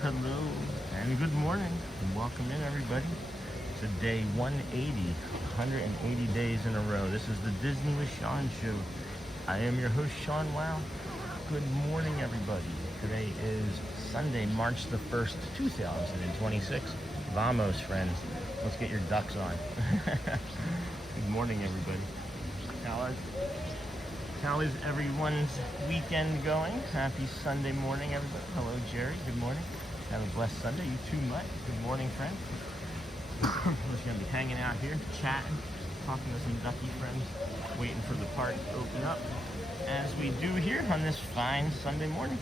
Hello, and good morning, and welcome in everybody to day 180, 180 days in a row. This is the Disney with Sean show. I am your host, Sean Wow. Good morning, everybody. Today is Sunday, March the 1st, 2026. Vamos, friends. Let's get your ducks on. Good morning, everybody. How is everyone's weekend going? Happy Sunday morning, everybody. Hello, Jerry. Good morning. Have a blessed Sunday. You too, Mike. Good morning, friend. We're just going to be hanging out here, chatting, talking to some ducky friends, waiting for the park to open up, as we do here on this fine Sunday morning.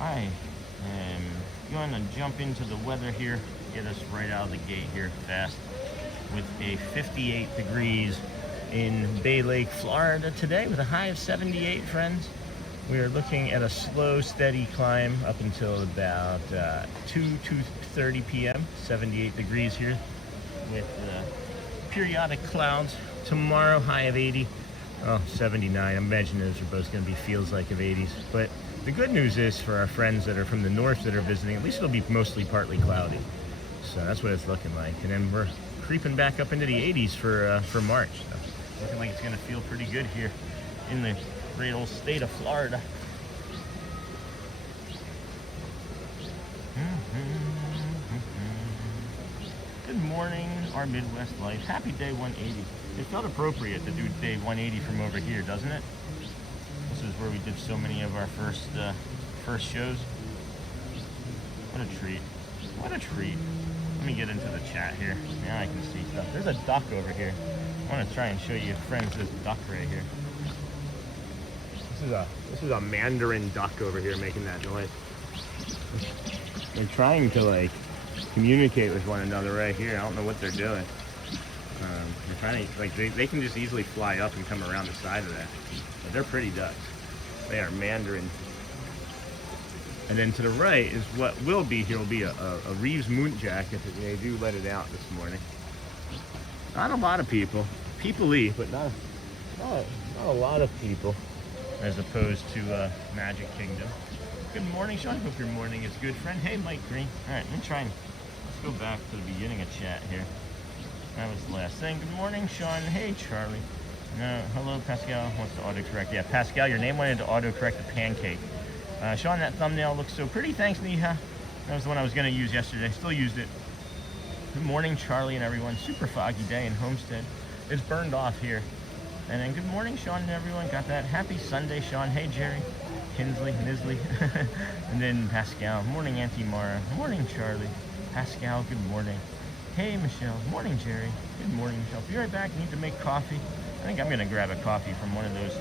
I am going to jump into the weather here, get us right out of the gate here fast, with a 58 degrees in Bay Lake, Florida today, with a high of 78, friends. We are looking at a slow, steady climb up until about 2:30 p.m. 78 degrees here, with periodic clouds. Tomorrow, high of 80. Oh, 79. I imagine those are both going to be feels like of 80s. But the good news is, for our friends that are from the north that are visiting, at least it'll be mostly partly cloudy. So that's what it's looking like. And then we're creeping back up into the 80s for March. So looking like it's going to feel pretty good here in the great old state of Florida. Good morning, our Midwest life. Happy day 180. It felt appropriate to do day 180 from over here, doesn't it? This is where we did so many of our first shows. What a treat. What a treat. Let me get into the chat here. Now I can see stuff. There's a duck over here. I want to try and show you, friends, this duck right here. This is a mandarin duck over here making that noise. They're trying to like communicate with one another right here. I don't know what they're doing. They're trying to, like, they can just easily fly up and come around the side of that. But they're pretty ducks. They are mandarin. And then to the right is what will be here will be a Reeves Moonjack if they do let it out this morning. Not a lot of people. People-y, but not a lot of people, as opposed to Magic Kingdom. Good morning, Sean. Hope your morning is good, friend. Hey, Mike Green. All right, let me try and let's go back to the beginning of chat here. That was the last thing. Good morning, Sean. Hey, Charlie. Hello, Pascal. Wants to autocorrect. Yeah, Pascal, your name wanted to autocorrect the pancake. Sean, that thumbnail looks so pretty. Thanks, Neha. That was the one I was going to use yesterday. Still used it. Good morning, Charlie and everyone. Super foggy day in Homestead. It's burned off here. And then good morning, Sean and everyone. Got that. Happy Sunday, Sean. Hey, Jerry. Kinsley, Nisley. And then Pascal. Morning, Auntie Mara. Morning, Charlie. Pascal, good morning. Hey, Michelle. Morning, Jerry. Good morning, Michelle. Be right back. Need to make coffee. I think I'm going to grab a coffee from one of those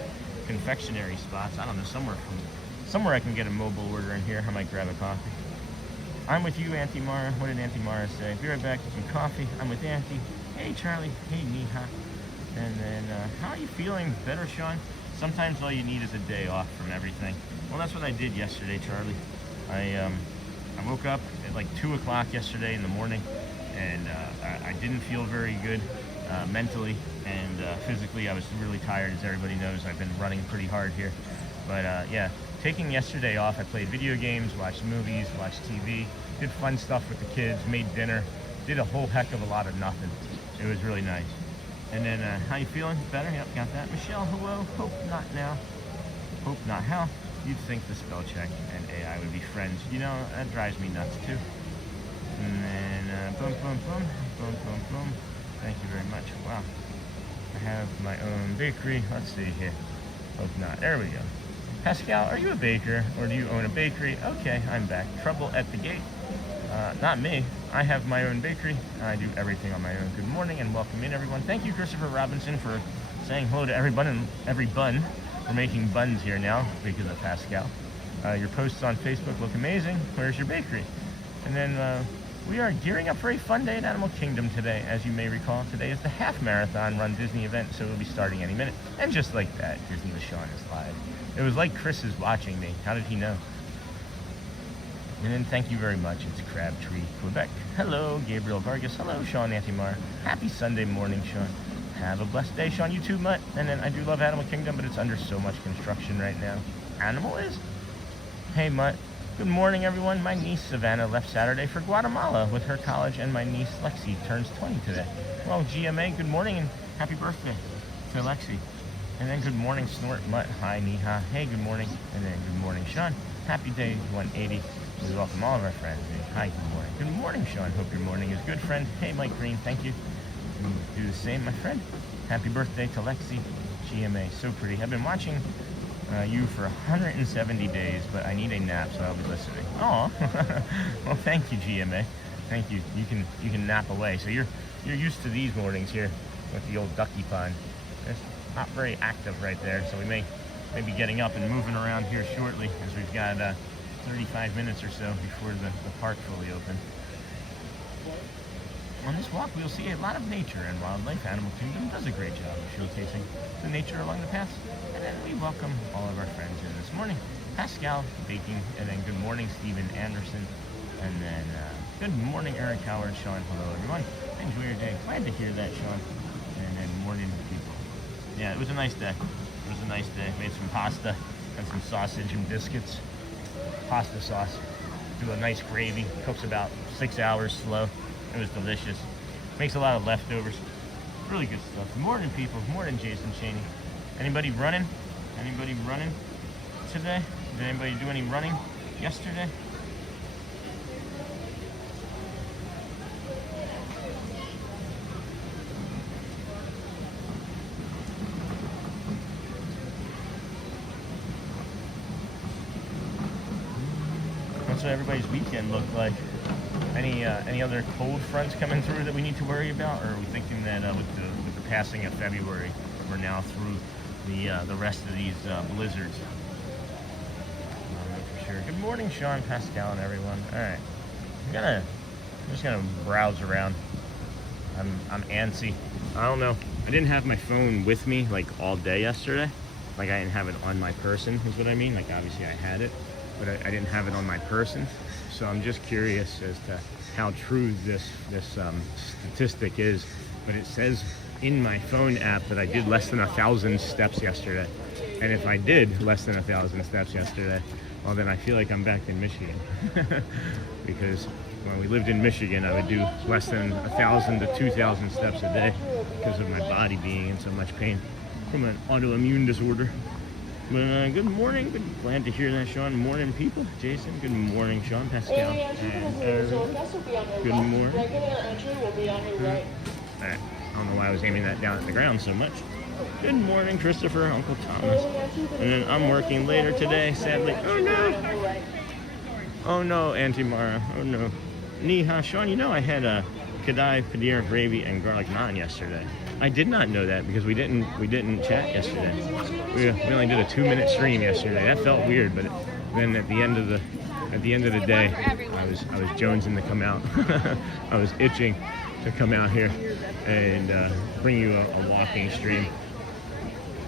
confectionery spots. I don't know, somewhere I can get a mobile order in here. I might grab a coffee. I'm with you, Auntie Mara. What did Auntie Mara say? Be right back with some coffee. I'm with Auntie. Hey, Charlie. Hey, Neha. And then, how are you feeling? Better, Sean? Sometimes all you need is a day off from everything. Well, that's what I did yesterday, Charlie. I woke up at like 2 o'clock yesterday in the morning, and I didn't feel very good mentally and physically. I was really tired, as everybody knows. I've been running pretty hard here. But yeah, taking yesterday off, I played video games, watched movies, watched TV, did fun stuff with the kids, made dinner, did a whole heck of a lot of nothing. It was really nice. And then, how you feeling? Better? Yep, got that. Michelle, hello. Hope not now. Hope not. How? You'd think the spell check and AI would be friends. You know, that drives me nuts too. And then, boom, boom, boom, boom, boom, boom. Thank you very much. Wow. I have my own bakery. Let's see here. Hope not. There we go. Pascal, are you a baker or do you own a bakery? Okay, I'm back. Trouble at the gate. Not me. I have my own bakery. I do everything on my own. Good morning and welcome in, everyone. Thank you, Christopher Robinson, for saying hello to everyone and every bun. We're making buns here now because of Pascal. Your posts on Facebook look amazing. Where's your bakery? And then we are gearing up for a fun day at Animal Kingdom today. As you may recall, today is the half marathon run Disney event, so we'll be starting any minute. And just like that, Disney with Sean is live. It was like Chris is watching me. How did he know? And then thank you very much. It's Crabtree, Quebec. Hello, Gabriel Vargas. Hello, Sean Antimar. Happy Sunday morning, Sean. Have a blessed day, Sean. You too, Mutt. And then I do love Animal Kingdom, but it's under so much construction right now. Animal is? Hey, Mutt. Good morning, everyone. My niece, Savannah, left Saturday for Guatemala with her college, and my niece, Lexi, turns 20 today. Well, GMA, good morning, and happy birthday to Lexi. And then good morning, Snort, Mutt. Hi, Niha. Hey, good morning. And then good morning, Sean. Happy day 180. We welcome all of our friends. Hi, good morning. Good morning, Sean. Hope your morning is good, friend. Hey, Mike Green, thank you. And do the same, my friend. Happy birthday to Lexi. GMA, so pretty. I've been watching you for 170 days, but I need a nap, so I'll be listening. Aw. Well, thank you, GMA. Thank you. You can nap away. So you're used to these mornings here with the old ducky pond. It's not very active right there, so we may be getting up and moving around here shortly, as we've got 35 minutes or so before the park fully open. On this walk, we'll see a lot of nature and wildlife. Animal Kingdom does a great job of showcasing the nature along the paths. And then we welcome all of our friends in this morning. Pascal baking, and then good morning, Stephen Anderson. And then good morning, Eric Howard. Sean, hello, everyone. Enjoy your day. Glad to hear that, Sean. And then morning, people. Yeah, it was a nice day. It was a nice day. Made some pasta and some sausage and biscuits. Pasta sauce. Do a nice gravy. Cooks about 6 hours slow. It was delicious. Makes a lot of leftovers. Really good stuff. Good morning, people. Good morning, Jason Cheney. Anybody running? Anybody running today? Did anybody do any running yesterday? What's everybody's weekend look like? Any other cold fronts coming through that we need to worry about, or are we thinking that with the passing of February, we're now through the rest of these blizzards? For sure. Good morning, Sean, Pascal, and everyone. All right, I'm just gonna browse around. I'm antsy. I don't know. I didn't have my phone with me like all day yesterday. Like I didn't have it on my person, is what I mean. Like obviously I had it, but I didn't have it on my person. So I'm just curious as to how true this statistic is. But it says in my phone app that I did less than 1,000 steps yesterday. And if I did less than 1,000 steps yesterday, well then I feel like I'm back in Michigan. Because when we lived in Michigan, I would do less than 1,000 to 2,000 steps a day because of my body being in so much pain from an autoimmune disorder. But good morning. Glad to hear that, Sean. Morning, people. Jason, good morning, Sean. Pascal. And good morning. Alright. I don't know why I was aiming that down at the ground so much. Good morning, Christopher, Uncle Thomas. And then I'm working later today, sadly. Oh no! Oh no, Auntie Mara. Oh no. Niha, Sean, you know I had a Kadai, Paneer, gravy, and garlic naan yesterday. I did not know that because we didn't chat yesterday. We only did a 2-minute stream yesterday. That felt weird, but then at the end of the day, I was jonesing to come out. I was itching to come out here and bring you a walking stream.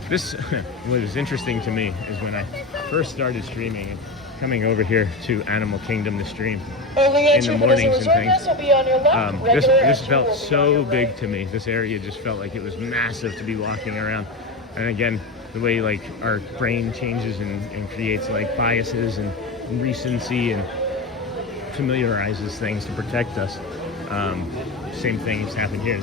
What was interesting to me is when I first started streaming, coming over here to Animal Kingdom to stream Only in the mornings and things. Will be on your left. This felt so big to me. This area just felt like it was massive to be walking around. And again, the way like our brain changes and creates like biases and recency and familiarizes things to protect us. Same things happen here.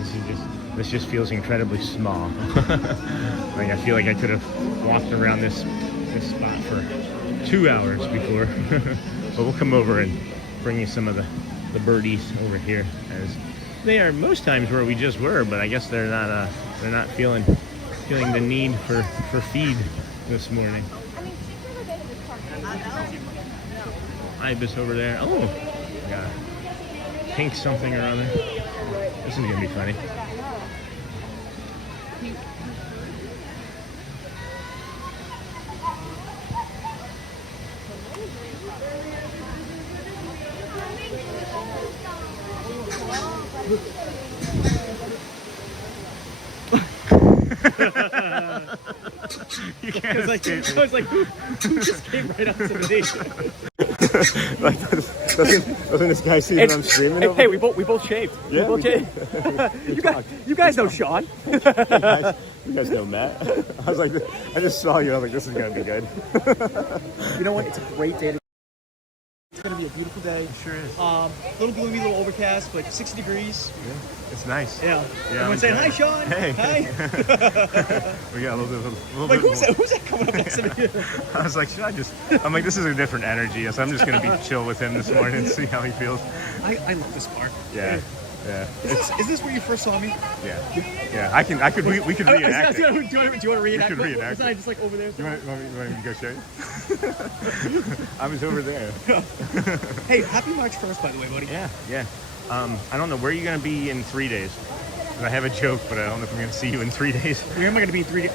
This just feels incredibly small. Like I feel like I could have walked around this spot for 2 hours before. But we'll come over and bring you some of the birdies over here, as they are most times where we just were, but I guess they're not feeling the need for feed this morning. Ibis over there. Oh, yeah, pink something or other. This is gonna be funny. I was like, who just came right up to me? Like, doesn't this guy see that I'm streaming? Hey, we both shaved. Yeah, we both shaved. you guys know Sean. You guys know Matt. I was like, I just saw you. I was like, this is gonna be good. You know what? It's a great day. It's gonna be a beautiful day. It sure is. Little gloomy, little overcast, but 60 degrees. Yeah, it's nice. Yeah. Yeah. Everyone saying hi, Sean. Hey. Hi. We got a little Like, bit. who's that coming up next to me? I was like, I'm like, this is a different energy, so I'm just gonna be chill with him this morning and see how he feels. I love this park. Yeah. Yeah. Is this where you first saw me? Yeah. We could reenact it. Do you want to reenact it? We could reenact Wasn't I just like over there? You want me to go show you? I was over there. Hey, happy March 1st, by the way, buddy. Yeah. I don't know, where are you going to be in 3 days? I have a joke, but I don't know if I'm going to see you in 3 days. Where am I going to be in 3 days?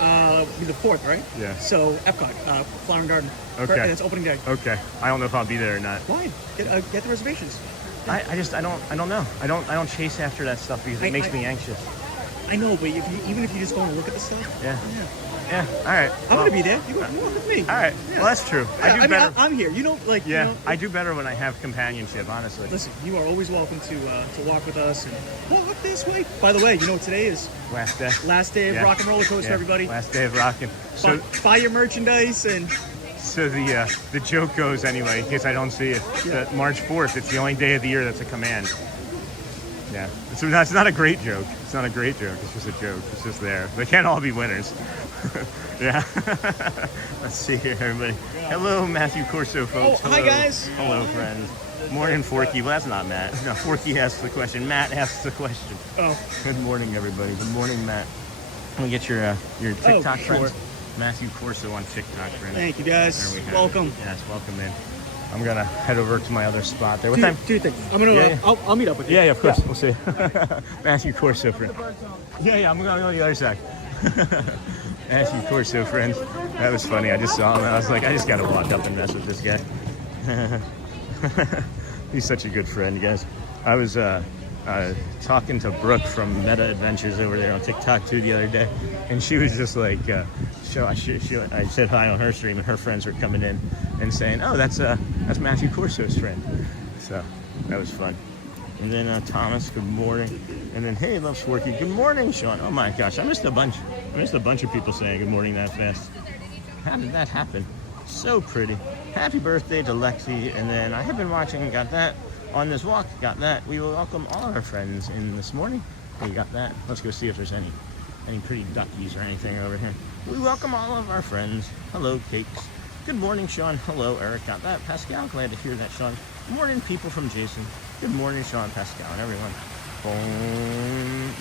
Be the 4th, right? Yeah. So, Epcot, Flower and Garden. Okay. And it's opening day. Okay. I don't know if I'll be there or not. Why? Get the reservations. I don't know. I don't chase after that stuff because it makes me anxious. I know, but even if you just go and look at the stuff. Yeah. All right. I'm going to be there. You go with me. All right. Yeah. Well, that's true. I do better. I'm here. You know, like. Yeah. You know, I do better when I have companionship, honestly. Listen, you are always welcome to walk with us and walk this way. By the way, you know what today is? Last day. Last day of Rock and Roller Coaster, everybody. Last day of rocking. So buy your merchandise and. So the joke goes anyway, in case I don't see it, that March 4th, it's the only day of the year that's a command. Yeah. So it's not a great joke. It's not a great joke. It's just a joke. It's just there. They can't all be winners. Yeah. Let's see here, everybody. Hello, Matthew Corso, folks. Oh, hi, guys. Hello, friends. Morning, Forky. Well, that's not Matt. No, Forky asks the question. Matt asks the question. Oh. Good morning, everybody. Good morning, Matt. Let me get your TikTok friends. Matthew Corso on TikTok, friend. Thank you, guys. Welcome. Yes, welcome in. I'm gonna head over to my other spot there. What Two time? things. I'm gonna. I'll meet up with you. Yeah, of course. We'll see. Matthew Corso, friend. Yeah. I'm gonna go on the other side. Matthew Corso, friend. That was funny. I just saw him and I was like, I just gotta walk up and mess with this guy. He's such a good friend, guys. I was talking to Brooke from Meta Adventures over there on TikTok too the other day, and she was just like, I said hi on her stream, and her friends were coming in and saying, "Oh, that's Matthew Corso's friend." So that was fun. And then Thomas, good morning. And then hey, Love Swarky, good morning, Sean. Oh my gosh, I missed a bunch of people saying good morning that fast. How did that happen? So pretty. Happy birthday to Lexi. And then I have been watching, got that. On this walk, got that. We will welcome all our friends in this morning. We got that. Let's go see if there's any pretty duckies or anything over here. We welcome all of our friends. Hello, Cakes. Good morning, Sean. Hello, Eric. Got that. Pascal, glad to hear that, Sean. Good morning, people from Jason. Good morning, Sean, Pascal, and everyone.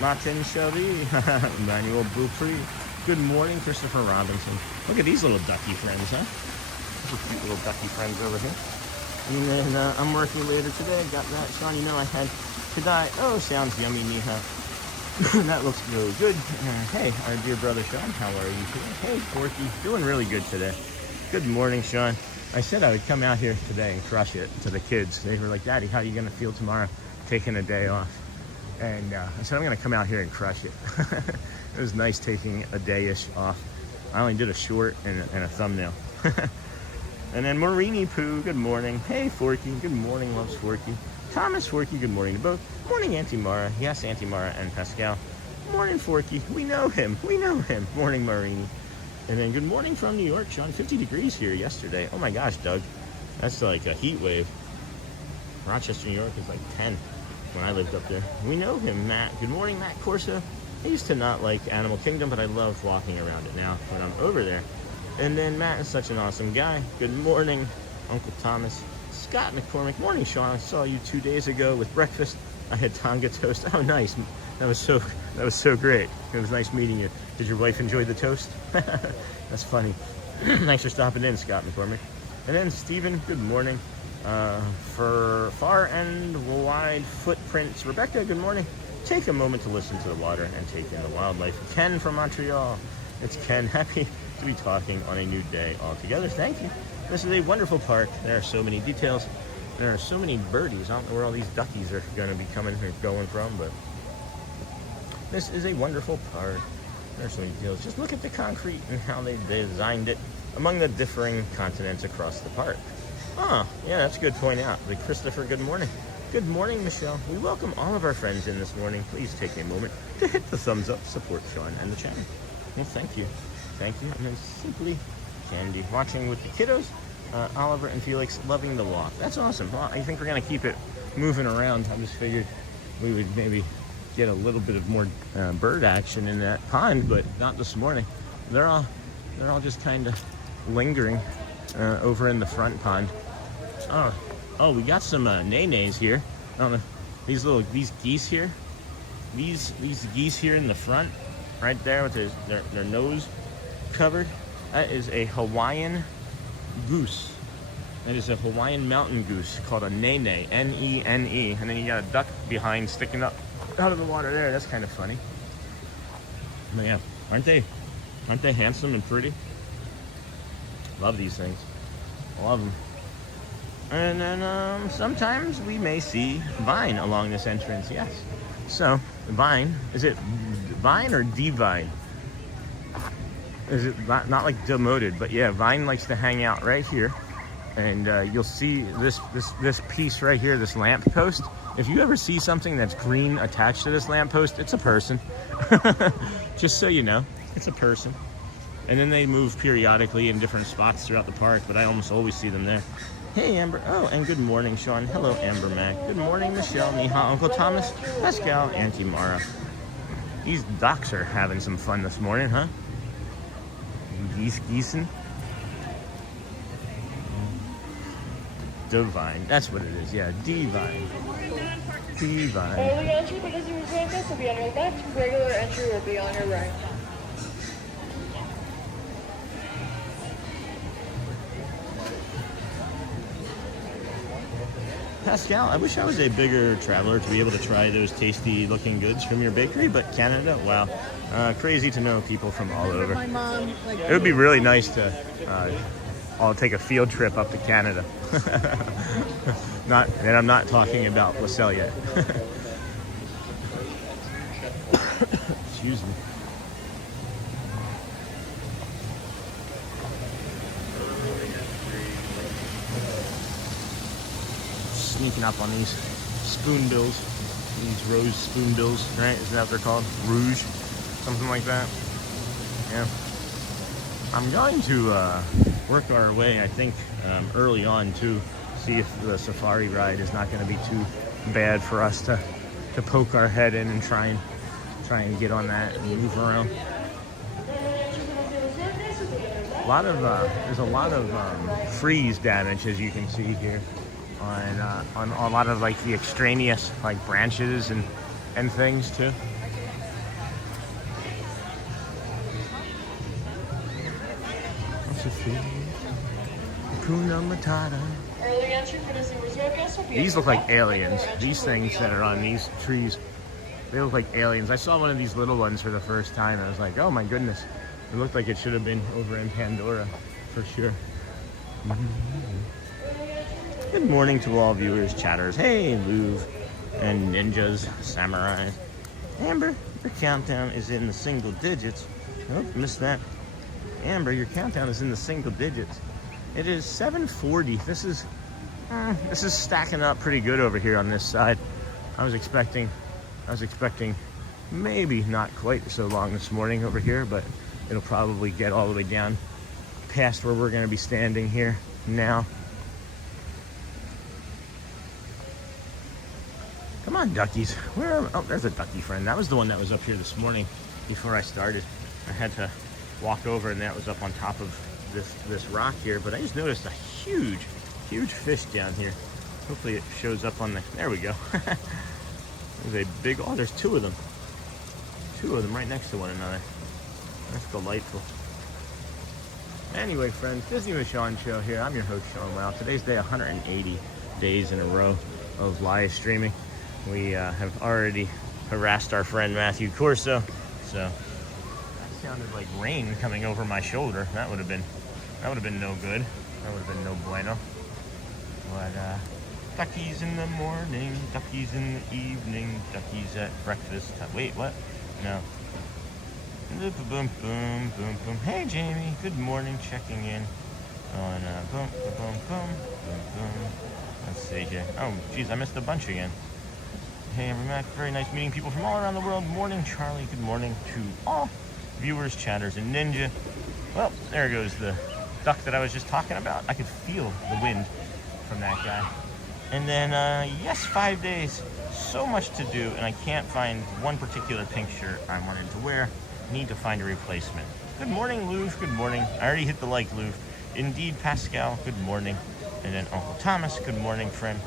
Martin Shelby. Emmanuel Beaupree. Good morning, Christopher Robinson. Look at these little ducky friends, huh? Those are cute little ducky friends over here. And then I'm working later today. Got that. Sean, you know I had Kadai. Oh, sounds yummy, Neha. That looks really good. Hey, our dear brother Sean, how are you today? Hey, Forky. Doing really good today. Good morning, Sean. I said I would come out here today and crush it to the kids. They were like, Daddy, how are you going to feel tomorrow taking a day off? And I said, I'm going to come out here and crush it. It was nice taking a day-ish off. I only did a short and a thumbnail. And then Marini Poo, good morning. Hey, Forky, good morning, loves Forky. Thomas Forky, good morning to both. Morning, Auntie Mara. Yes, Auntie Mara and Pascal. Morning, Forky. We know him. We know him. Morning, Marini. And then good morning from New York, Sean. 50 degrees here yesterday. Oh my gosh, Doug. That's like a heat wave. Rochester, New York is like 10 when I lived up there. We know him, Matt. Good morning, Matt Corso. I used to not like Animal Kingdom, but I love walking around it now when I'm over there. And then Matt is such an awesome guy. Good morning, Uncle Thomas. Scott McCormick. Morning, Sean. I saw you 2 days ago with breakfast. I had Tonga toast. Oh, nice. That was so great. It was nice meeting you. Did your wife enjoy the toast? That's funny. Thanks for stopping in, Scott McCormick. And then Stephen, good morning. For far and wide footprints, Rebecca, good morning. Take a moment to listen to the water and take in the wildlife. Ken from Montreal. It's Ken. Happy to be talking on a new day altogether. Thank you. This is a wonderful park. There are so many details. There are so many birdies. I don't know where all these duckies are going to be coming or going from, but this is a wonderful park. There are so many details. Just look at the concrete and how they designed it among the differing continents across the park. Oh, yeah, that's a good point out. But Christopher, good morning. Good morning, Michelle. We welcome all of our friends in this morning. Please take a moment to hit the thumbs up, support Sean and the channel. Well, thank you. Thank you. And then Simply Candy watching with the kiddos. Oliver and Felix loving the walk. That's awesome. Well, I think we're going to keep it moving around. I just figured we would maybe get a little bit of more bird action in that pond, but not this morning. They're all just kind of lingering over in the front pond. Oh, we got some nays here. I don't know, these geese here. These geese here in the front, right there with their nose covered. That is a Hawaiian goose. That is a Hawaiian mountain goose called a nene, N-E-N-E. And then you got a duck behind sticking up out of the water there. That's kind of funny. But yeah, aren't they handsome and pretty? Love these things. Love them. And then sometimes we may see Vine along this entrance. Yes. So Vine, is it Vine or Divine? Is it not like demoted? But yeah, Vine likes to hang out right here, and you'll see this piece right here, this lamp post. If you ever see something that's green attached to this lamp post, it's a person. Just so you know, it's a person. And then they move periodically in different spots throughout the park, but I almost always see them there. Hey, Amber. Oh, and good morning, Sean. Hello, Amber Mac. Good morning, Michelle, Niha, Uncle Thomas, Pascal, Auntie Mara. These ducks are having some fun this morning, huh? Geesen. Divine. That's what it is. Yeah, Divine. Divine. Early entry because you were doing this will be on your left. Regular entry will be on your right. Pascal, I wish I was a bigger traveler to be able to try those tasty looking goods from your bakery, but Canada, wow. Crazy to know people from all over. My mom, It would be really nice to all take a field trip up to Canada. And I'm not talking about LaSalle yet. Excuse me. Sneaking up on these spoonbills, these rose spoonbills, right? Is that what they're called? Rouge, something like that. Yeah. I'm going to work our way, I think, early on to see if the safari ride is not going to be too bad for us to poke our head in and try and get on that and move around. There's a lot of freeze damage, as you can see here, on a lot of like the extraneous like branches and things too. Hakuna Matata. Early entry for this resort guest will be. These look like aliens. These things that are on these trees, they look like aliens. I saw one of these little ones for the first time. I was like, oh my goodness. It looked like it should have been over in Pandora for sure. Good morning to all viewers, chatters. Hey, Louvre and ninjas, samurais. Amber, your countdown is in the single digits. Oh, missed that. Amber, your countdown is in the single digits. It is 7:40. This is stacking up pretty good over here on this side. I was expecting maybe not quite so long this morning over here, but it'll probably get all the way down past where we're going to be standing here now. Come on, duckies. Oh, there's a ducky friend. That was the one that was up here this morning before I started. I had to walk over, and that was up on top of this rock here, but I just noticed a huge fish down here. Hopefully it shows up on the, there we go. There's a big, oh, there's two of them right next to one another. That's delightful. Anyway, friends, Disney with Sean show here. I'm your host, Sean Wow. Today's day 180 days in a row of live streaming. We have already harassed our friend Matthew Corso, so that sounded like rain coming over my shoulder. That would have been no good. That would have been no bueno. But duckies in the morning, duckies in the evening, duckies at breakfast. Wait, what? No. Boom, boom, boom, boom, boom. Hey, Jamie. Good morning. Checking in on boom, boom, boom, boom, boom, boom. Let's see here. Oh, geez, I missed a bunch again. Hey, I'm Mac. Very nice meeting people from all around the world. Morning, Charlie. Good morning to all viewers, chatters, and Ninja. Well, there goes the duck that I was just talking about. I could feel the wind from that guy. And then, yes, 5 days. So much to do, and I can't find one particular pink shirt I wanted to wear. Need to find a replacement. Good morning, Louvre. Good morning. I already hit the like, Louvre. Indeed, Pascal. Good morning. And then Uncle Thomas. Good morning, friend.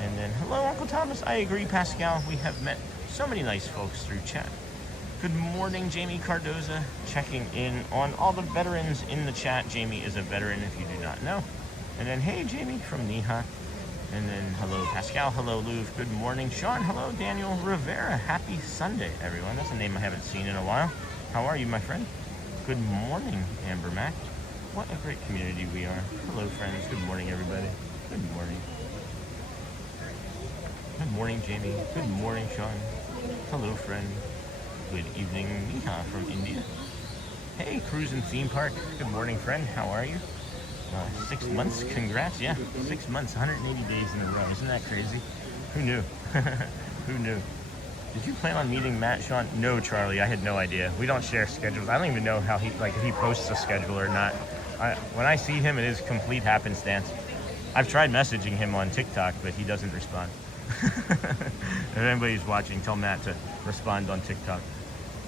And then, hello, Uncle Thomas. I agree, Pascal. We have met so many nice folks through chat. Good morning, Jamie Cardoza. Checking in on all the veterans in the chat. Jamie is a veteran, if you do not know. And then, hey, Jamie from Niha. And then, hello, Pascal. Hello, Louvre. Good morning, Sean. Hello, Daniel Rivera. Happy Sunday, everyone. That's a name I haven't seen in a while. How are you, my friend? Good morning, Amber Mac. What a great community we are. Hello, friends. Good morning, everybody. Good morning. Good morning, Jamie. Good morning, Sean. Hello, friend. Good evening, Niha from India. Hey, Cruise and Theme Park. Good morning, friend. How are you? 6 months. Congrats. Yeah, 6 months, 180 days in a row. Isn't that crazy? Who knew? Who knew? Did you plan on meeting Matt, Sean? No, Charlie. I had no idea. We don't share schedules. I don't even know how if he posts a schedule or not. When I see him, it is complete happenstance. I've tried messaging him on TikTok, but he doesn't respond. If anybody's watching, tell Matt to respond on TikTok.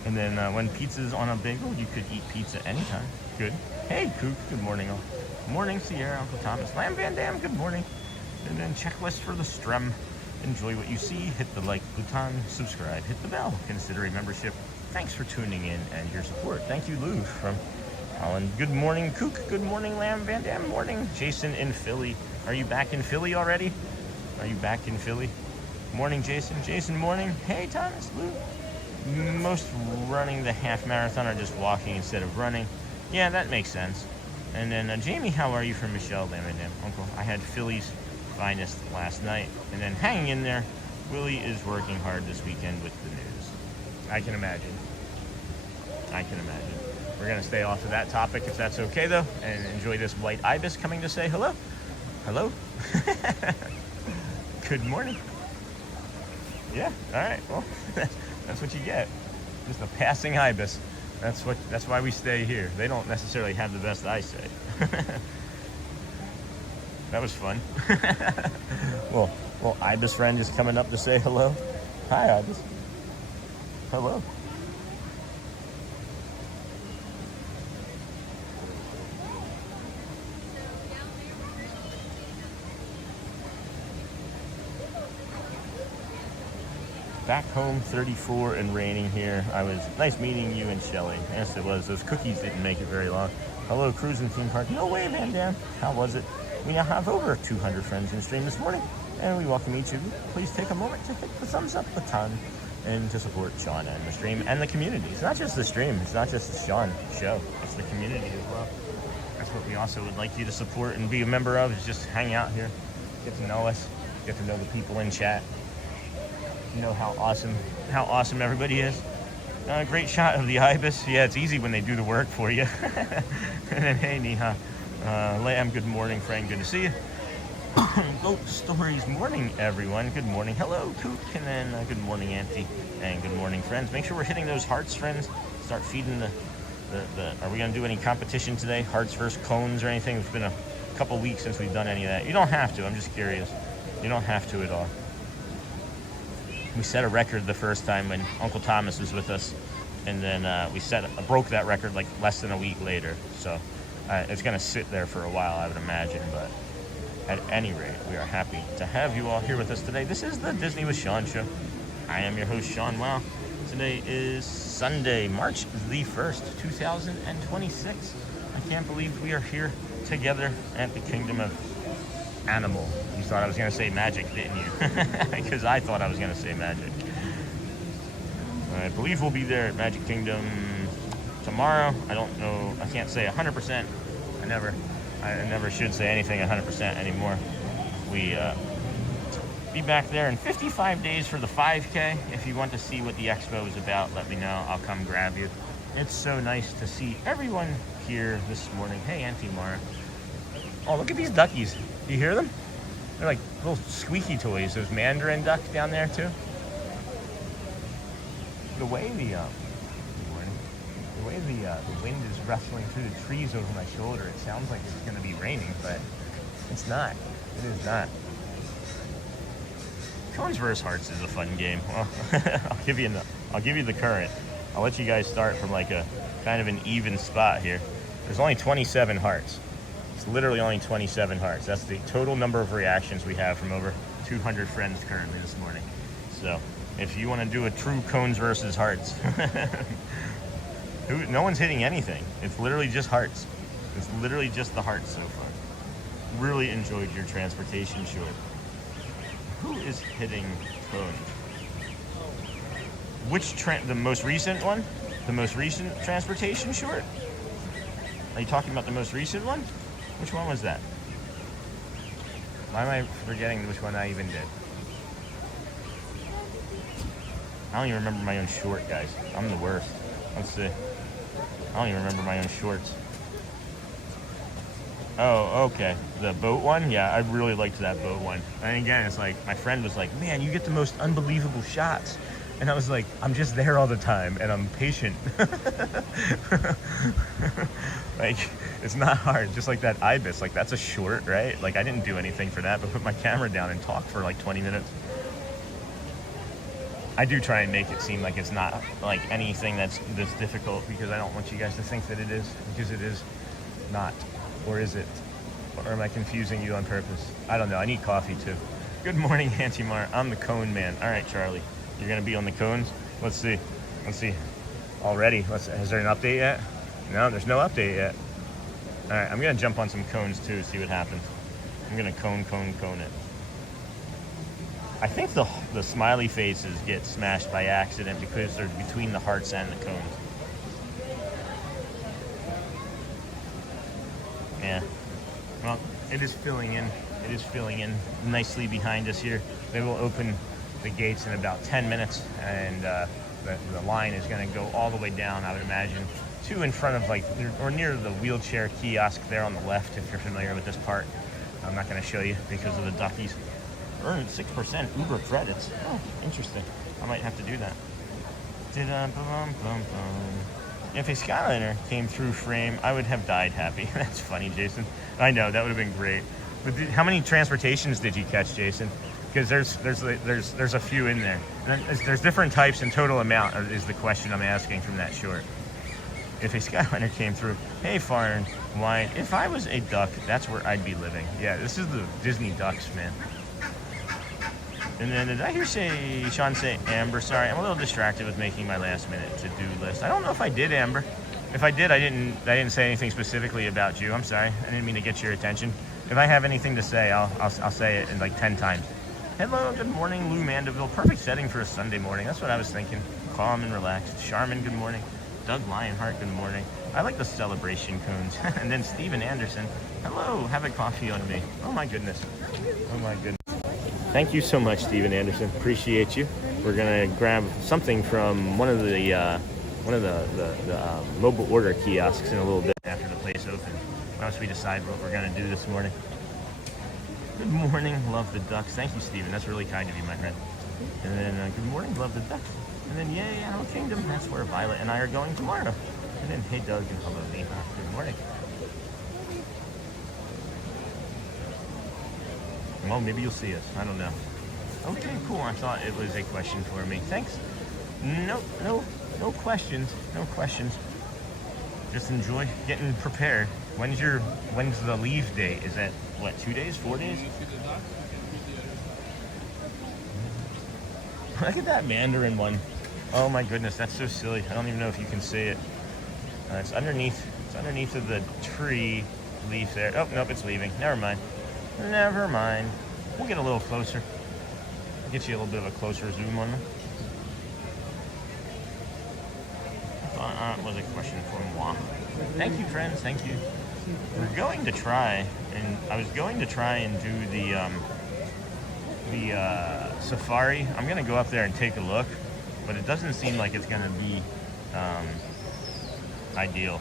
And then when pizza's on a bagel, you could eat pizza anytime. Good. Hey, Kook. Good morning, all. Morning, Sierra, Uncle Thomas. Lamb Van Dam. Good morning. And then checklist for the Strem. Enjoy what you see. Hit the like button. Subscribe. Hit the bell. Consider a membership. Thanks for tuning in and your support. Thank you, Lou from Holland. Good morning, Kook. Good morning, Lamb Van Dam. Morning, Jason in Philly. Are you back in Philly already? Are you back in Philly? Morning, Jason. Jason, morning. Hey, Thomas, Lou. Most running the half marathon are just walking instead of running. Yeah, that makes sense. And then, Jamie, how are you from Michelle? Lamb Van Dam. Uncle, I had Philly's finest last night. And then hanging in there, Willie is working hard this weekend with the news. I can imagine. I can imagine. We're going to stay off of that topic if that's okay, though, and enjoy this white ibis coming to say hello. Hello. Good morning. Yeah, all right. Well, that's what you get. Just a passing ibis. That's why we stay here. They don't necessarily have the best eyesight. That was fun. Well, ibis friend is coming up to say hello. Hi, ibis. Hello. Back home, 34 and raining here. Nice meeting you and Shelly. Yes, it was. Those cookies didn't make it very long. Hello, Cruise and Theme Park. No way, Van Dam. How was it? We now have over 200 friends in the stream this morning, and we welcome each of you. Please take a moment to hit the thumbs up button and to support Sean and the stream and the community. It's not just the stream. It's not just the Sean show. It's the community as well. That's what we also would like you to support and be a member of, is just hang out here, get to know us, get to know the people in chat. You know how awesome everybody is. Great shot of the ibis. Yeah, it's easy when they do the work for you. And then, hey, Niha. Lamb, good morning, friend. Good to see you. Goat Stories morning, everyone. Good morning. Hello, Cook. And then good morning, Auntie. And good morning, friends. Make sure we're hitting those hearts, friends. Start feeding the are we going to do any competition today? Hearts versus cones or anything? It's been a couple weeks since we've done any of that. You don't have to. I'm just curious. You don't have to at all. We set a record the first time when Uncle Thomas was with us. And then we broke that record like less than a week later. So it's going to sit there for a while, I would imagine. But at any rate, we are happy to have you all here with us today. This is the Disney with Sean show. I am your host, Sean. Wow. Today is Sunday, March the 1st, 2026. I can't believe we are here together at the Kingdom of Animal. You thought I was going to say magic, didn't you? Because I thought I was going to say magic. I believe we'll be there at Magic Kingdom tomorrow. I don't know. I can't say 100%. I never should say anything 100% anymore. We be back there in 55 days for the 5K. If you want to see what the expo is about, let me know. I'll come grab you. It's so nice to see everyone here this morning. Hey, Auntie Mara. Oh, look at these duckies. Do you hear them? They're like little squeaky toys. Those mandarin ducks down there too. The way the wind is rustling through the trees over my shoulder, it sounds like it's going to be raining, but it's not. It is not. Cones vs. Hearts is a fun game. Well, I'll give you the current. I'll let you guys start from like a kind of an even spot here. There's only 27 hearts. It's literally only 27 hearts. That's the total number of reactions we have from over 200 friends currently this morning. So if you want to do a true cones versus hearts, no one's hitting anything. It's literally just hearts. It's literally just the hearts so far. Really enjoyed your transportation short. Who is hitting cones? The most recent one? The most recent transportation short? Are you talking about the most recent one? Which one was that? Why am I forgetting which one I even did? I don't even remember my own short, guys. I'm the worst. Let's see. I don't even remember my own shorts. Oh, okay. The boat one? Yeah, I really liked that boat one. And again, it's like, my friend was like, man, you get the most unbelievable shots. And I was like, I'm just there all the time, and I'm patient. Like, it's not hard. Just like that Ibis, like, that's a short, right? Like, I didn't do anything for that, but put my camera down and talk for like 20 minutes. I do try and make it seem like it's not like anything that's difficult, because I don't want you guys to think that it is, because it is not. Or is it? Or am I confusing you on purpose? I don't know. I need coffee too. Good morning, Auntie Mar. I'm the cone man. All right, Charlie. You're going to be on the cones? Let's see. Already. Is there an update yet? No, there's no update yet. All right, I'm going to jump on some cones too, see what happens. I'm going to cone it. I think the smiley faces get smashed by accident because they're between the hearts and the cones. Yeah. Well, it is filling in. It is filling in nicely behind us here. They will open the gates in about 10 minutes, and the line is going to go all the way down, I would imagine, to in front of, like, or near the wheelchair kiosk there on the left, if you're familiar with this part. I'm not going to show you because of the Duckies. Earned 6% Uber credits. Oh, interesting. I might have to do that. If a Skyliner came through frame, I would have died happy. That's funny, Jason. I know, that would have been great. But how many transportations did you catch, Jason? Because there's a few in there. And there's different types and total amount is the question I'm asking from that short. If a Skyliner came through, hey, far and wide, if I was a duck, that's where I'd be living. Yeah, this is the Disney Ducks, man. And then did I hear Sean say Amber? Sorry, I'm a little distracted with making my last minute to-do list. I don't know if I did, Amber. If I did, I didn't say anything specifically about you. I'm sorry. I didn't mean to get your attention. If I have anything to say, I'll say it in like 10 times. Hello, good morning, Lou Mandeville. Perfect setting for a Sunday morning. That's what I was thinking. Calm and relaxed. Charmin, good morning. Doug Lionheart, good morning. I like the celebration cones. And then Steven Anderson. Hello, have a coffee on me. Oh my goodness. Oh my goodness. Thank you so much, Steven Anderson. Appreciate you. We're gonna grab something from one of the mobile order kiosks in a little bit after the place opens. once we decide what we're gonna do this morning. Good morning, love the ducks. Thank you, Steven. That's really kind of you, my friend. And then good morning, love the ducks. And then yay, Animal Kingdom. That's where Violet and I are going tomorrow. And then hey, Doug, and hello, Neha. Good morning. Well, maybe you'll see us. I don't know. Okay, cool. I thought it was a question for me. Thanks. No questions. No questions. Just enjoy getting prepared. When's the leave date? Is that what, 2 days, 4 days? Look at that Mandarin one. Oh my goodness, that's so silly. I don't even know if you can see it. It's underneath of the tree leaf there. Oh, nope, it's leaving. Never mind. Never mind. We'll get a little closer. Get you a little bit of a closer zoom on them. I thought it was a question for moi. Thank you, friends. Thank you. We're going to try, and I was going to try and do the safari. I'm going to go up there and take a look, but it doesn't seem like it's going to be ideal.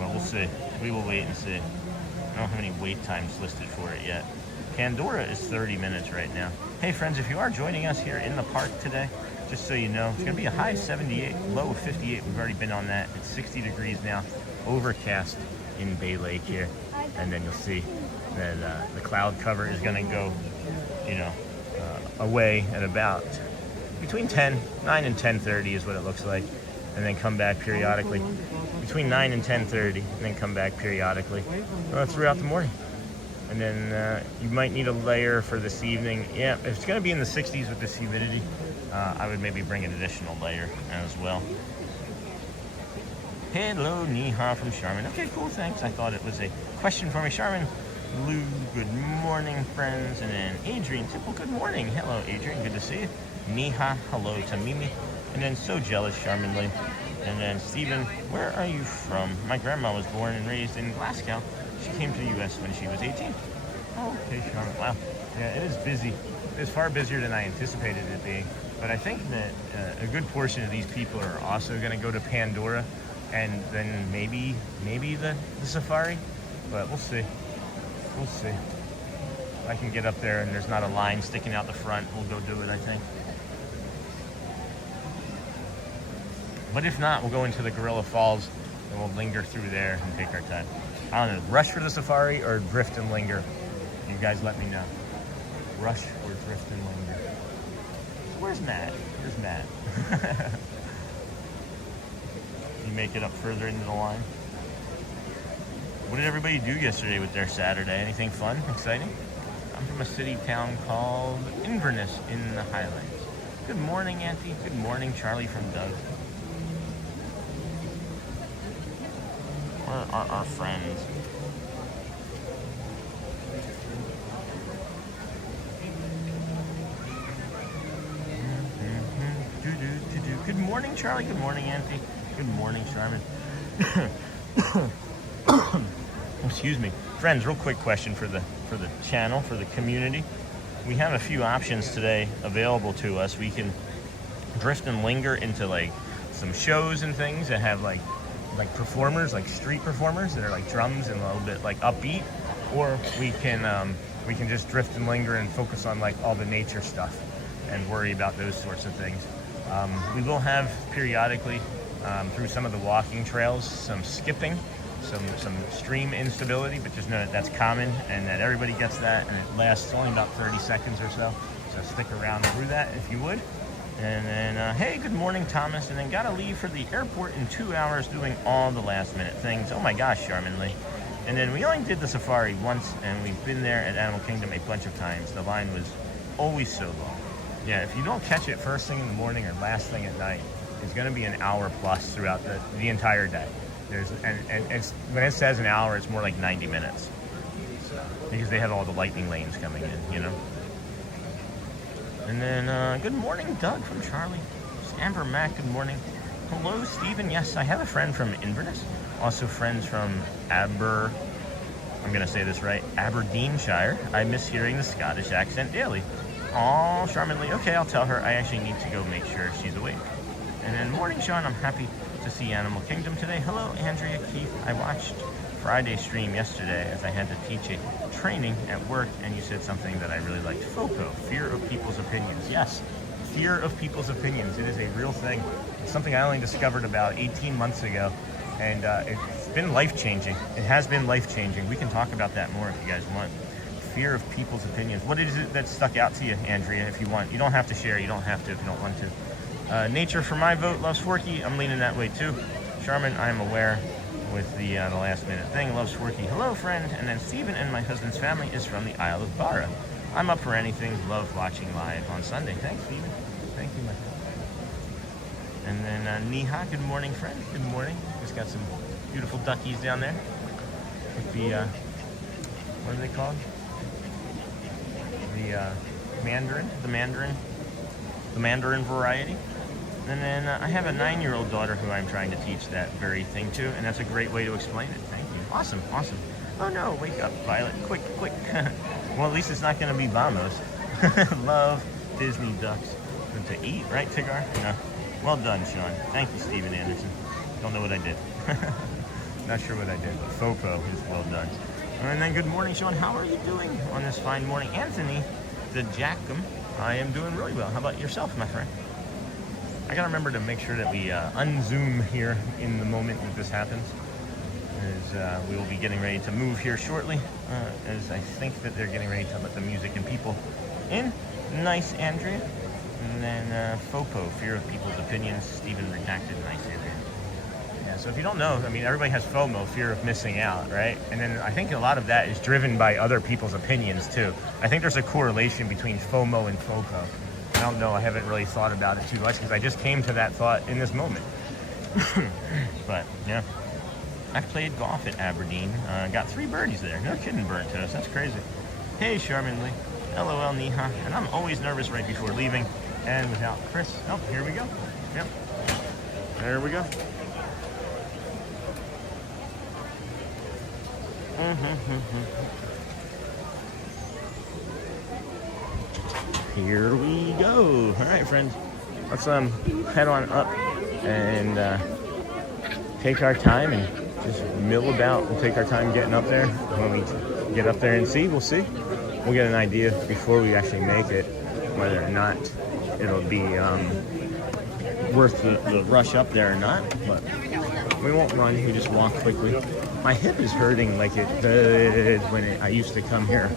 Well, we'll see. We will wait and see. I don't have any wait times listed for it yet. Pandora is 30 minutes right now. Hey friends, if you are joining us here in the park today, just so you know, it's going to be a high 78, low 58. We've already been on that. It's 60 degrees now, overcast in Bay Lake here. And then you'll see that the cloud cover is going to go, away at about between 9 and 10:30 is what it looks like. And then come back periodically between 9 and 10:30, and then come back periodically throughout the morning. And then you might need a layer for this evening. Yeah, if it's going to be in the 60s with this humidity, I would maybe bring an additional layer as well. Hello, Neha from Charmin. Okay, cool, thanks. I thought it was a question for me. Charmin, Lou, good morning, friends. And then Adrian Tipple, good morning. Hello, Adrian, good to see you. Neha, hello to Mimi. And then So Jealous, Charmin Lee. And then Stephen, where are you from? My grandma was born and raised in Glasgow. She came to the U.S. when she was 18. Oh, okay, Charmin. Wow. Yeah, it is busy. It's far busier than I anticipated it being. But I think that a good portion of these people are also going to go to Pandora, and then maybe the safari. But we'll see. We'll see. If I can get up there and there's not a line sticking out the front, we'll go do it, I think. But if not, we'll go into the Gorilla Falls and we'll linger through there and take our time. I don't know, rush for the safari or drift and linger? You guys let me know. Rush or drift and linger? Where's Matt? Where's Matt? You make it up further into the line. What did everybody do yesterday with their Saturday? Anything fun, exciting? I'm from a city town called Inverness in the Highlands. Good morning, Auntie. Good morning, Charlie from Doug. Where are our friends? Good morning, Charlie. Good morning, Auntie. Good morning, Charmin. Excuse me. Friends, real quick question for the channel, for the community. We have a few options today available to us. We can drift and linger into like some shows and things that have like performers, like street performers that are like drums and a little bit like upbeat, or we can just drift and linger and focus on like all the nature stuff and worry about those sorts of things. We will have periodically through some of the walking trails some skipping, some stream instability, but just know that that's common and that everybody gets that, and it lasts only about 30 seconds or so. So stick around through that if you would. And then, hey, good morning, Thomas. And then gotta leave for the airport in 2 hours doing all the last minute things. Oh my gosh, Charmin Lee. And then we only did the safari once, and we've been there at Animal Kingdom a bunch of times. The line was always so long. Yeah, if you don't catch it first thing in the morning or last thing at night, it's gonna be an hour plus throughout the entire day. And it's, when it says an hour, it's more like 90 minutes. Because they have all the lightning lanes coming in, you know? And then, good morning, Doug from Charlie. Amber Mac, good morning. Hello, Stephen. Yes, I have a friend from Inverness. Also friends from I'm going to say this right, Aberdeenshire. I miss hearing the Scottish accent daily. Aw, Charmin Lee. Okay, I'll tell her. I actually need to go make sure she's awake. And then, morning, Sean. I'm happy to see Animal Kingdom today. Hello, Andrea Keith. I watched Friday stream yesterday as I had to teach a training at work, and you said something that I really liked. FOPO, fear of people's opinions. Yes, fear of people's opinions. It is a real thing. It's something I only discovered about 18 months ago, and it's been life-changing. It has been life-changing. We can talk about that more if you guys want. Fear of people's opinions. What is it that stuck out to you, Andrea, if you want? You don't have to share. You don't have to if you don't want to. Nature for my vote loves Forky. I'm leaning that way too. Charmin, I am aware with the last minute thing. Loves Forky. Hello, friend. And then Stephen and my husband's family is from the Isle of Barra. I'm up for anything. Love watching live on Sunday. Thanks, Stephen. Thank you, my friend. And then Neha, good morning, friend. Good morning. Just got some beautiful duckies down there with the, what are they called? The Mandarin variety. And then I have a 9-year-old daughter who I'm trying to teach that very thing to, and that's a great way to explain it. Thank you. Awesome, awesome. Oh no, wake up, Violet. Quick, quick. Well, at least it's not going to be vamos. Love Disney ducks. Good to eat, right, Tigar? No. Well done, Sean. Thank you, Steven Anderson. Don't know what I did. Not sure what I did, but FOPO is well done. And then good morning, Sean. How are you doing on this fine morning? Anthony, the Jackum, I am doing really well. How about yourself, my friend? I gotta remember to make sure that we unzoom here in the moment that this happens, as we will be getting ready to move here shortly, as I think that they're getting ready to let the music and people in. Nice, Andrea. And then FOPO, fear of people's opinions. Stephen redacted. Nice, Andrea. Yeah, so if you don't know, I mean, everybody has FOMO, fear of missing out, right? And then I think a lot of that is driven by other people's opinions too. I think there's a correlation between FOMO and FOPO. I don't know, I haven't really thought about it too much because I just came to that thought in this moment. But, yeah. I played golf at Aberdeen. Got 3 birdies there. No kidding, bird toast. That's crazy. Hey, Charmin Lee. LOL, Neha. And I'm always nervous right before leaving. And without Chris. Oh, here we go. Yep. There we go. Here we go. All right, friends. Let's head on up and take our time and just mill about. We'll take our time getting up there. When we get up there and see, we'll see. We'll get an idea before we actually make it whether or not it'll be worth the rush up there or not. But we won't run. We just walk quickly. My hip is hurting like it did when I used to come here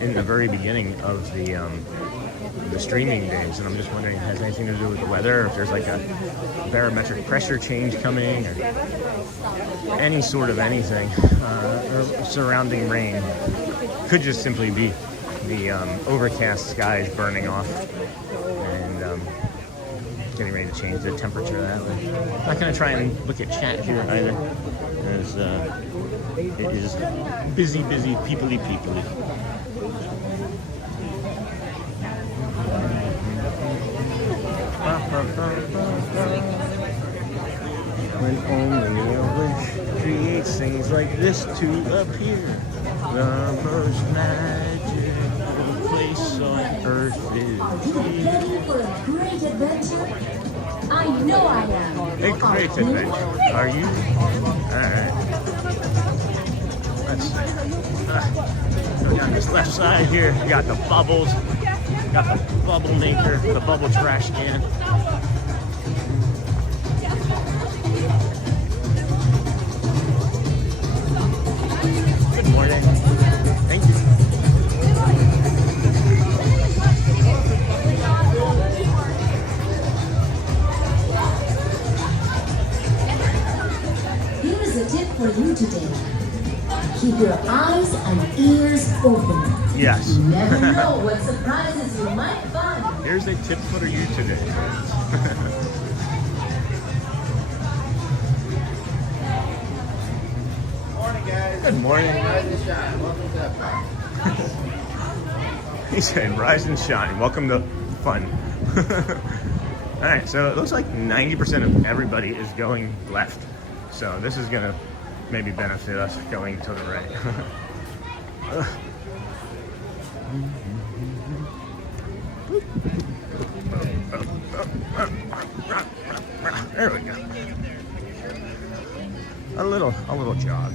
in the very beginning of the streaming days, and I'm just wondering if it has anything to do with the weather, or if there's like a barometric pressure change coming, or any sort of anything, or surrounding rain. Could just simply be the overcast skies burning off and getting ready to change the temperature that way. I'm not going to try and look at chat here either, as it is busy, peoply. When only a wish creates things like this to appear, the most magical place on earth is here. Ready for a great adventure? I know I am. A great adventure. Are you? Alright. Let's go down this left side here. We got the bubbles. Got the bubble maker, the bubble trash can. Good morning. Thank you. Here's a tip for you today. Keep your eyes and ears open. Yes. You never know what surprises you might find. Here's a tip for you today. Morning, guys. Good morning. Rise and shine. Welcome to fun. He said, rise and shine. Welcome to fun. All right, so it looks like 90% of everybody is going left. So this is going to maybe benefit us going to the right. There we go. A little jog.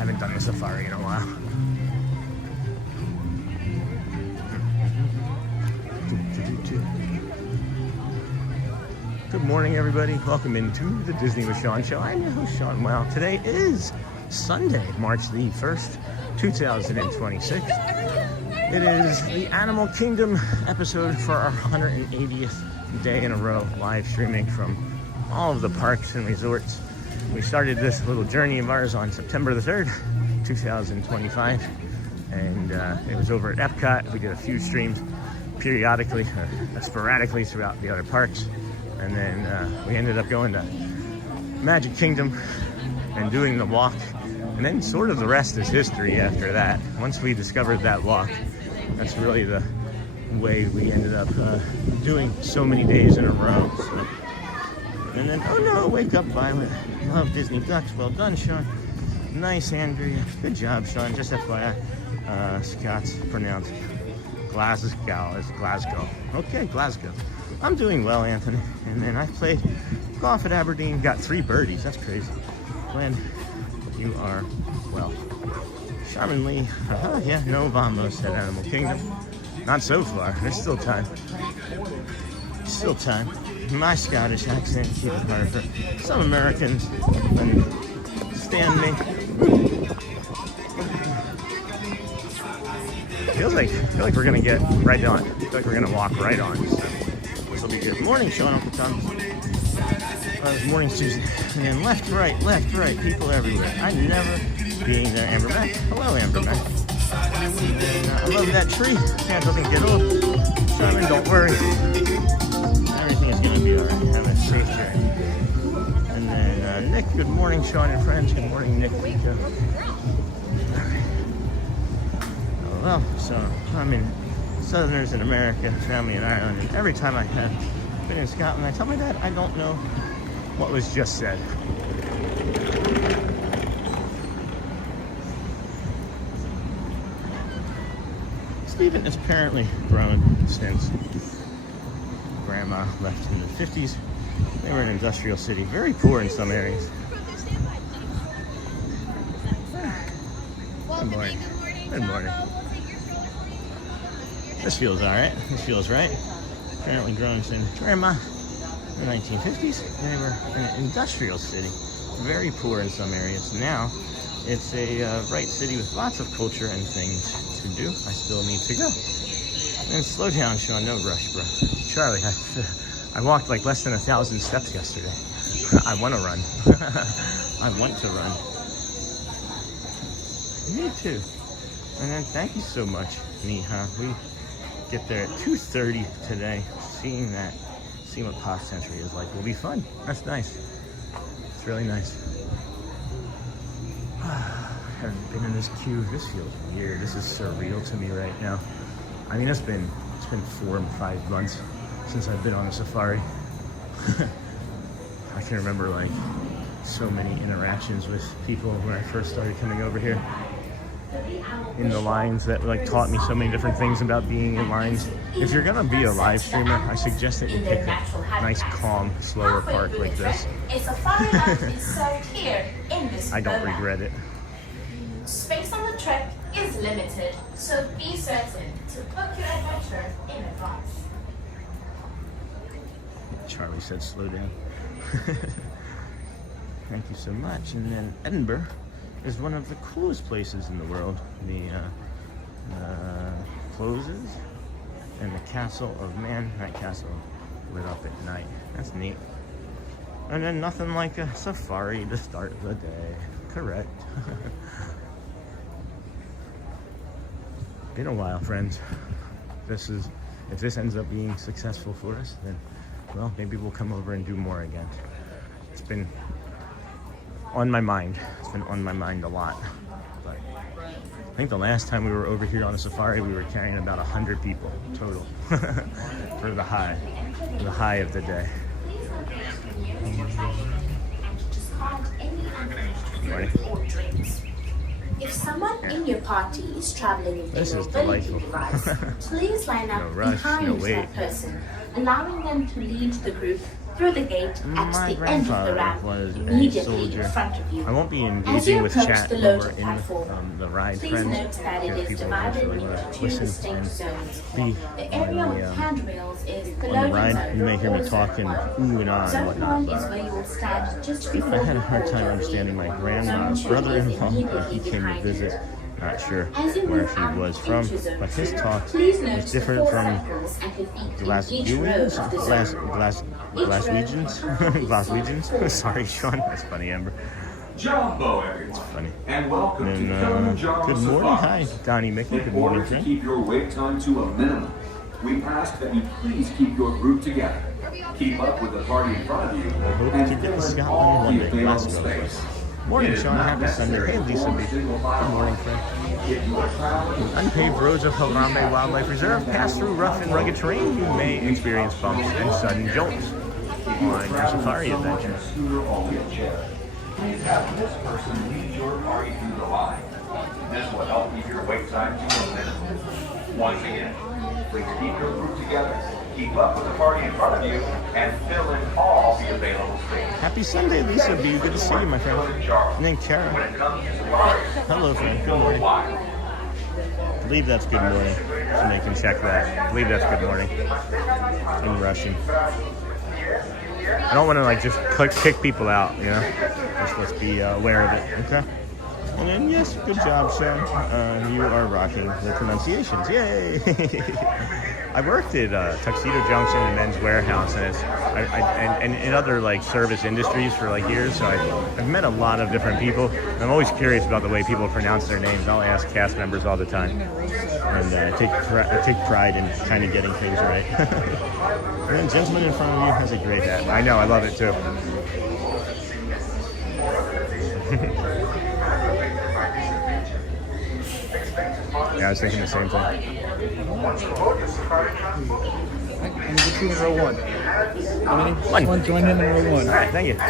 Haven't done the safari in a while. Good morning, everybody. Welcome into the Disney with Sean show. I'm your host, Sean. Well, today is Sunday, March the 1st, 2026. It is the Animal Kingdom episode for our 180th day in a row, live streaming from all of the parks and resorts. We started this little journey of ours on September the 3rd, 2025, and it was over at Epcot. We did a few streams periodically, sporadically throughout the other parks, and then we ended up going to Magic Kingdom and doing the walk, and then sort of the rest is history after that. Once we discovered that walk, that's really the way we ended up doing so many days in a row. So. And then, oh no, wake up, Violet. Love Disney Ducks. Well done, Sean. Nice, Andrea. Good job, Sean. Just FYI, Scott's pronounced Glasgow. It's Glasgow. Okay, Glasgow. I'm doing well, Anthony. And then I played golf at Aberdeen. Got 3 birdies. That's crazy. Glenn, you are well. Charmin Lee. Yeah, no vamos at Animal Kingdom. Not so far. There's still time. Still time. My Scottish accent, keep it hard. Some Americans stand me. I feel like we're gonna get right on. I feel like we're gonna walk right on. So this will be good. Morning, Sean, Uncle Tom. Morning, Susan. And then left, right, people everywhere. I never being there. Amber Mac. Hello, Amber Mac. I love that tree. Can't doesn't get old. Simon, don't worry. Everything is going to be all right. Have a safe journey. And then Nick, good morning, Sean and friends. Good morning, Nick. All right. Oh, well, so I'm in Southerners in America, family in Ireland, and every time I have been in Scotland, I tell my dad I don't know what was just said. Stephen is apparently grown since Grandma left in the 50s. They were an industrial city, very poor in some areas. Good morning. Good morning. This feels alright. This feels right. Apparently grown since Grandma in the 1950s. They were an industrial city, very poor in some areas. Now, it's a right city with lots of culture and things to do. I still need to go. And slow down, Sean. No rush, bro. Charlie, I walked like less than 1,000 steps yesterday. I want to run. I want to run. Me too. And then thank you so much, Miha. We get there at 2:30 today. Seeing what past century is like will be fun. That's nice. It's really nice. Haven't been in this queue. This feels weird. This is surreal to me right now. I mean, it's been 4 or 5 months since I've been on a safari. I can remember like so many interactions with people when I first started coming over here. In the lines that like taught me so many different things about being in lines. If you're gonna be a live streamer, I suggest that you pick a nice, calm, slower park like this. I don't regret it. Space on the trip is limited, so be certain to book your adventure in advance. Charlie said slow down. Thank you so much. And then Edinburgh is one of the coolest places in the world. The closes and the Castle of Man, that castle lit up at night. That's neat. And then nothing like a safari to start the day. Correct. Been a while, friends. If this ends up being successful for us, then, well, maybe we'll come over and do more again. It's been on my mind. It's been on my mind a lot. But I think the last time we were over here on a safari, we were carrying about 100 people total for the high of the day. Morning. If someone in your party is traveling with This a is mobility delightful. device, please line up No rush, behind no wait. that person, allowing them to lead the group through the gate at My the end of the grandfather ramp, was a immediately soldier. in front of you. I won't be As engaging you with approach chat the over loading in platform, the ride, please friends, note that it because is people divided actually into two listen distinct and zones. be The area on with handrails is the the loading ride. zone. You may hear me or zone talking one. ooh and ah and Zone whatnot, 1 is but where you will stand just I before had a you hard board time your understanding my vehicle. grandma's Zone 2 is brother-in-law when he immediately came to behind visit. you. Not sure As you where move she out was from, into zone but his 2, talk please note was the different 4 from circles at your feet in Glaswegians. each row of the zone. Glaswegians. Sorry, Sean. That's funny, Amber. Jumbo, everyone. Funny. And welcome And to Kilimanjaro good morning. Hi, Safaris. Donnie Mickey. Good In order morning, to friend. keep your wait time to a minimum, we ask that you please keep your group together. Keep up with the party in front of you. I hope and to get to fill in Scotland all one the day. available Glasgow. space. Morning, It is Sean. not Happy Sunday. necessary Hey, to Lisa form B. a single Good file morning, line. friend. If you are traveling Unpaved roads of Harambe Wildlife Reserve pass through rough and rugged terrain. You may experience bumps and sudden jolts on your safari adventure. scooter or wheelchair, please have this person lead your party through the line. This will help keep your wait time to a minimum. Once again, please keep your group together, keep up with the party in front of you, and fill in all the available space. Happy Sunday, Lisa B. Good to see you, my friend. And then Kara. When it comes to safaris, Hello, friend. Good go morning. wild. I believe that's good morning. So they can check that. I believe that's good morning in Russian. I don't want to like just kick people out, you know. Just let's be aware of it. Okay. And then yes, good job, Sean. You are rocking the pronunciations. Yay! I worked at Tuxedo Junction and Men's Warehouse, and and in other like service industries for like years. So I've met a lot of different people. And I'm always curious about the way people pronounce their names. I'll ask cast members all the time, and I take pride in kind of getting things right. And then gentleman in front of you has a great hat. I know, I love it too. Yeah, I was thinking the same thing. I'm get you in row 1. How many? One. One, join him in row 1. All right, thank you. If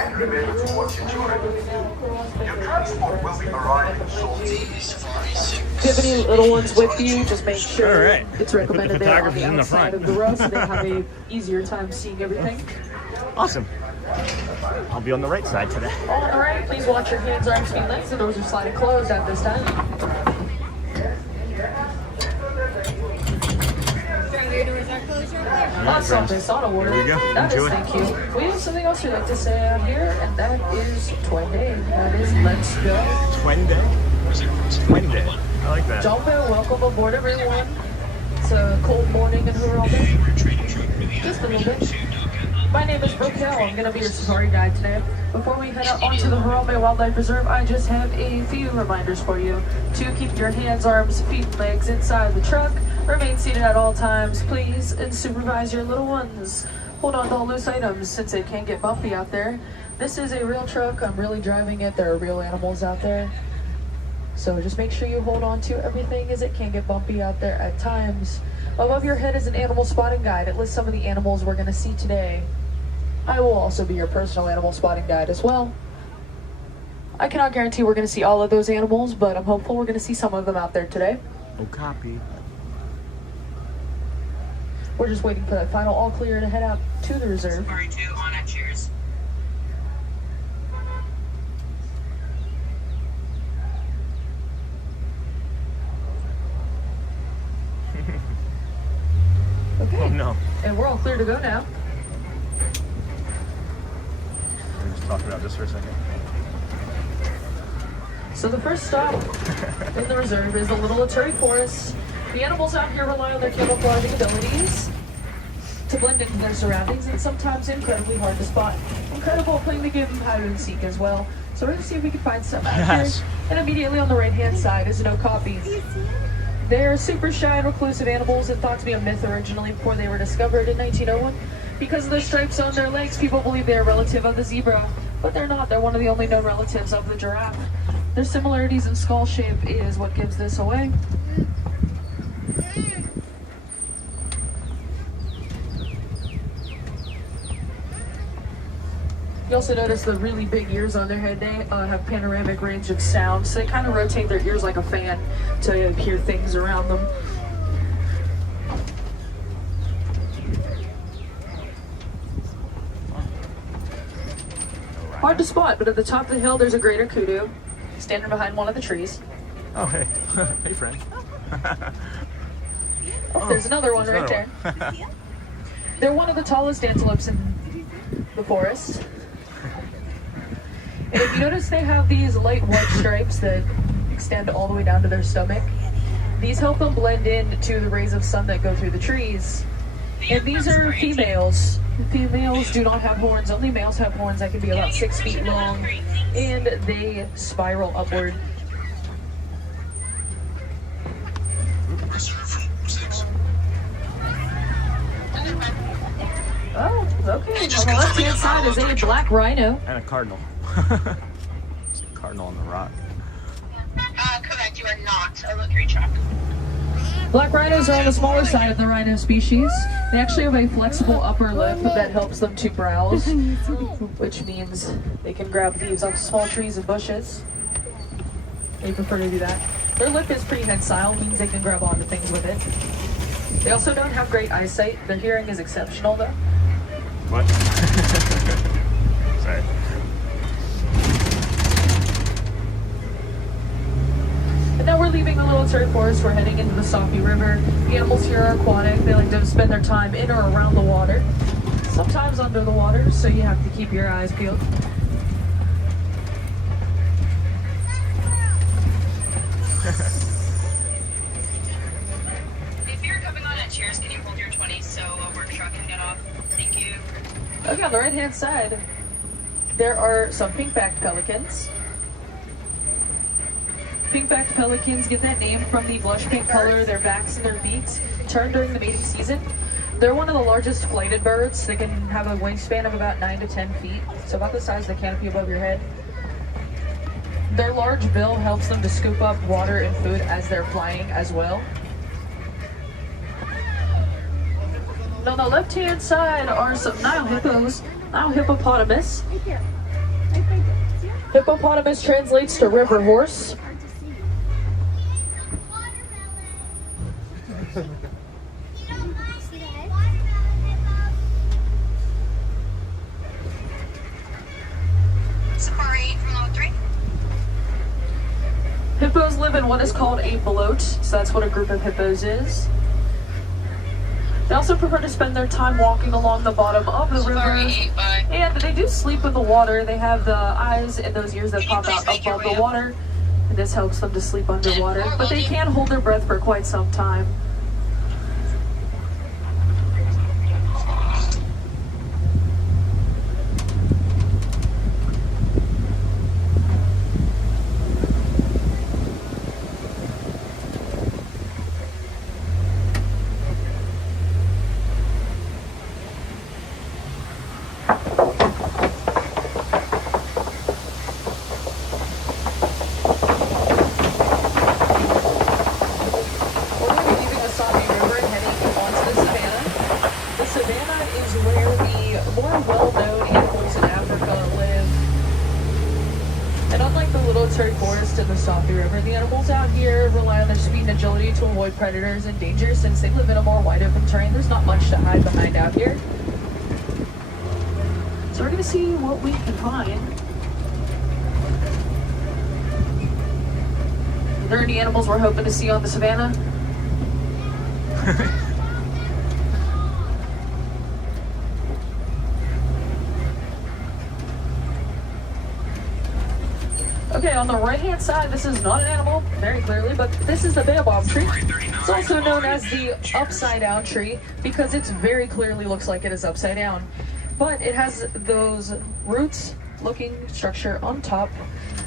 you have any little ones with you, just make sure All right. it's Put the recommended they're on photographers the in the outside front. of the row so they have a easier time seeing everything. Awesome. I'll be on the right side today. All right, please watch your hands, arms, feet, legs. The doors are sliding closed at this time. Lots of this on order. There we go. That is, Enjoy. thank you. We have something else we'd like to say out here, and that is Twende. That is Let's Go. Twende. Twende. I like that. Jump in, welcome aboard everyone. It's a cold morning in Harambe. Just a little bit. My name is Raquel. I'm going to be your safari guide today. Before we head out onto the Harambe Wildlife Reserve, I just have a few reminders for you. To keep your hands, arms, feet, and legs inside the truck. Remain seated at all times, please, and supervise your little ones. Hold on to all loose items since it can get bumpy out there. This is a real truck. I'm really driving it. There are real animals out there. So just make sure you hold on to everything as it can get bumpy out there at times. Above your head is an animal spotting guide. It lists some of the animals we're going to see today. I will also be your personal animal spotting guide as well. I cannot guarantee we're going to see all of those animals, but I'm hopeful we're going to see some of them out there today. Okapi. We're just waiting for that final all clear to head out to the reserve. Safari 2 on at cheers. Okay. Oh no. And we're all clear to go now. We'll just talk about this for a second. So the first stop in the reserve is the Little Aturi Forest. The animals out here rely on their camouflaging abilities to blend into their surroundings, and sometimes incredibly hard to spot. Incredible playing the game of hide and seek as well. So we're going to see if we can find some out Yes. here. And immediately on the right-hand side is an Okapi. They're super shy and reclusive animals and thought to be a myth originally before they were discovered in 1901. Because of the stripes on their legs, people believe they're a relative of the zebra, but they're not. They're one of the only known relatives of the giraffe. Their similarities in skull shape is what gives this away. You also notice the really big ears on their head. They have panoramic range of sound, so they kind of rotate their ears like a fan to hear things around them. Hard to spot, but at the top of the hill there's a greater kudu standing behind one of the trees. Oh, hey. Hey, friend. Oh, there's another one right there. They're one of the tallest antelopes in the forest. And if you notice, they have these light white stripes that extend all the way down to their stomach. These help them blend in to the rays of sun that go through the trees. And these are females. Females do not have horns. Only males have horns that can be about 6 feet long, and they spiral upward. Oh, okay. On the left-hand side is a black rhino. And a cardinal. There's a cardinal on the rock. Correct, you are not a luxury truck. Black rhinos are on the smaller side of the rhino species. They actually have a flexible upper lip that helps them to browse, which means they can grab leaves off small trees and bushes. They prefer to do that. Their lip is pretty hensile, means they can grab onto things with it. They also don't have great eyesight. Their hearing is exceptional, though. What? Sorry. And now we're leaving the little turf forest. We're heading into the Saupi River. The animals here are aquatic. They like to spend their time in or around the water, sometimes under the water, so you have to keep your eyes peeled. If you're coming on at Cheers, can you hold your 20s so a work truck can get off? Thank you. Okay, on the right-hand side, there are some pink-backed pelicans. Pink-backed pelicans get that name from the blush pink color their backs and their beaks turn during the mating season. They're one of the largest flighted birds. They can have a wingspan of about 9 to 10 feet, so about the size of the canopy above your head. Their large bill helps them to scoop up water and food as they're flying as well. And on the left-hand side are some Nile hippos. Nile hippopotamus. Hippopotamus translates to river horse. Safari from level 3. Hippos live in what is called a bloat, so that's what a group of hippos is. They also prefer to spend their time walking along the bottom of the river, and they do sleep in the water. They have the eyes and those ears that pop out above the water, and this helps them to sleep underwater, but they can hold their breath for quite some time. Predators and danger. Since they live in a more wide open terrain, there's not much to hide behind out here. So we're going to see what we can find. Are there any animals we're hoping to see on the savannah? Okay, on the right-hand side, this is not an animal, very clearly, but this is the baobab tree. It's also known as the upside-down tree because it very clearly looks like it is upside down. But it has those roots-looking structure on top,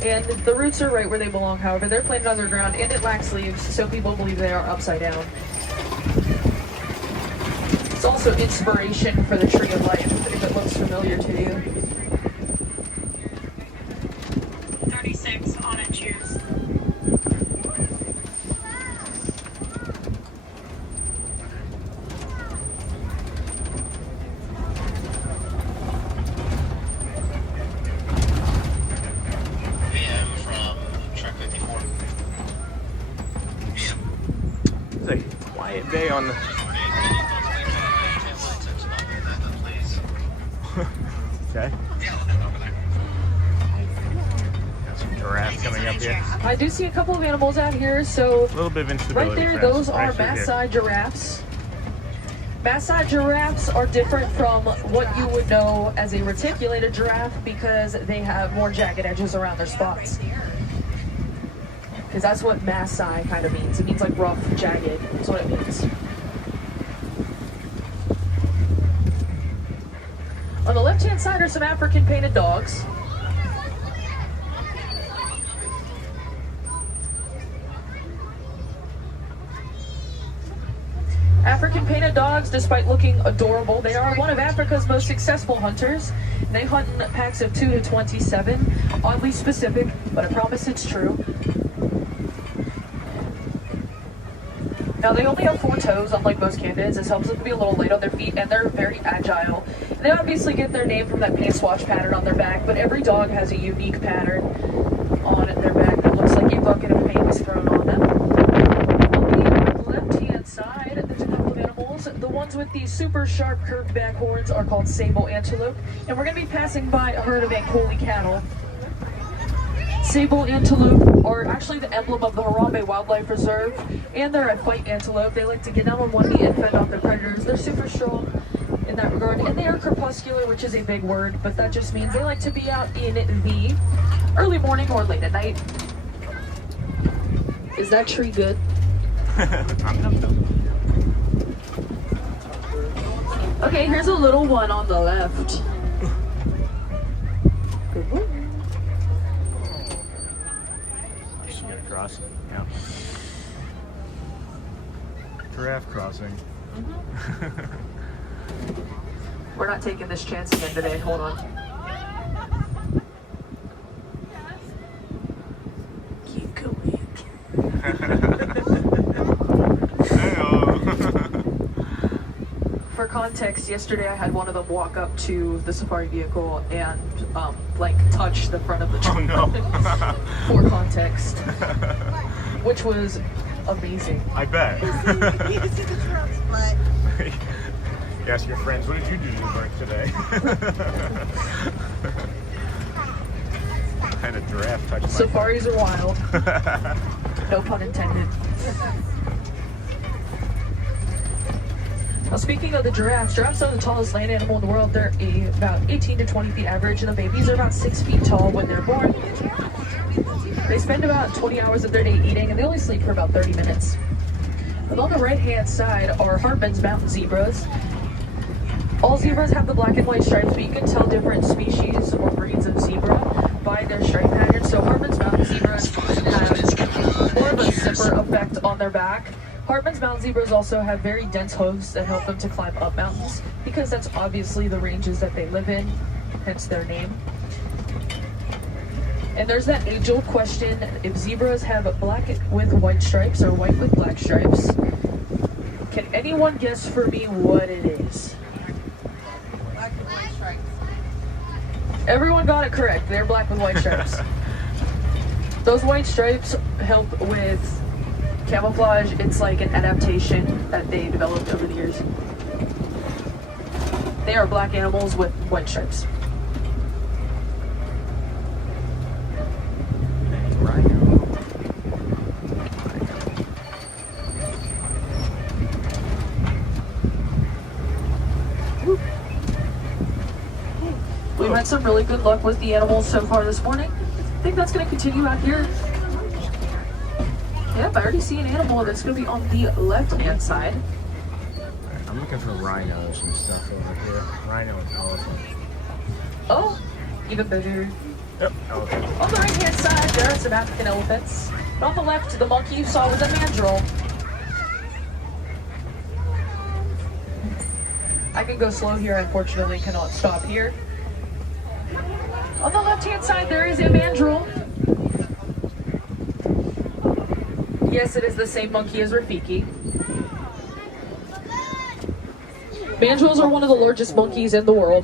and the roots are right where they belong. However, they're planted underground, and it lacks leaves, so people believe they are upside down. It's also inspiration for the Tree of Life, if it looks familiar to you. 36 on it, cheers. VM from truck 54. It's a quiet day on the... Okay. coming up here. I do see a couple of animals out here, so A little bit of instability. right there, for us. those are Right through here. Maasai giraffes. Maasai giraffes are different from what you would know as a reticulated giraffe because they have more jagged edges around their spots. Because that's what Maasai kind of means. It means like rough, jagged. That's what it means. On the left-hand side are some African painted dogs. African painted dogs, despite looking adorable, they are one of Africa's most successful hunters. They hunt in packs of 2 to 27. Oddly specific, but I promise it's true. Now, they only have 4 toes, unlike most canids. This helps them to be a little light on their feet, and they're very agile. And they obviously get their name from that paint swatch pattern on their back, but every dog has a unique pattern on their back that looks like a bucket of paint was thrown on them. On the left-hand side, there's a couple of animals. The ones with the super sharp curved back horns are called sable antelope, and we're going to be passing by a herd of Ankoli cattle. Sable antelope are actually the emblem of the Harambe Wildlife Reserve, and they're a fight antelope. They like to get down on one knee and fend off their predators. They're super strong in that regard, and they are crepuscular, which is a big word, but that just means they like to be out in the early morning or late at night. Is that tree good? Okay, here's a little one on the left. Good one. Cross. Yeah. Giraffe crossing. We're not taking this chance again today. Hold on. Keep going. For context, yesterday I had one of them walk up to the safari vehicle and like touch the front of the truck. Oh no. For context. Which was amazing. I bet. You see the giraffe's butt. You ask your friends, what did you do to work today? What kind of giraffe touched my Safaris are wild. No pun intended. Well, speaking of the giraffes are the tallest land animal in the world. They're about 18 to 20 feet average, and the babies are about 6 feet tall when they're born. They spend about 20 hours of their day eating, and they only sleep for about 30 minutes. And on the right-hand side are Hartman's mountain zebras. All zebras have the black and white stripes, but you can tell different species or breeds of zebra by their stripe pattern. So Hartman's mountain zebras have more of a zipper effect on their back. Hartman's mountain zebras also have very dense hooves that help them to climb up mountains, because that's obviously the ranges that they live in, hence their name. And there's that age-old question, if zebras have black with white stripes or white with black stripes. Can anyone guess for me what it is? Black and white stripes. Everyone got it correct. They're black with white stripes. Those white stripes help with camouflage. It's like an adaptation that they developed over the years. They are black animals with white stripes. We've had some really good luck with the animals so far this morning. I think that's going to continue out here. Yep, I already see an animal that's going to be on the left-hand side. I'm looking for rhinos and stuff over here. Rhino and elephant. Oh, even better. Yep, elephant. On the right-hand side, there are some African elephants. And on the left, the monkey you saw was a mandrill. I can go slow here, unfortunately cannot stop here. On the left-hand side, there is a mandrill. Yes, it is the same monkey as Rafiki. Mandrills are one of the largest monkeys in the world,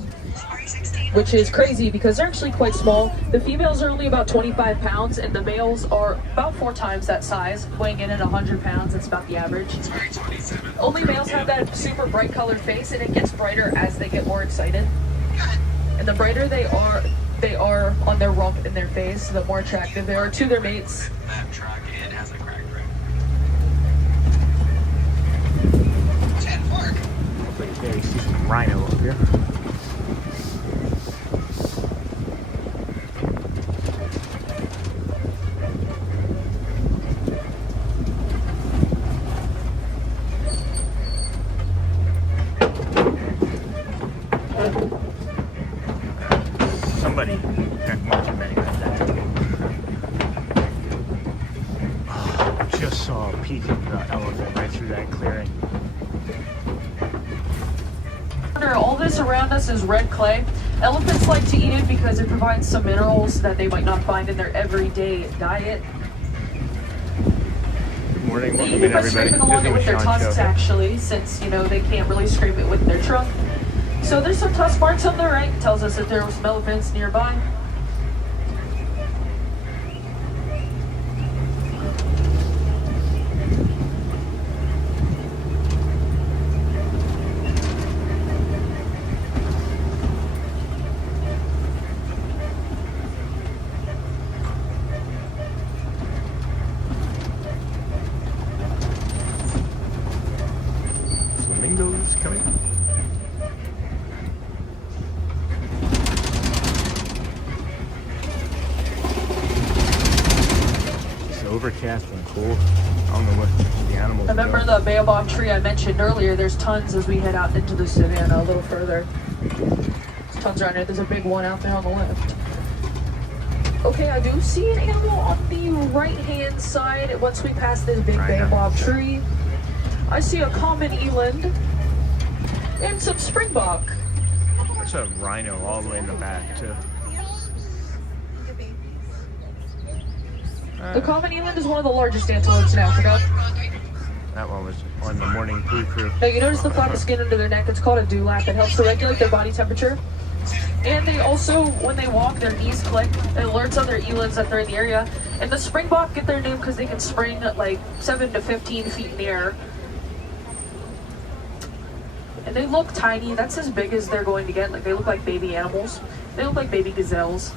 which is crazy because they're actually quite small. The females are only about 25 pounds, and the males are about 4 times that size, weighing in at 100 pounds. That's about the average. Only males have that super bright colored face, and it gets brighter as they get more excited. And the brighter they are, they are on their rump and their face, the more attractive they are to their mates. That track and has a cracked rim. Looks like there you see some rhino up here. Somebody had much of many like that. Oh, just saw a peek of the elephant right through that clearing. All this around us is red clay. Elephants like to eat it because it provides some minerals that they might not find in their everyday diet. Good morning, They welcome eat it in by everybody. scraping along it with their Disney Sean tusks, Show. actually, since, you know, they can't really scrape it with their trunk. So there's some tusk marks on the right. It tells us that there were some elephants nearby. Flamingos coming. It's overcast and cool. I don't know what the animals Remember are. the baobab tree I mentioned earlier? There's tons as we head out into the savannah a little further. There's tons around here. There's a big one out there on the left. Okay, I do see an animal on the right-hand side once we pass this big Rhino. baobab tree. I see a common eland and some springbok. There's a rhino all the way in the back too. The common eland is one of the largest antelopes in Africa. That one was on the morning poo crew. Now you notice the flap of skin under their neck, it's called a dewlap. It helps to regulate their body temperature. And they also, when they walk, their knees click. It alerts other elands that they're in the area. And the springbok get their name because they can spring at like 7 to 15 feet in the air. And they look tiny. That's as big as they're going to get. Like, they look like baby animals. They look like baby gazelles.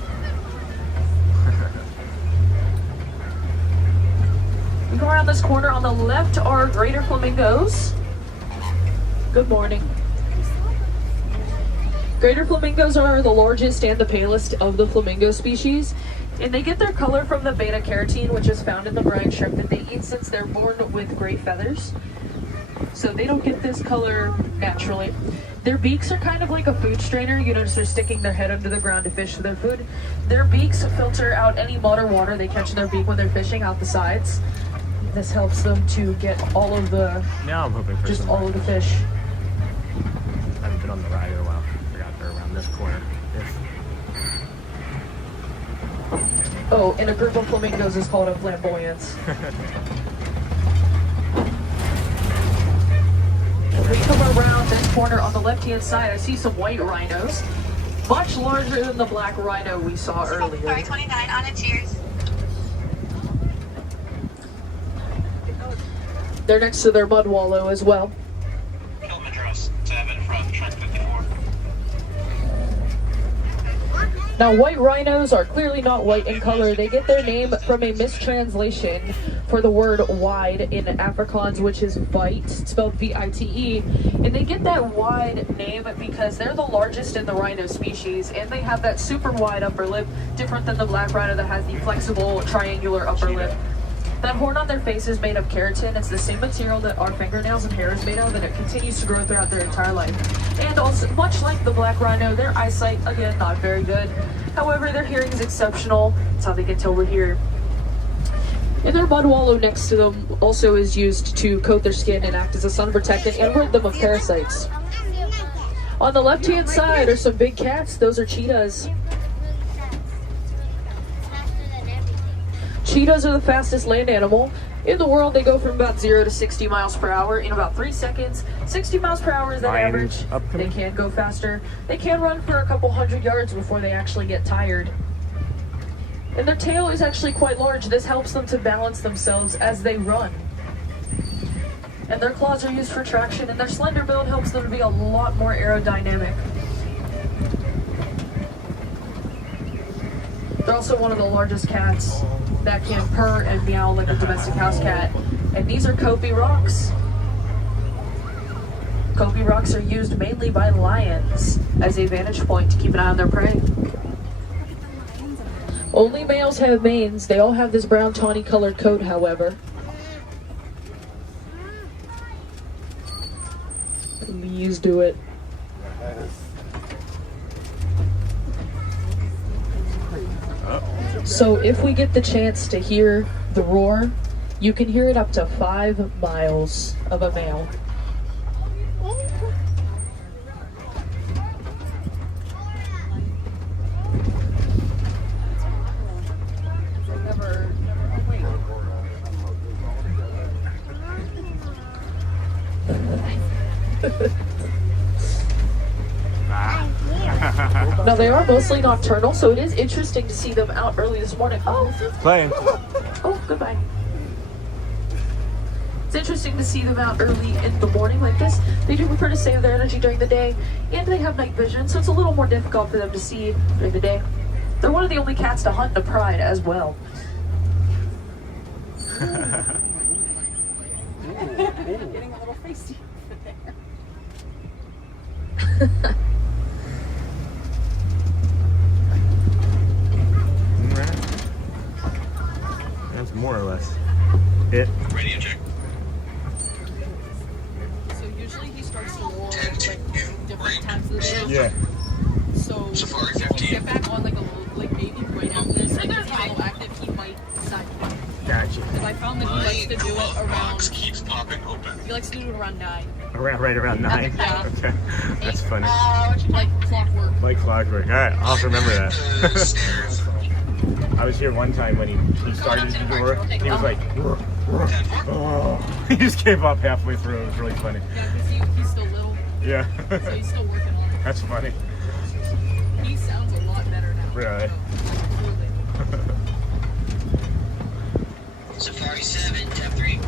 We go around this corner. On the left are greater flamingos. Good morning. Greater flamingos are the largest and the palest of the flamingo species, and they get their color from the beta carotene, which is found in the brine shrimp that they eat since they're born with great feathers. So they don't get this color naturally. Their beaks are kind of like a food strainer. You notice they're sticking their head under the ground to fish for their food. Their beaks filter out any mud or water they catch in their beak when they're fishing out the sides. This helps them to get all of the, Now I'm hoping for just some all of the rhinos. fish. I haven't been on the ride in a while. Forgot they're around this corner. Oh, and a group of flamingos is called a flamboyance. We come around this corner on the left-hand side. I see some white rhinos, much larger than the black rhino we saw earlier. 29 on a cheers. They're next to their mud wallow as well. Kilimanjaro 7 from track 54. Now, white rhinos are clearly not white in color. They get their name from a mistranslation for the word wide in Afrikaans, which is vite, spelled V-I-T-E. And they get that wide name because they're the largest in the rhino species, and they have that super wide upper lip, different than the black rhino that has the flexible triangular upper lip. That horn on their face is made of keratin. It's the same material that our fingernails and hair is made of, and it continues to grow throughout their entire life. And also, much like the black rhino, their eyesight, again, not very good. However, their hearing is exceptional. That's how they can tell we're here. And their mud wallow next to them also is used to coat their skin and act as a sun protectant and rid them of parasites. On the left-hand side are some big cats. Those are cheetahs. Cheetahs are the fastest land animal in the world. They go from about 0 to 60 miles per hour in about 3 seconds. 60 miles per hour is the Lions average. upcoming. They can go faster. They can run for a couple hundred yards before they actually get tired. And their tail is actually quite large. This helps them to balance themselves as they run. And their claws are used for traction, and their slender build helps them to be a lot more aerodynamic. They're also one of the largest cats that can purr and meow like a domestic house cat. And these are Okapi rocks. Okapi rocks are used mainly by lions as a vantage point to keep an eye on their prey. Only males have manes. They all have this brown tawny colored coat, however. Please do it. So if we get the chance to hear the roar, you can hear it up to 5 miles of a male. Now they are mostly nocturnal, so it is interesting to see them out early this morning. Oh, Playing. Oh, goodbye. It's interesting to see them out early in the morning like this. They do prefer to save their energy during the day, and they have night vision, so it's a little more difficult for them to see during the day. They're one of the only cats to hunt in a pride as well. Getting a little feisty over there. That's more or less it. Radio check. So usually he starts to roar like different times of the day. Yeah. So Safari if 15. we get back on like a little, like maybe right after this, like if he's a little active, he might decide to do it. Gotcha. Because I found that he likes to do it Glove box around. keeps popping open. He likes to do it around 9. Right around 9. Yeah. Okay. That's funny. Like clockwork. Like clockwork. Alright, I'll have to remember that. Stairs. I was here one time when he started the door. He was like, oh. He just gave up halfway through. It was really funny. Yeah, because he's still little, Yeah. so he's still working on it. That's funny. He sounds a lot better now. Really? Safari 7, tap 3.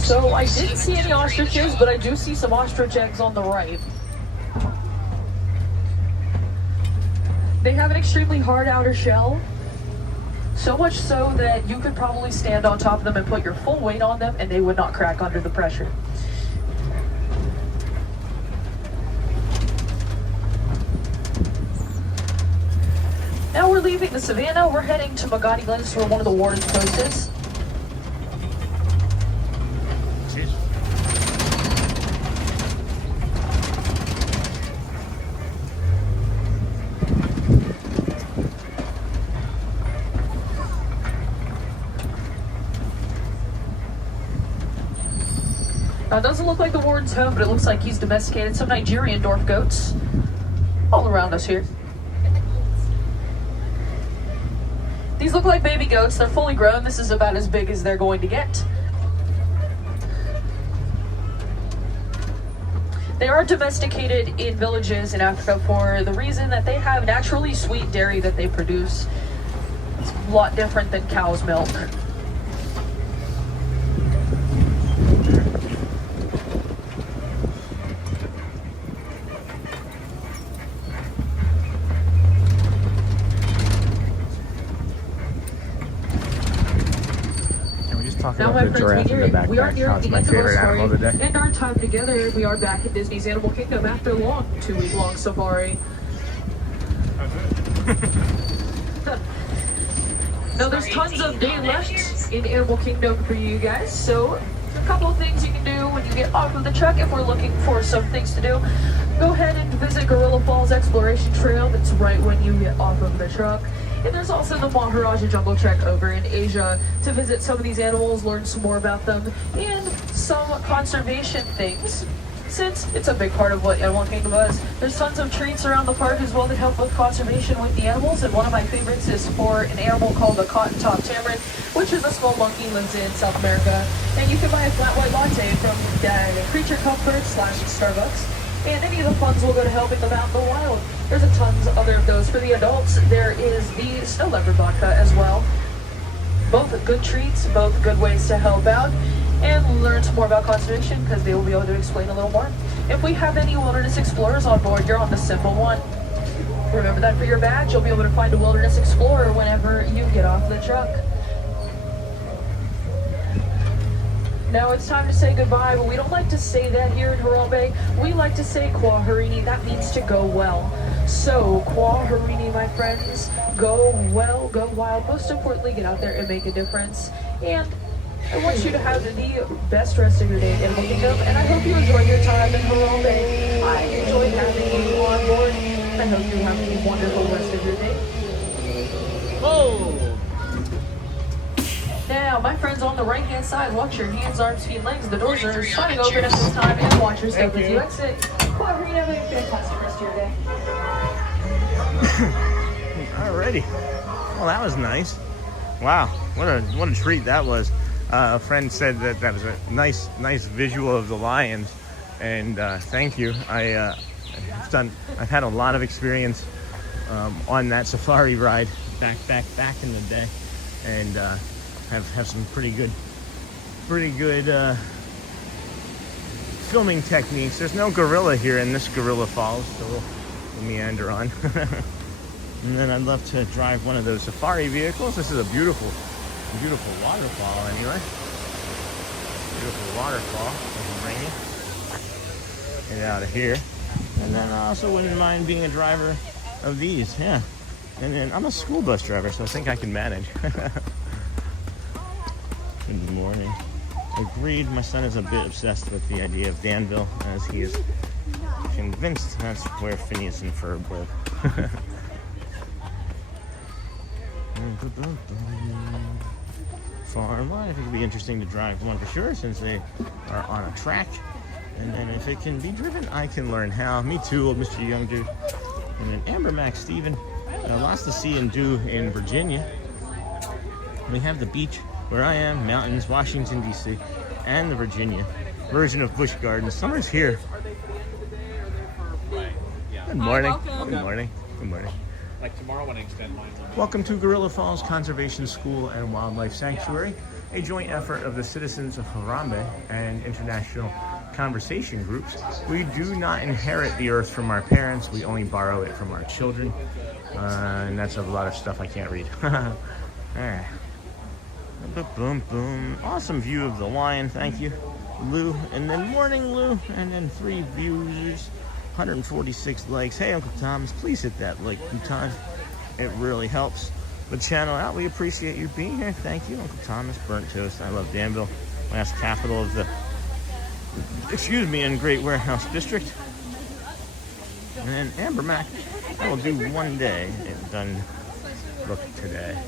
So I didn't see any ostriches, but I do see some ostrich eggs on the right. They have an extremely hard outer shell, so much so that you could probably stand on top of them and put your full weight on them and they would not crack under the pressure. Now we're leaving the savannah. We're heading to Magadi Glens where one of the warden's posts is. Now, it doesn't look like the warden's home, but it looks like he's domesticated some Nigerian dwarf goats all around us here. These look like baby goats. They're fully grown. This is about as big as they're going to get. They are domesticated in villages in Africa for the reason that they have naturally sweet dairy that they produce. It's a lot different than cow's milk. Now, my friends, we are nearing the end of our story and our time together. We are back in Disney's Animal Kingdom after a long 2-week-long safari. Now, there's tons of day left in Animal Kingdom for you guys, so a couple of things you can do when you get off of the truck if we're looking for some things to do. Go ahead and visit Gorilla Falls Exploration Trail. That's right when you get off of the truck. And there's also the Maharajah Jungle Trek over in Asia to visit some of these animals, learn some more about them, and some conservation things, since it's a big part of what Animal Kingdom is. There's tons of treats around the park as well that help with conservation with the animals, and one of my favorites is for an animal called the cotton-top tamarin, which is a small monkey, lives in South America, and you can buy a flat white latte from Creature Comforts / Starbucks. And any of the funds will go to helping them out in the wild. There's a tons of other of those for the adults. There is the snow leopard vodka as well. Both good treats, both good ways to help out and learn some more about conservation because they will be able to explain a little more. If we have any wilderness explorers on board, you're on the simple one. Remember that for your badge. You'll be able to find a wilderness explorer whenever you get off the truck. Now it's time to say goodbye, but we don't like to say that here in Harambe. We like to say Kwaherini. That means to go well. So, Kwaherini, my friends, go well, go wild. Most importantly, get out there and make a difference. And I want you to have the best rest of your day in Animal Kingdom, and I hope you enjoy your time in Harambe. I enjoyed having you on board. I hope you have a wonderful rest of your day. Oh! Now, my friends on the right-hand side, watch your hands, arms, feet, legs. The doors are sliding open at this time, and watch your step as you exit. Kwaherini, have a fantastic rest of your day. Alrighty. Well, that was nice. Wow, what a treat that was. A friend said that was a nice visual of the lions, and thank you. I've had a lot of experience on that safari ride back in the day, and have some pretty good filming techniques. There's no gorilla here in this Gorilla Falls, so we'll meander on. And then I'd love to drive one of those safari vehicles. This is a beautiful waterfall anyway. Beautiful waterfall. It's raining. Get out of here. And then I also wouldn't mind being a driver of these, yeah. And then I'm a school bus driver, so I think I can manage. Good morning. Agreed, my son is a bit obsessed with the idea of Danville, as he is convinced that's where Phineas and Ferb live. Farm life. It could be interesting to drive one for sure, since they are on a track. And then if it can be driven, I can learn how. Me too, old Mr. Young Dude. And then Amber Mac Steven. Lots to see and do in Virginia. We have the beach where I am, mountains, Washington, D.C., and the Virginia version of Busch Gardens. Summer's here. Good morning. Good morning. Good morning. Like tomorrow when I extend mine. Welcome to Gorilla Falls Conservation School and Wildlife Sanctuary, a joint effort of the citizens of Harambe and international conversation groups. We do not inherit the earth from our parents, we only borrow it from our children. And that's a lot of stuff I can't read. Boom, boom. Awesome view of the lion, thank you, Lou. And then morning, Lou. And then 3 viewers, 146 likes. Hey, Uncle Thomas, please hit that like button. It really helps the channel out. We appreciate you being here. Thank you, Uncle Thomas. Burnt toast. I love Danville, last capital of the, in Great Warehouse District. And then Amber Mac, I will do one day. It done look today.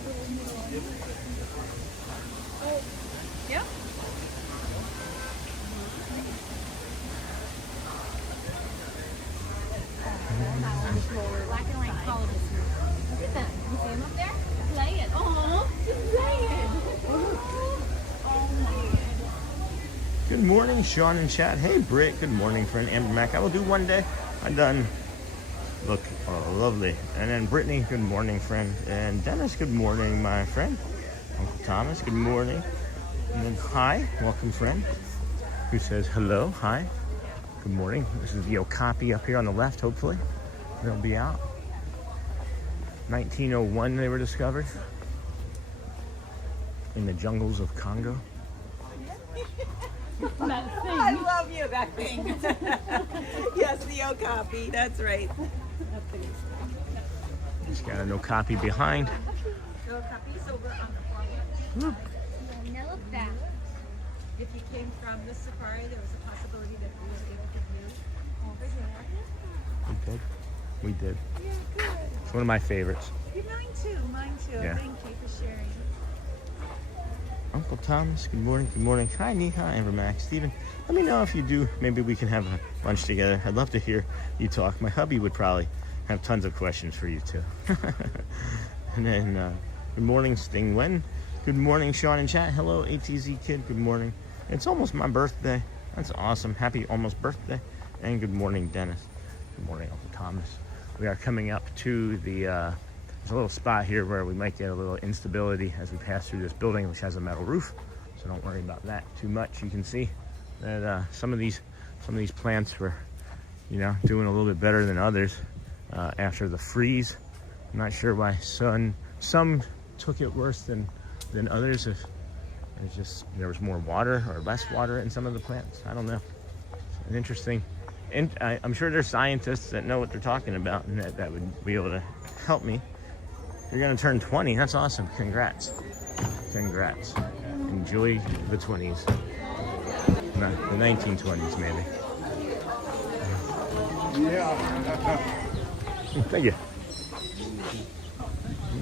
Yep. Black and white color. Look at that. You see him up there? Play it. Oh, just play it. Oh my God. Good morning, Sean and chat. Hey, Britt. Good morning, friend. Amber Mac. I will do one day. I'm done. Look, lovely. And then Brittany, good morning, friend. And Dennis, good morning, my friend. Uncle Thomas, good morning. And then hi, welcome, friend. Who says hello? Hi. Good morning. This is the Okapi up here on the left, hopefully. They'll be out. 1901 they were discovered in the jungles of Congo. I love you, that thing. Yes, the Okapi, that's right. Just got an Okapi behind. The Okapi's over on the far left. Now look back. If you came from the safari, there was a possibility that we were able to view over here. We did. Yeah, good. It's one of my favorites. Mine too, mine too. Yeah. Thank you for sharing. Uncle Thomas, good morning, good morning. Hi, Nika, Amber Mac, Steven. Let me know if you do. Maybe we can have a lunch together. I'd love to hear you talk. My hubby would probably have tons of questions for you too. And then, good morning, Sting Wen. Good morning, Sean in chat. Hello, ATZ Kid, good morning. It's almost my birthday. That's awesome. Happy almost birthday. And good morning, Dennis. Good morning, Uncle Thomas. We are coming up to the, there's a little spot here where we might get a little instability as we pass through this building, which has a metal roof. So don't worry about that too much. You can see that some of these plants were, doing a little bit better than others. after the freeze. I'm not sure why some took it worse than others. If it's just there was more water or less water in some of the plants. I don't know. It's an interesting. And I'm sure there's scientists that know what they're talking about and that would be able to help me. You're gonna turn 20. That's awesome. Congrats. Congrats. Enjoy the 20s. No, the 1920s maybe. Yeah. Thank you.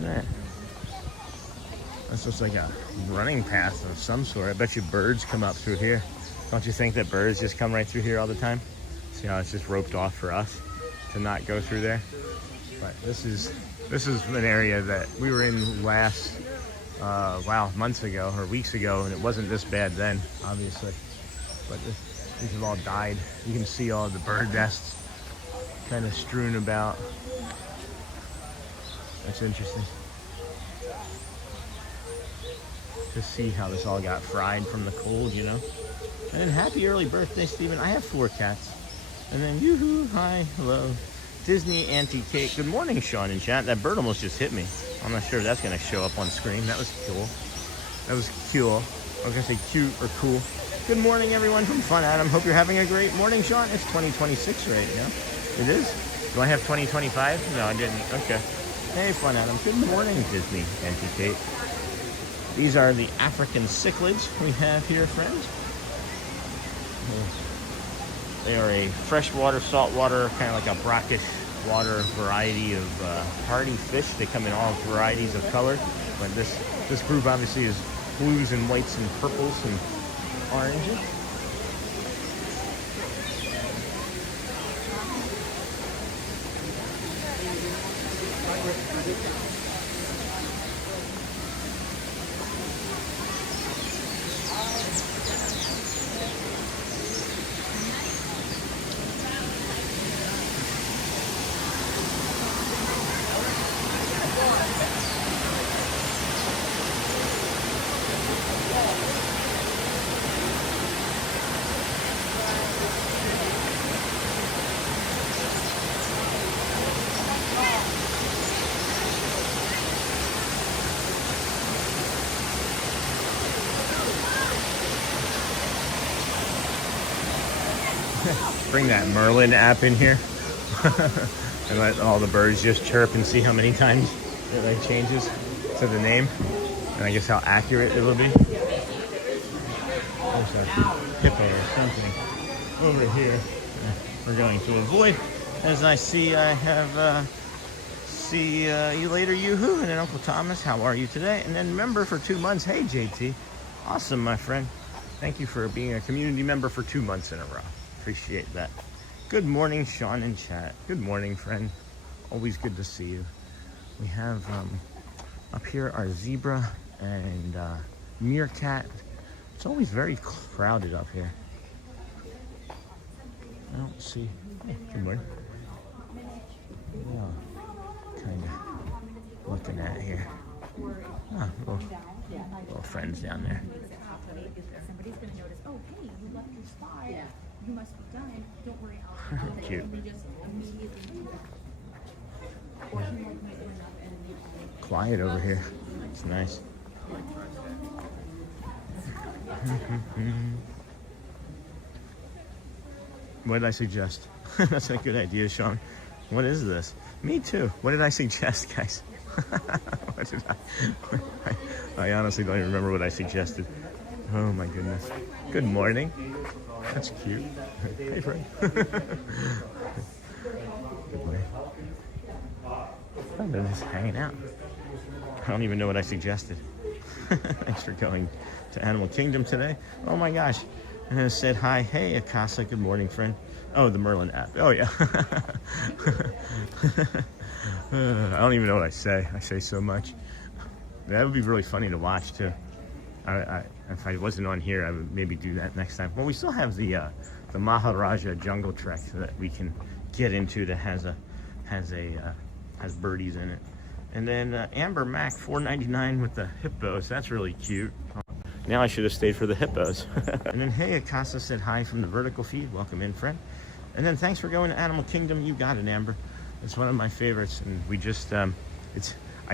That. This looks like a running path of some sort. I bet you birds come up through here. Don't you think that birds just come right through here all the time? See how it's just roped off for us to not go through there? But this is an area that we were in last, months ago or weeks ago, and it wasn't this bad then, obviously. But these have all died. You can see all the bird nests kind of strewn about. That's interesting. To see how this all got fried from the cold, you know? And then happy early birthday, Stephen. I have 4 cats. And then yoo-hoo, hi, hello. Disney Auntie Kate. Good morning, Sean in chat. That bird almost just hit me. I'm not sure if that's going to show up on screen. That was cool. That was cool. I was going to say cute or cool. Good morning, everyone from Fun Adam. Hope you're having a great morning, Sean. It's 2026 right now. It is? Do I have 2025? No, I didn't. Okay. Hey, Fun Adam. Good morning, Disney Auntie Kate. These are the African cichlids we have here, friends. They are a freshwater, saltwater, kind of like a brackish water variety of hardy fish. They come in all varieties of color, but this group obviously is blues and whites and purples and oranges. Bring that Merlin app in here and let all the birds just chirp and see how many times it like changes to the name and I guess how accurate it will be. There's a hippo or something over here we're going to avoid. As I see, I have see you later, yoo-hoo, and then Uncle Thomas, how are you today? And then member for 2 months. Hey, JT. Awesome, my friend. Thank you for being a community member for 2 months in a row. Appreciate that. Good morning, Sean in chat. Good morning, friend. Always good to see you. We have up here our zebra and meerkat. It's always very crowded up here. I don't see. Oh, good morning. Yeah, kind of looking at here. Ah, little friends down there. Somebody's going to notice, oh, hey, you left your spot. Yeah. You must be done. Don't worry, I'll Cute. Quiet over here. It's nice. What did I suggest? That's a good idea, Sean. What is this? Me too. What did I suggest, guys? What did I honestly don't even remember what I suggested. Oh my goodness. Good morning. That's cute. Hey, friend. Oh, they're just hanging out. I don't even know what I suggested. Thanks for going to Animal Kingdom today. Oh my gosh. And it said hi. Hey, Akasa. Good morning, friend. Oh, the Merlin app. Oh, yeah. I don't even know what I say. I say so much. That would be really funny to watch, too. If I wasn't on here, I would maybe do that next time. Well, we still have the Maharajah Jungle Trek that we can get into that has birdies in it. And then Amber Mac 4.99 with the hippos. That's really cute. Now I should have stayed for the hippos. And then hey, Akasa said hi from the vertical feed. Welcome in, friend. And then thanks for going to Animal Kingdom. You got it, Amber. It's one of my favorites, and we just, I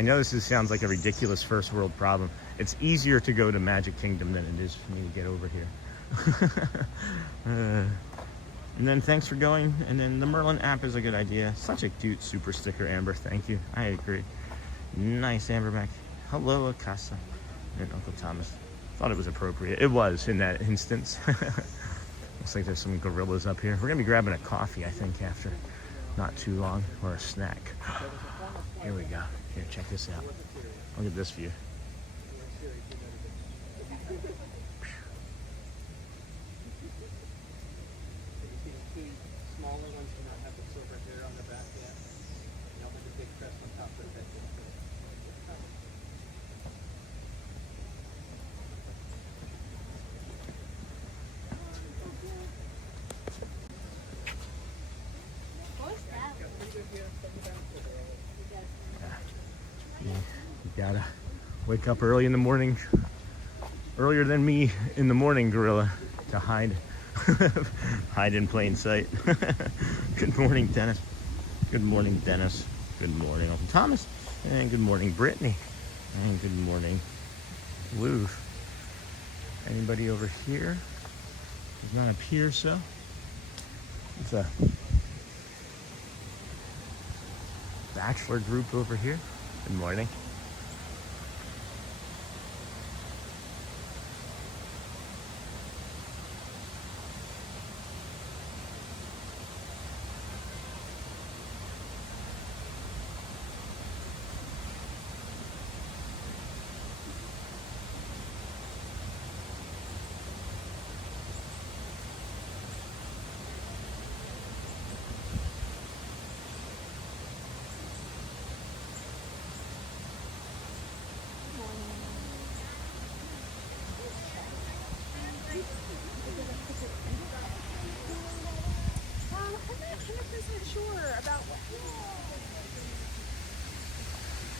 know sounds like a ridiculous first world problem. It's easier to go to Magic Kingdom than it is for me to get over here. And then thanks for going. And then the Merlin app is a good idea. Such a cute super sticker, Amber. Thank you. I agree. Nice, Amberback. Hello, Akasa. And Uncle Thomas. Thought it was appropriate. It was in that instance. Looks like there's some gorillas up here. We're gonna be grabbing a coffee, I think, after not too long, or a snack. Here we go. Here, check this out. Look at this view. You gotta wake up early in the morning, earlier than me in the morning, gorilla, to hide hide in plain sight. Good morning, Dennis. Good morning, Dennis. Good morning, Uncle Thomas. And good morning, Brittany. And good morning, Lou. Anybody over here? Does not appear so. It's a bachelor group over here. Good morning.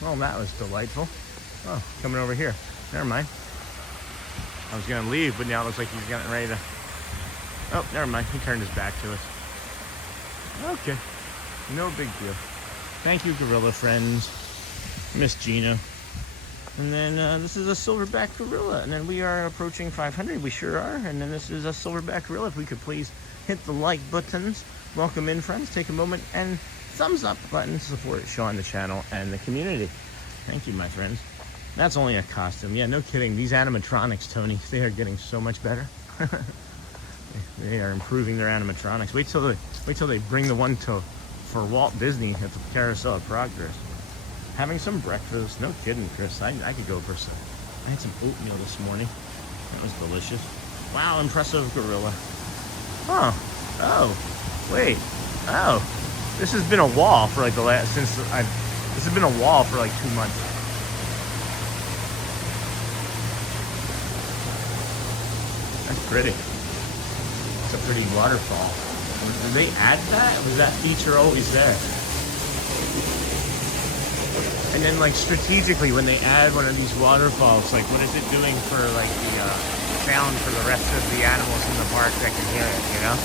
Well, that was delightful. Oh, coming over here. Never mind. I was gonna leave, but now it looks like he's getting ready to... Oh, never mind. He turned his back to us. Okay. No big deal. Thank you, gorilla friends. Miss Gina. And then this is a silverback gorilla. And then we are approaching 500. We sure are. And then this is a silverback gorilla. If we could please hit the like buttons. Welcome in, friends. Take a moment and thumbs up button to support Sean, the channel, and the community. Thank you, my friends. That's only a costume. Yeah, no kidding. These animatronics, Tony, they are getting so much better. They are improving their animatronics. Wait till they bring the one for Walt Disney at the Carousel of Progress. Having some breakfast. No kidding, Chris. I could go for some. I had some oatmeal this morning. That was delicious. Wow, impressive gorilla. Oh, wait. Oh, this has been a wall for like this has been a wall for like 2 months. That's pretty. It's a pretty waterfall. Did they add that? Was that feature always there? And then like strategically when they add one of these waterfalls, like what is it doing for like the sound for the rest of the animals in the park that can hear it, you know?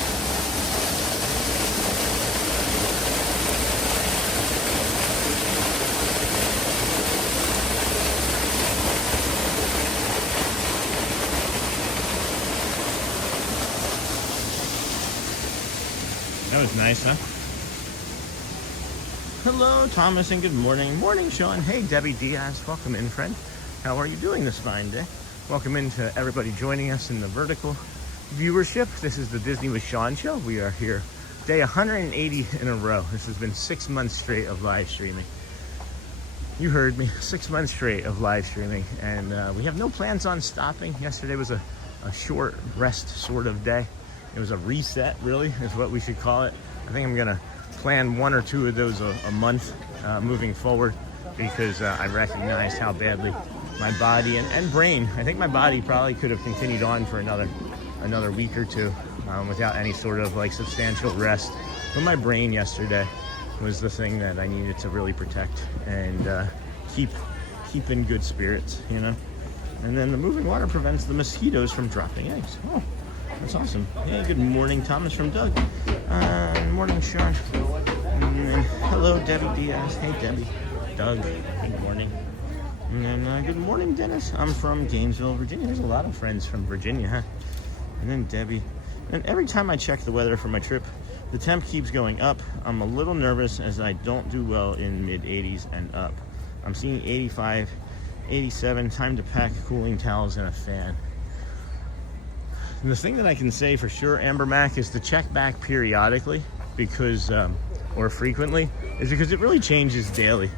That was nice, huh? Hello, Thomas, and good morning. Morning, Sean. Hey, Debbie Diaz. Welcome in, friend. How are you doing this fine day? Welcome in to everybody joining us in the vertical viewership. This is the Disney with Sean show. We are here day 180 in a row. This has been 6 months straight of live streaming. You heard me. 6 months straight of live streaming. And we have no plans on stopping. Yesterday was a short rest sort of day. It was a reset, really, is what we should call it. I think I'm gonna plan 1 or 2 of those a month moving forward because I recognized how badly my body and brain, I think my body probably could have continued on for another week or 2 without any sort of like substantial rest. But my brain yesterday was the thing that I needed to really protect and keep in good spirits, you know? And then the moving water prevents the mosquitoes from dropping eggs. Oh. That's awesome. Hey, good morning, Thomas from Doug. Morning, Sean. And hello, Hello, Debbie Diaz. Hey, Debbie. Doug, good morning. And then, good morning, Dennis. I'm from Gainesville, Virginia. There's a lot of friends from Virginia, huh? And then Debbie. And every time I check the weather for my trip, the temp keeps going up. I'm a little nervous as I don't do well in mid-80s and up. I'm seeing 85, 87. Time to pack cooling towels and a fan. And the thing that I can say for sure, Amber Mac, is to check back periodically because, or frequently, is because it really changes daily.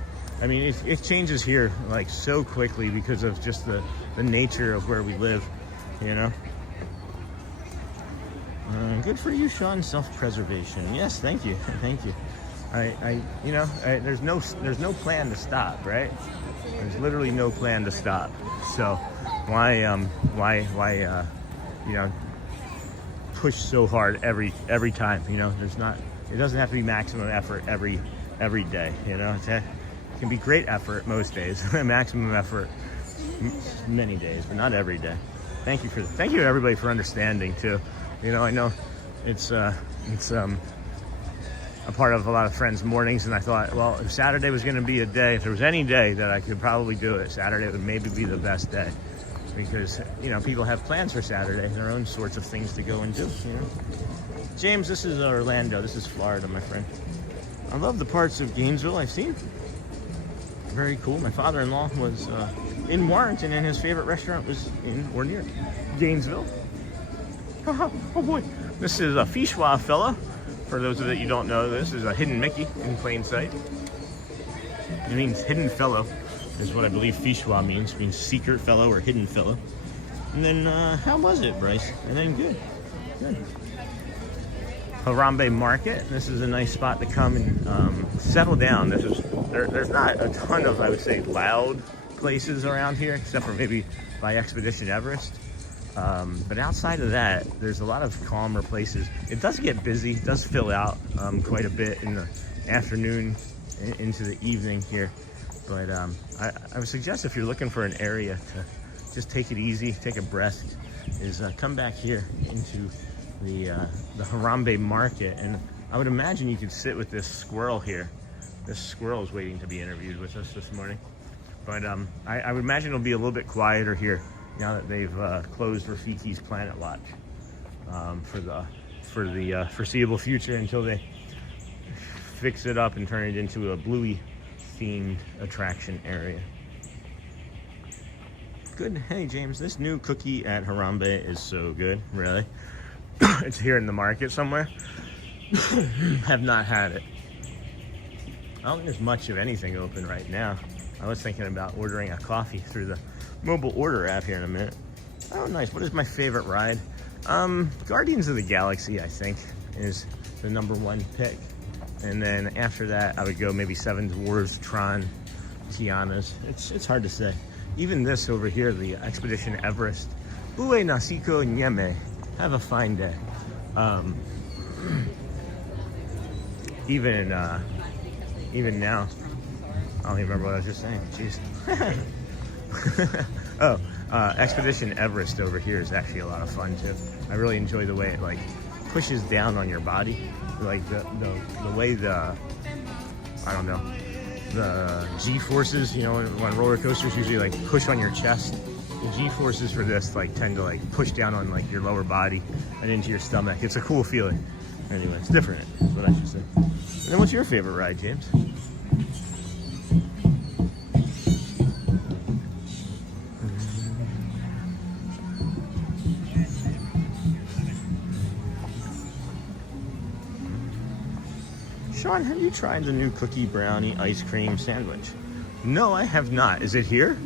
I mean, it changes here like so quickly because of just the nature of where we live, you know? Good for you, Sean. Self-preservation. Yes, thank you. Thank you. There's no plan to stop, right? There's literally no plan to stop. So why push so hard every time, you know? It doesn't have to be maximum effort every day, you know? It can be great effort most days, maximum effort many days, but not every day. Thank you everybody for understanding too. You know, I know it's a part of a lot of friends' mornings, and I thought, well, if Saturday was going to be a day, if there was any day that I could probably do it, Saturday would maybe be the best day, because, you know, people have plans for Saturday, their own sorts of things to go and do, you know. James, this is Orlando. This is Florida, my friend. I love the parts of Gainesville I've seen. Very cool. My father-in-law was in Warrenton, and his favorite restaurant was in or near Gainesville. Oh boy. This is a Fichwa fellow. For those of you that don't know, this is a hidden Mickey in plain sight. It means hidden fellow, is what I believe Fichwa means. It means secret fellow or hidden fellow. And then, how was it, Bryce? And then good. Harambe Market. This is a nice spot to come and settle down. There's not a ton of, I would say, loud places around here, except for maybe by Expedition Everest. But outside of that, there's a lot of calmer places. It does get busy, it does fill out quite a bit in the afternoon into the evening here. But I would suggest, if you're looking for an area to just take it easy, take a breath, is come back here into the Harambe Market. And I would imagine you could sit with this squirrel here. This squirrel is waiting to be interviewed with us this morning. But I would imagine it'll be a little bit quieter here now that they've closed Rafiki's Planet Watch for the foreseeable future, until they fix it up and turn it into a Bluey themed attraction area. Good. Hey James, this new cookie at Harambe is so good, really. It's here in the market somewhere. Have not had it. I don't think there's much of anything open right now. I was thinking about ordering a coffee through the mobile order app here in a minute. Oh, nice. What is my favorite ride? Guardians of the Galaxy, I think, is the #1 pick. And then after that, I would go maybe Seven Dwarfs, Tron, Tiana's. It's hard to say. Even this over here, the Expedition Everest. Ue Nasiko Nyeme. Have a fine day. Even now, I don't even remember what I was just saying. Jeez. Expedition Everest over here is actually a lot of fun too. I really enjoy the way it like pushes down on your body, like the way the G-forces, you know, when roller coasters usually like push on your chest. The G-forces for this like tend to like push down on like your lower body and into your stomach. It's a cool feeling. Anyway, it's different, is what I should say. And then what's your favorite ride, James? Sean, have you tried the new cookie brownie ice cream sandwich? No, I have not. Is it here?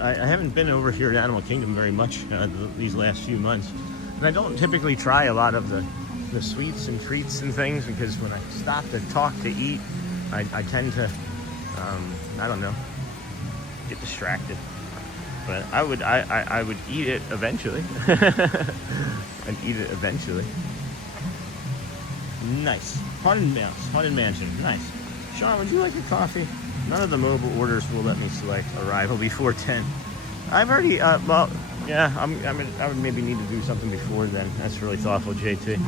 I haven't been over here at Animal Kingdom very much these last few months. And I don't typically try a lot of the sweets and treats and things, because when I stop to talk, to eat, I tend to, I don't know, get distracted. But I would eat it eventually. I'd eat it eventually. Nice. Haunted Mansion. Nice. Sean, would you like a coffee? None of the mobile orders will let me select arrival before 10. I've already, well, yeah, I would maybe need to do something before then. That's really thoughtful, JT.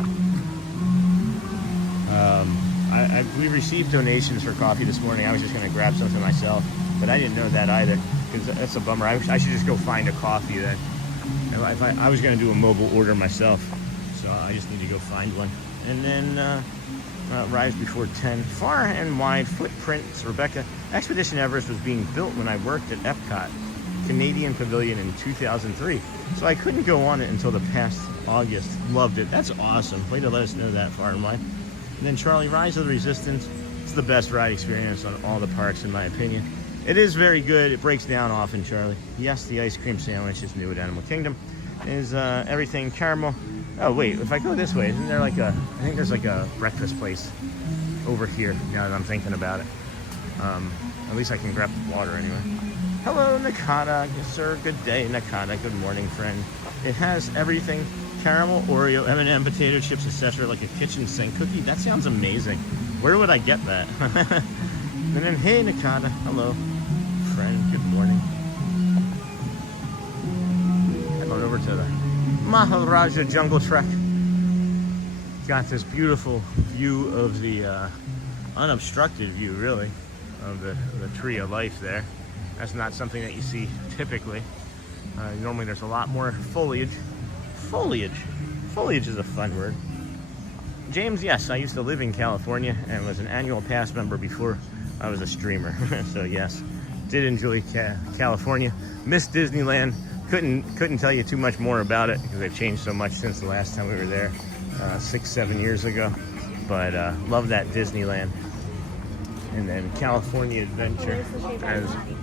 We received donations for coffee this morning. I was just going to grab something myself, but I didn't know that either, because that's a bummer. I should just go find a coffee then. I was going to do a mobile order myself, so I just need to go find one. And then arrives before 10. Far and wide footprints. Rebecca, Expedition Everest was being built when I worked at Epcot Canadian Pavilion in 2003, so I couldn't go on it until the past August. Loved it. That's awesome. Way to let us know that, Far and wide. And then Charlie, Rise of the Resistance. It's the best ride experience on all the parks, in my opinion. It is very good. It breaks down often, Charlie. Yes, the ice cream sandwich is new at Animal Kingdom. Is everything caramel. Oh wait, if I go this way, isn't there like I think there's like a breakfast place over here, now that I'm thinking about it. At least I can grab the water anyway. Hello, Nakata. Yes, sir. Good day, Nakata. Good morning, friend. It has everything. Caramel, Oreo, M&M, potato chips, etc. Like a kitchen sink cookie. That sounds amazing. Where would I get that? And then, hey, Nakata. Hello, friend. Good morning. Head on over to the Maharajah Jungle Trek. Got this beautiful view of the unobstructed view, really, of the tree of life there. That's not something that you see typically. Normally there's a lot more foliage. Foliage is a fun word. James, yes, I used to live in California and was an annual pass member before I was a streamer. So yes, did enjoy California. Missed Disneyland. Couldn't tell you too much more about it because they've changed so much since the last time we were there 6-7 years ago. But love that Disneyland. And then California Adventure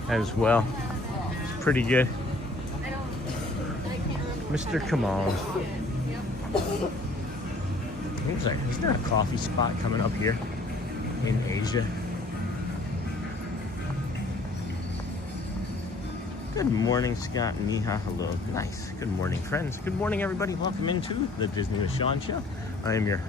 as well. It's pretty good. Mr. Kamal. Isn't there a coffee spot coming up here in Asia? Good morning, Scott and Neha. Hello. Nice. Good morning, friends. Good morning, everybody. Welcome into the Disney with Sean show. I am your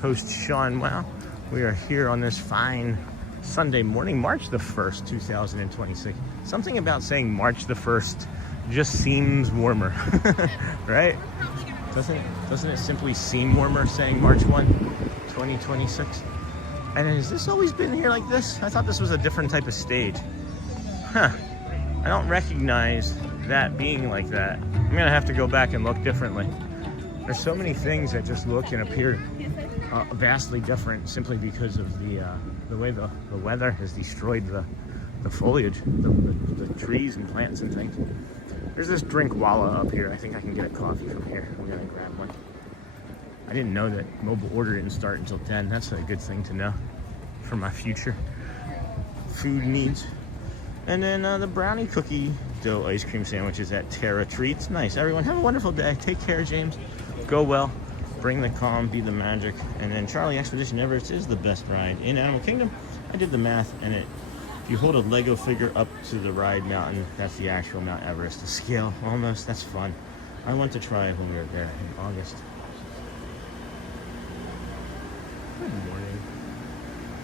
host, Sean Wow. We are here on this fine Sunday morning, March the 1st, 2026. Something about saying March the 1st just seems warmer, right? Doesn't it simply seem warmer saying March 1, 2026? And has this always been here like this? I thought this was a different type of stage. Huh. I don't recognize that being like that. I'm gonna have to go back and look differently. There's so many things that just look and appear vastly different simply because of the way the weather has destroyed the foliage, the trees and plants and things. There's this drink Walla up here. I think I can get a coffee from here. I'm gonna grab one. I didn't know that mobile order didn't start until 10. That's a good thing to know for my future food needs. And then the brownie cookie dough ice cream sandwiches at Terra Treats. Nice. Everyone have a wonderful day. Take care, James. Go well. Bring the calm, be the magic. And then Charlie, Expedition Everest is the best ride in Animal Kingdom. I did the math, and if you hold a Lego figure up to the ride mountain, that's the actual Mount Everest. The scale, almost. That's fun. I went to try it when we were there in August. Good morning.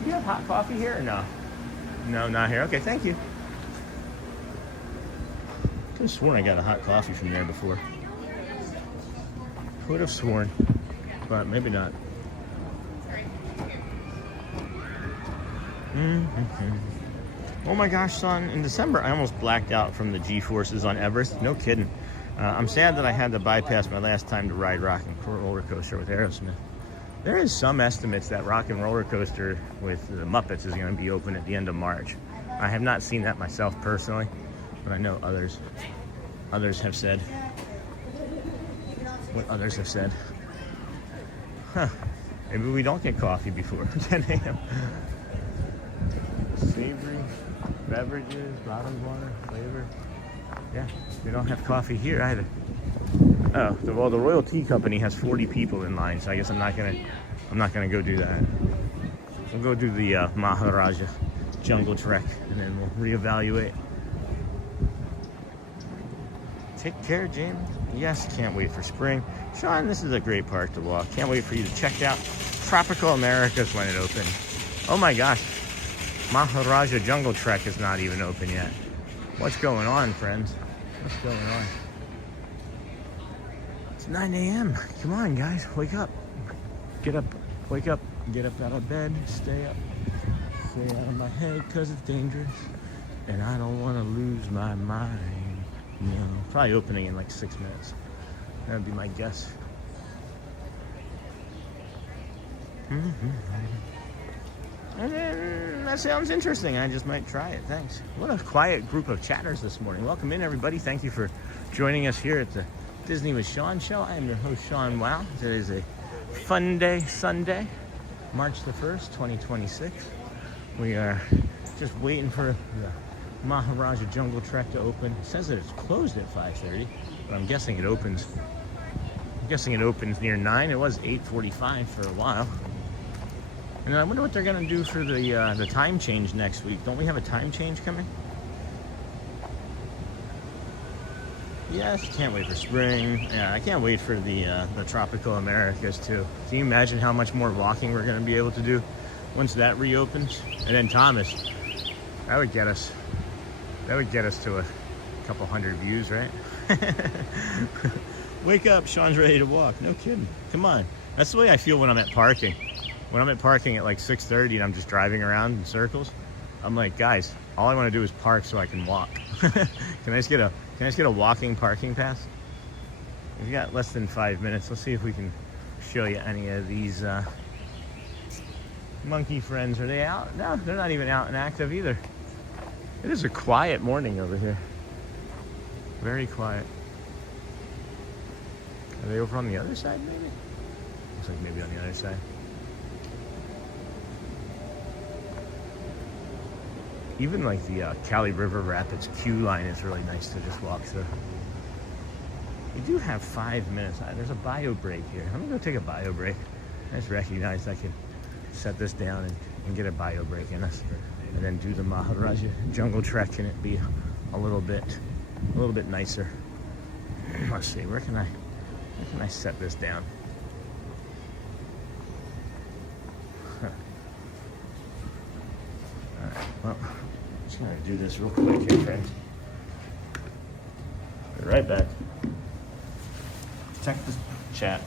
Do you have hot coffee here or no? No, not here. Okay, thank you. I could have sworn I got a hot coffee from there before. Could have sworn, but maybe not. Oh my gosh, son, in December I almost blacked out from the G-forces on Everest. No kidding. I'm sad that I had to bypass my last time to ride Rock and Roller Coaster with Aerosmith. There is some estimates that Rock and Roller Coaster with the Muppets is going to be open at the end of March. I have not seen that myself personally, but I know others have said what others have said. Huh. Maybe we don't get coffee before 10 a.m. Savory beverages, bottled water, flavor. Yeah, they don't have coffee here either. Oh, well, the Royal Tea Company has 40 people in line, so I guess I'm not gonna go do that. We'll go do the Maharajah Jungle Trek, and then we'll reevaluate. Take care, James. Yes, can't wait for spring. Sean, this is a great park to walk. Can't wait for you to check out Tropical Americas when it opens. Oh my gosh, Maharajah Jungle Trek is not even open yet. What's going on, friends? What's going on? It's 9 a.m. Come on, guys, wake up. Get up, wake up. Get up out of bed, stay up. Stay out of my head because it's dangerous. And I don't want to lose my mind. No. Probably opening in like 6 minutes. That would be my guess. And then, that sounds interesting. I just might try it. Thanks. What a quiet group of chatters this morning. Welcome in, everybody. Thank you for joining us here at the Disney with Sean show. I am your host, Sean Wow. Today is a fun day, Sunday, March the 1st, 2026. We are just waiting for the Maharajah Jungle Trek to open. It says that it's closed at 5:30, but I'm guessing it opens. I'm guessing it opens near 9. It was 8:45 for a while. And I wonder what they're gonna do for the time change next week. Don't we have a time change coming? Yes, can't wait for spring. Yeah, I can't wait for the tropical Americas too. Can you imagine how much more walking we're gonna be able to do once that reopens? And then Thomas, that would get us to a couple hundred views, right? Wake up, Sean's ready to walk. No kidding. Come on. That's the way I feel when I'm at parking. When I'm at parking at like 6:30 and I'm just driving around in circles, I'm like, guys, all I want to do is park so I can walk. Can I just get a walking parking pass? We've got less than 5 minutes. Let's see if we can show you any of these monkey friends. Are they out? No, they're not even out and active either. It is a quiet morning over here. Very quiet. Are they over on the other side, maybe? Looks like maybe on the other side. Even like the Cali River Rapids queue line is really nice to just walk through. We do have 5 minutes. There's a bio break here. I'm gonna go take a bio break. I just recognized I could set this down and get a bio break in us, and then do the Maharajah Jungle Trek, and it be a little bit nicer. Let's see, where can I set this down? Huh. All right, well, just gonna do this real quick here, friends. Be right back. Check the chat.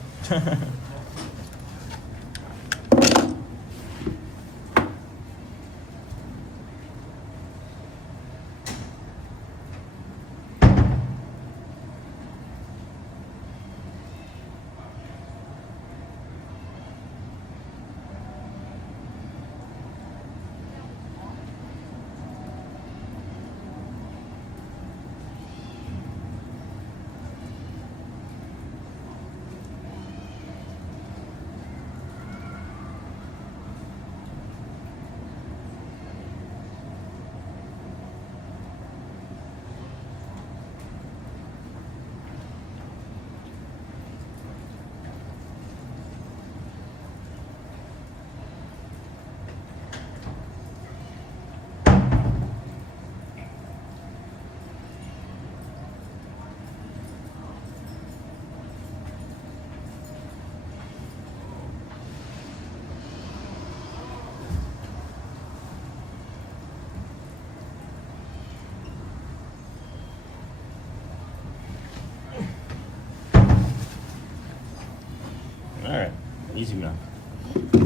All right, easy enough.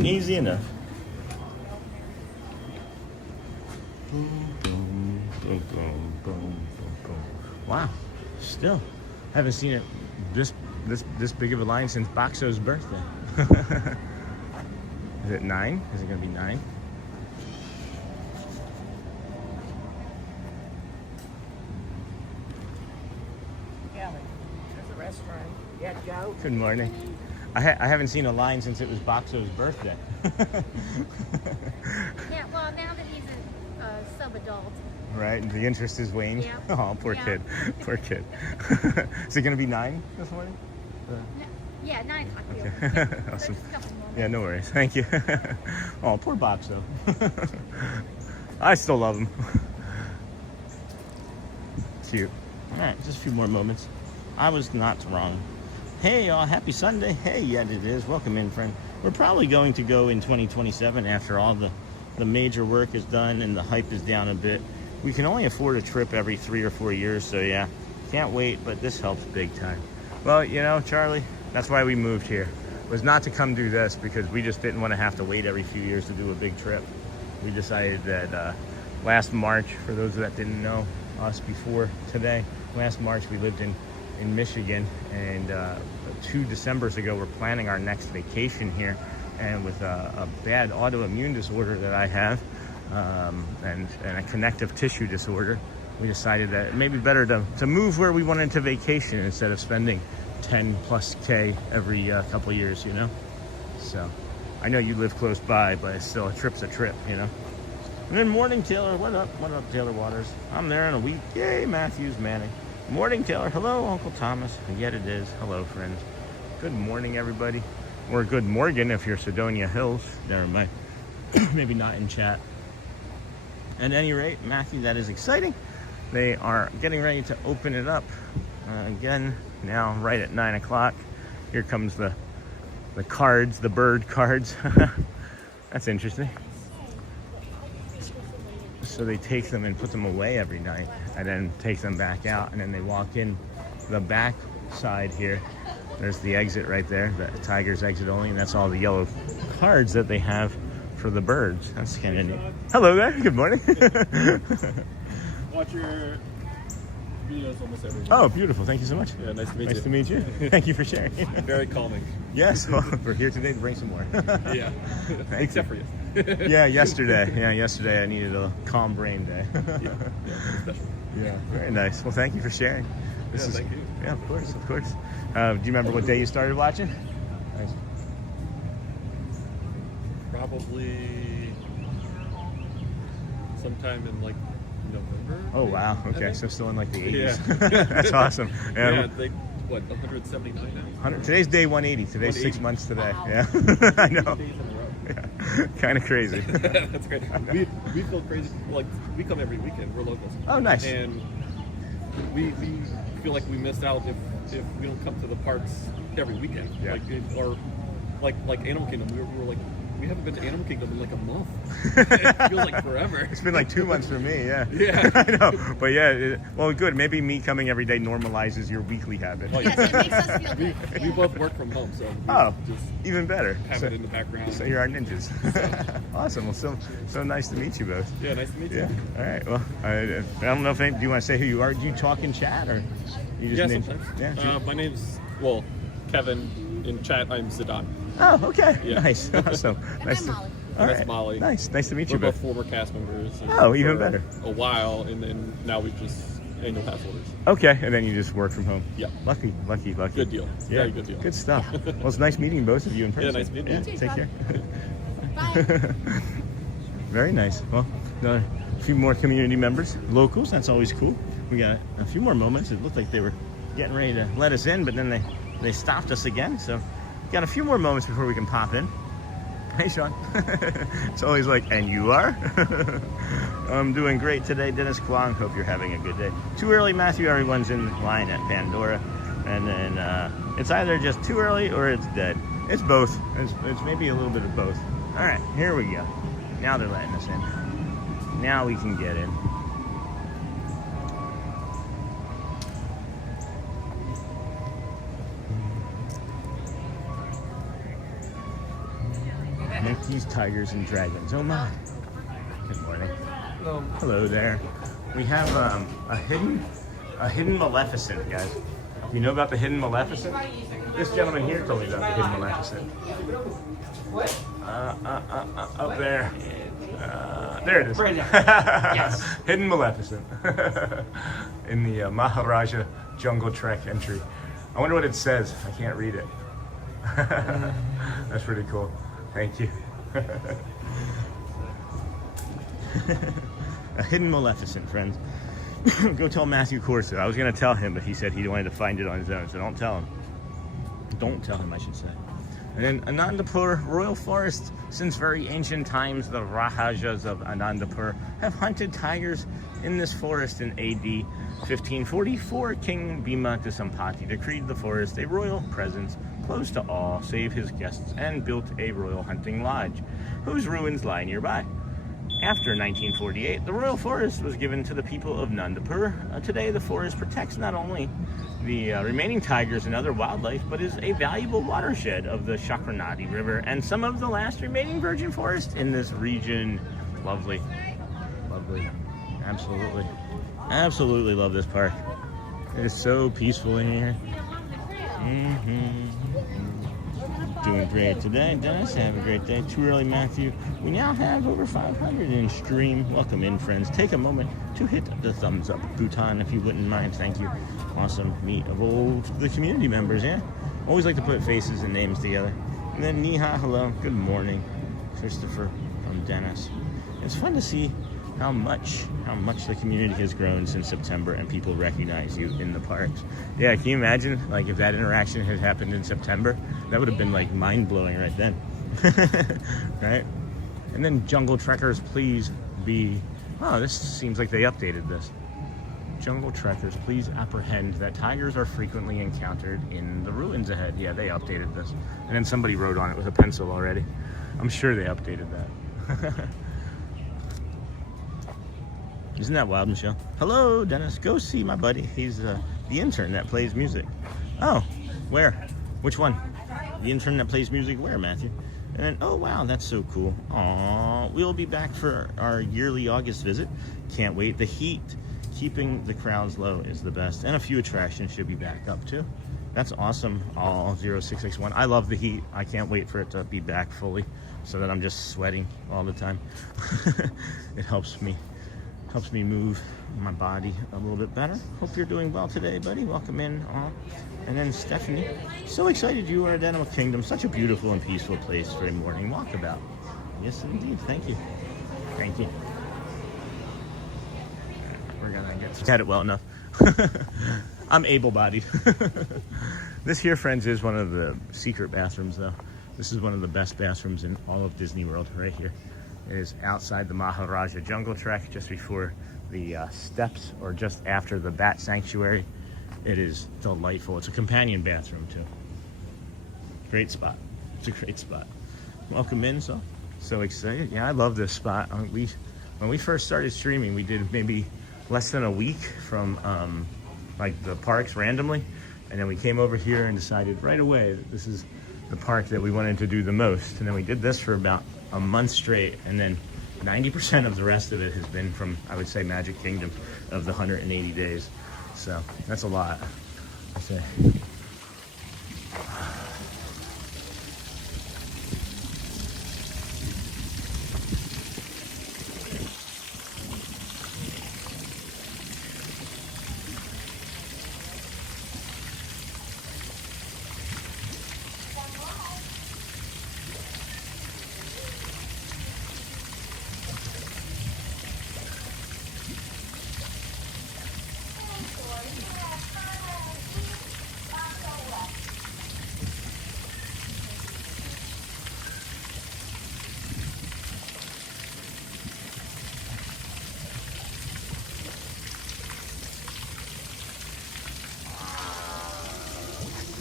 Easy enough. Boom, boom, boom, boom, boom, boom. Wow, still haven't seen it this big of a line since Boxo's birthday. Is it 9? Is it gonna be 9? There's a restaurant. Yeah, Joe. Good morning. I haven't seen a line since it was Boxo's birthday. Yeah, well, now that he's a sub-adult. Right, and the interest is waned. Yeah. Oh, poor kid. Poor kid. Is it going to be 9 this morning? No, yeah, 9 o'clock. Okay. Yeah. Awesome. Just a couple more Yeah, no worries. Thank you. Oh, poor Boxo. I still love him. Cute. All right, just a few more moments. I was not wrong. Hey, happy Sunday. Hey, yeah, it is. Welcome in, friend. We're probably going to go in 2027 after all the major work is done and the hype is down a bit. We can only afford a trip every 3 or 4 years, so yeah, can't wait, but this helps big time. Well, you know, Charlie, that's why we moved here. was not to come do this because we just didn't want to have to wait every few years to do a big trip. We decided that last March, for those that didn't know us before today, last March we lived in Michigan, and 2 Decembers ago we're planning our next vacation here, and with a bad autoimmune disorder that I have, and a connective tissue disorder, we decided that it may be better to move where we wanted to vacation instead of spending 10+ K every couple of years, you know? So I know you live close by, but it's still, a trip's a trip, you know? And then morning, Taylor. What up, Taylor Waters? I'm there in a week. Yay, Matthews Manning. Morning, Taylor. Hello, Uncle Thomas. And yet it is. Hello, friends. Good morning, everybody. Or good morning if you're Sedonia Hills. Never mind. Maybe not in chat. At any rate, Matthew, that is exciting. They are getting ready to open it up again now, right at 9 o'clock. Here comes the cards, the bird cards. That's interesting. So they take them and put them away every night, and then take them back out, and then they walk in the back side here. There's the exit right there, the tiger's exit only, and that's all the yellow cards that they have for the birds. That's kind of neat. Hello there. Good morning. Watch your videos almost every day. Oh, beautiful. Thank you so much. Yeah, nice to meet you. Nice to meet you. Thank you for sharing. Very calming. Yes, well, we're here today to bring some more. Yeah. Except for you. Yeah, yesterday I needed a calm brain day. Yeah, special. Yeah, very nice. Well, thank you for sharing. Thank you. Yeah, of course. Do you remember what day you started watching? Nice. Probably sometime in like November. Oh wow. Okay, so still in like the 80s. Yeah. That's awesome. Yeah, they, what, 179 now? 100, today's day 180. Today's 6 months today. Wow. Yeah. I know. Yeah. Kind of crazy. That's great. We feel crazy. Like, we come every weekend. We're locals. Oh, nice. And we feel like we missed out if we don't come to the parks every weekend. Yeah. Like Animal Kingdom. We were like, we haven't been to Animal Kingdom in like a month. It feels like forever. It's been like 2 months for me, yeah. Yeah. I know. But yeah, well, good. Maybe me coming every day normalizes your weekly habit. Oh, Yes, it makes us feel good. We both work from home, so we just even better. have it in the background. So you're our ninjas. Awesome. Well, so nice to meet you both. Yeah, nice to meet you. Yeah. All right. Well, I don't know if do you want to say who you are? Do you talk in chat or you just sometimes. Yeah. My name's Kevin. In chat, I'm Zidane. Oh, okay. Yeah. Nice. Awesome. Nice. I'm Molly. All That's right. Molly. Nice to meet We're you both both. former cast members. Oh, even for better. A while, and then now we've just annual pass holders. Okay, and then you just work from home. Yeah. Lucky. Good deal. Yeah. Very good deal. Good stuff. Well, it's nice meeting both of you in person. Yeah, nice meeting you. Take care. Bye. Very nice. Well, a few more community members, locals. That's always cool. We got a few more moments. It looked like they were getting ready to let us in, but then they stopped us again. So, got a few more moments before we can pop in. Hey, Sean. It's always like, and you are? I'm doing great today, Dennis Kwong. Hope you're having a good day. Too early, Matthew. Everyone's in line at Pandora. And then it's either just too early or it's dead. It's both. It's maybe a little bit of both. All right, here we go. Now they're letting us in. Now we can get in. Monkeys, tigers, and dragons. Oh my. Good morning. Hello. Hello there. We have a hidden Maleficent, guys. You know about the hidden Maleficent? This gentleman here told me about the hidden Maleficent. What? Up there. There it is. Yes. Hidden Maleficent. In the Maharajah Jungle Trek entry. I wonder what it says. I can't read it. That's pretty cool. Thank you. A hidden Maleficent, friends. Go tell Matthew Corso. I was going to tell him, but he said he wanted to find it on his own, so don't tell him. Don't tell him, I should say. And in Anandapur Royal Forest, since very ancient times, the Maharajas of Anandapur have hunted tigers in this forest. In AD 1544, King Bhima Sampati decreed the forest a royal presence closed to all save his guests and built a royal hunting lodge, whose ruins lie nearby. After 1948, the Royal Forest was given to the people of Nandapur. Today, the forest protects not only the remaining tigers and other wildlife, but is a valuable watershed of the Chakranadi River and some of the last remaining virgin forest in this region. Lovely. Lovely. Absolutely. Absolutely love this park. It is so peaceful in here. Doing great today, Dennis. Have a great day. Too early, Matthew. We now have over 500 in stream. Welcome in, friends. Take a moment to hit the thumbs up button if you wouldn't mind. Thank you. Awesome meet of all the community members, yeah? Always like to put faces and names together. And then Niha, hello. Good morning. Christopher from Dennis. It's fun to see how much the community has grown since September and people recognize you in the parks. Yeah, can you imagine, like, if that interaction had happened in September? That would have been, like, mind-blowing right then. Right? And then Jungle Trekkers, please be... Oh, this seems like they updated this. Jungle Trekkers, please apprehend that tigers are frequently encountered in the ruins ahead. Yeah, they updated this. And then somebody wrote on it with a pencil already. I'm sure they updated that. Isn't that wild, Michelle? Hello, Dennis. Go see my buddy. He's the intern that plays music. Oh, where? Which one? The intern that plays music where, Matthew? And oh, wow, that's so cool. Aww, we'll be back for our yearly August visit. Can't wait. The heat, keeping the crowds low is the best. And a few attractions should be back up, too. That's awesome. All 0661. I love the heat. I can't wait for it to be back fully so that I'm just sweating all the time. It helps me move my body a little bit better. Hope you're doing well today, buddy. Welcome in. And then Stephanie, so excited you are at Animal Kingdom. Such a beautiful and peaceful place for a morning walkabout. Yes, indeed. Thank you. Thank you. We're gonna get it well enough. I'm able-bodied. This here, friends, is one of the secret bathrooms, though. This is one of the best bathrooms in all of Disney World, right here. It is outside the Maharajah Jungle Trek, just before the steps, or just after the Bat Sanctuary. It is delightful. It's a companion bathroom, too. Great spot. It's a great spot. Welcome in, so excited. Yeah, I love this spot. When we first started streaming, we did maybe less than a week from like the parks randomly, and then we came over here and decided right away that this is the park that we wanted to do the most. And then we did this for about a month straight, and then 90% of the rest of it has been from, I would say, Magic Kingdom of the 180 days. So that's a lot, I say.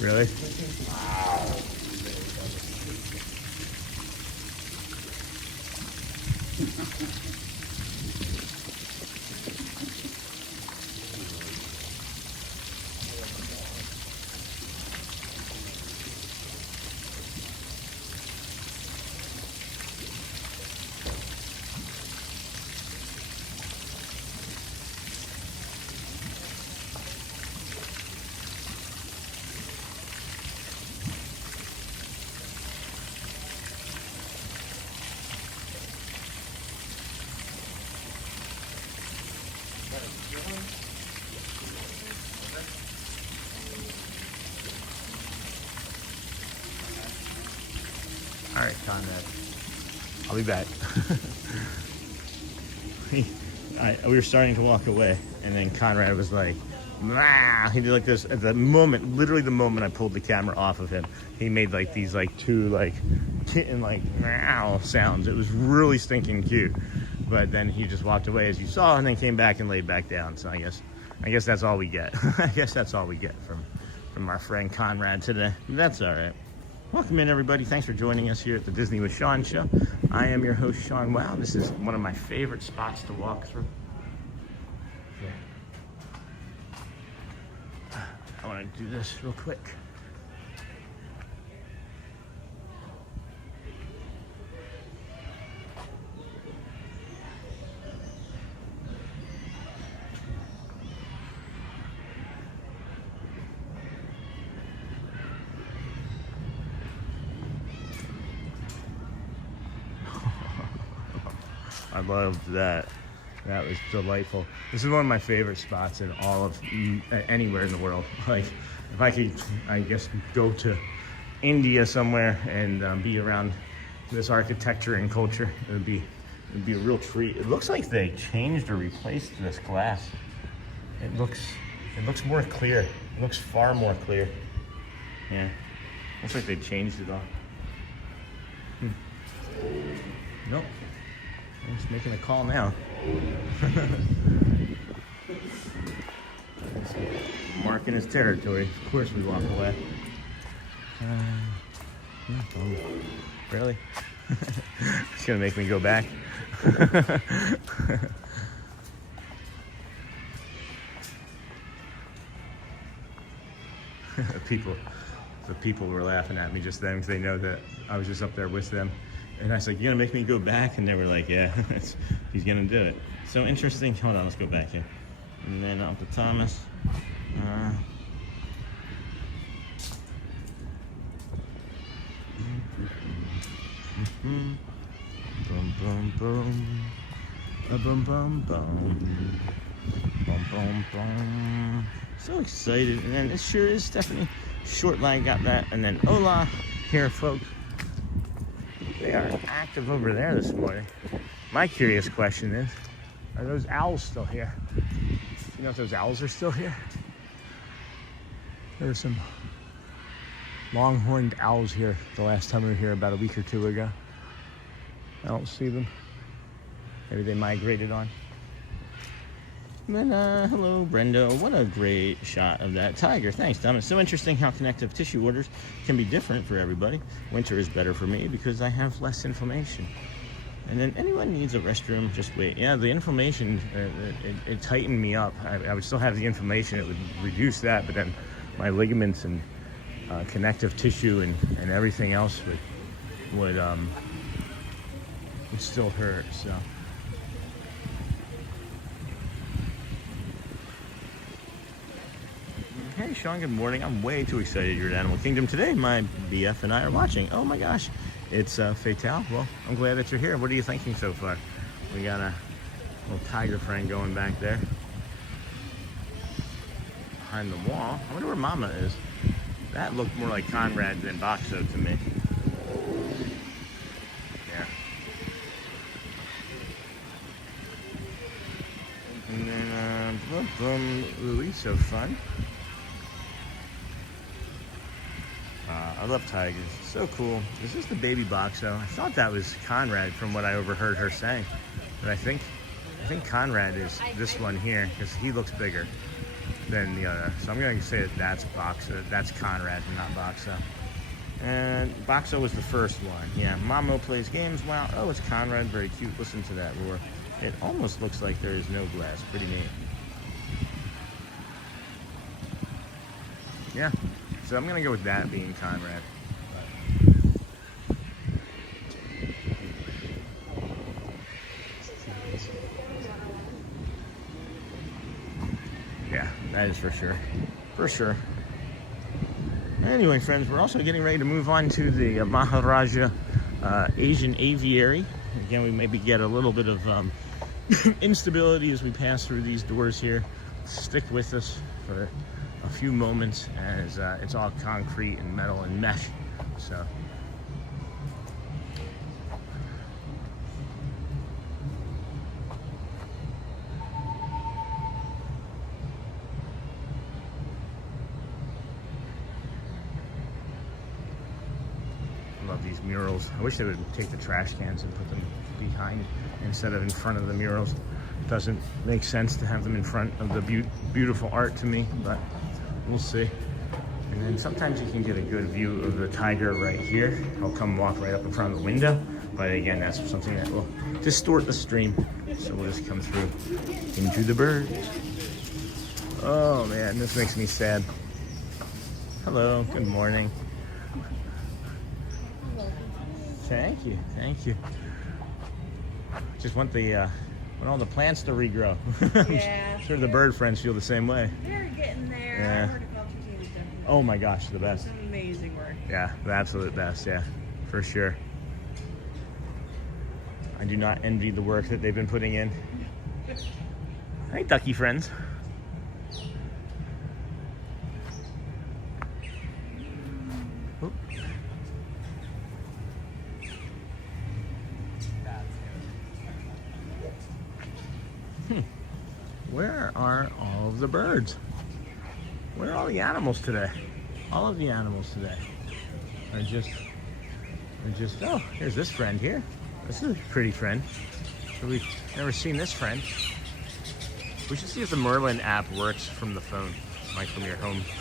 Really? All right, Conrad. I'll be back. We were starting to walk away, and then Conrad was like, "Nah." He did like this at the moment, literally the moment I pulled the camera off of him. He made like these like two like kitten like meow sounds. It was really stinking cute. But then he just walked away, as you saw, and then came back and laid back down. So I guess that's all we get. I guess that's all we get from our friend Conrad today. That's all right. Welcome in, everybody. Thanks for joining us here at the Disney with Sean show. I am your host, Sean. Wow, this is one of my favorite spots to walk through. I want to do this real quick. I loved that. That was delightful. This is one of my favorite spots in all of anywhere in the world. Like, if I could, I guess, go to India somewhere and be around this architecture and culture, it'd be a real treat. It looks like they changed or replaced this glass. It looks more clear. It looks far more clear. Yeah, looks like they changed it all. Nope. I'm just making a call now. Marking his territory. Of course we walk away. Really? It's gonna make me go back. The people were laughing at me just then because they know that I was just up there with them. And I was like, "You're gonna make me go back?" And they were like, "Yeah, he's gonna do it." So interesting. Hold on, let's go back here. And then up to Thomas. Boom, boom, boom. Boom, boom, boom. Boom, boom, boom. So excited. And then it sure is Stephanie. Short line got that. And then hola here, folks. They are active over there this morning. My curious question is, are those owls still here? You know if those owls are still here? There were some long-horned owls here the last time we were here about a week or two ago. I don't see them. Maybe they migrated on. And then, hello, Brendo. What a great shot of that tiger. Thanks, Tom. It's so interesting how connective tissue orders can be different for everybody. Winter is better for me because I have less inflammation. And then anyone needs a restroom, just wait. Yeah, the inflammation, it tightened me up. I would still have the inflammation. It would reduce that, but then my ligaments and connective tissue and everything else would still hurt, so. Hey Sean, good morning. I'm way too excited you're at Animal Kingdom today. My BF and I are watching. Oh my gosh, it's Fatale. Well, I'm glad that you're here. What are you thinking so far? We got a little tiger friend going back there. Behind the wall. I wonder where Mama is. That looked more like Conrad than Boxo to me. Yeah. And then, boom, boom, Louie, so fun. I love tigers. So cool. Is this the baby Boxo? I thought that was Conrad from what I overheard her saying. But I think Conrad is this one here because he looks bigger than the other. So I'm going to say that that's Boxo. That's Conrad and not Boxo. And Boxo was the first one. Yeah, Mamo plays games. Wow. Oh, it's Conrad. Very cute. Listen to that roar. It almost looks like there is no glass. Pretty neat. Yeah. So I'm going to go with that being Conrad. Yeah, that is for sure. For sure. Anyway, friends, we're also getting ready to move on to the Maharajah Asian Aviary. Again, we maybe get a little bit of instability as we pass through these doors here. Stick with us for a few moments as it's all concrete and metal and mesh. So I love these murals. I wish they would take the trash cans and put them behind instead of in front of the murals. It doesn't make sense to have them in front of the beautiful art to me, but we'll see. And then sometimes you can get a good view of the tiger right here. He'll come walk right up in front of the window. But again, that's something that will distort the stream. So we'll just come through into the birds. Oh man, this makes me sad. Hello, good morning. Thank you, thank you. Just want all the plants to regrow. Yeah. I'm sure the bird friends feel the same way. They're getting there. Yeah. Horticulture team is definitely. Oh my gosh, the best. Some amazing work. Yeah, the absolute best, yeah, for sure. I do not envy the work that they've been putting in. Hi, ducky friends. Oop. Where are all of the birds? Where are all the animals today? All of the animals today are just, oh, here's this friend here. This is a pretty friend. So we've never seen this friend. We should see if the Merlin app works from the phone, like from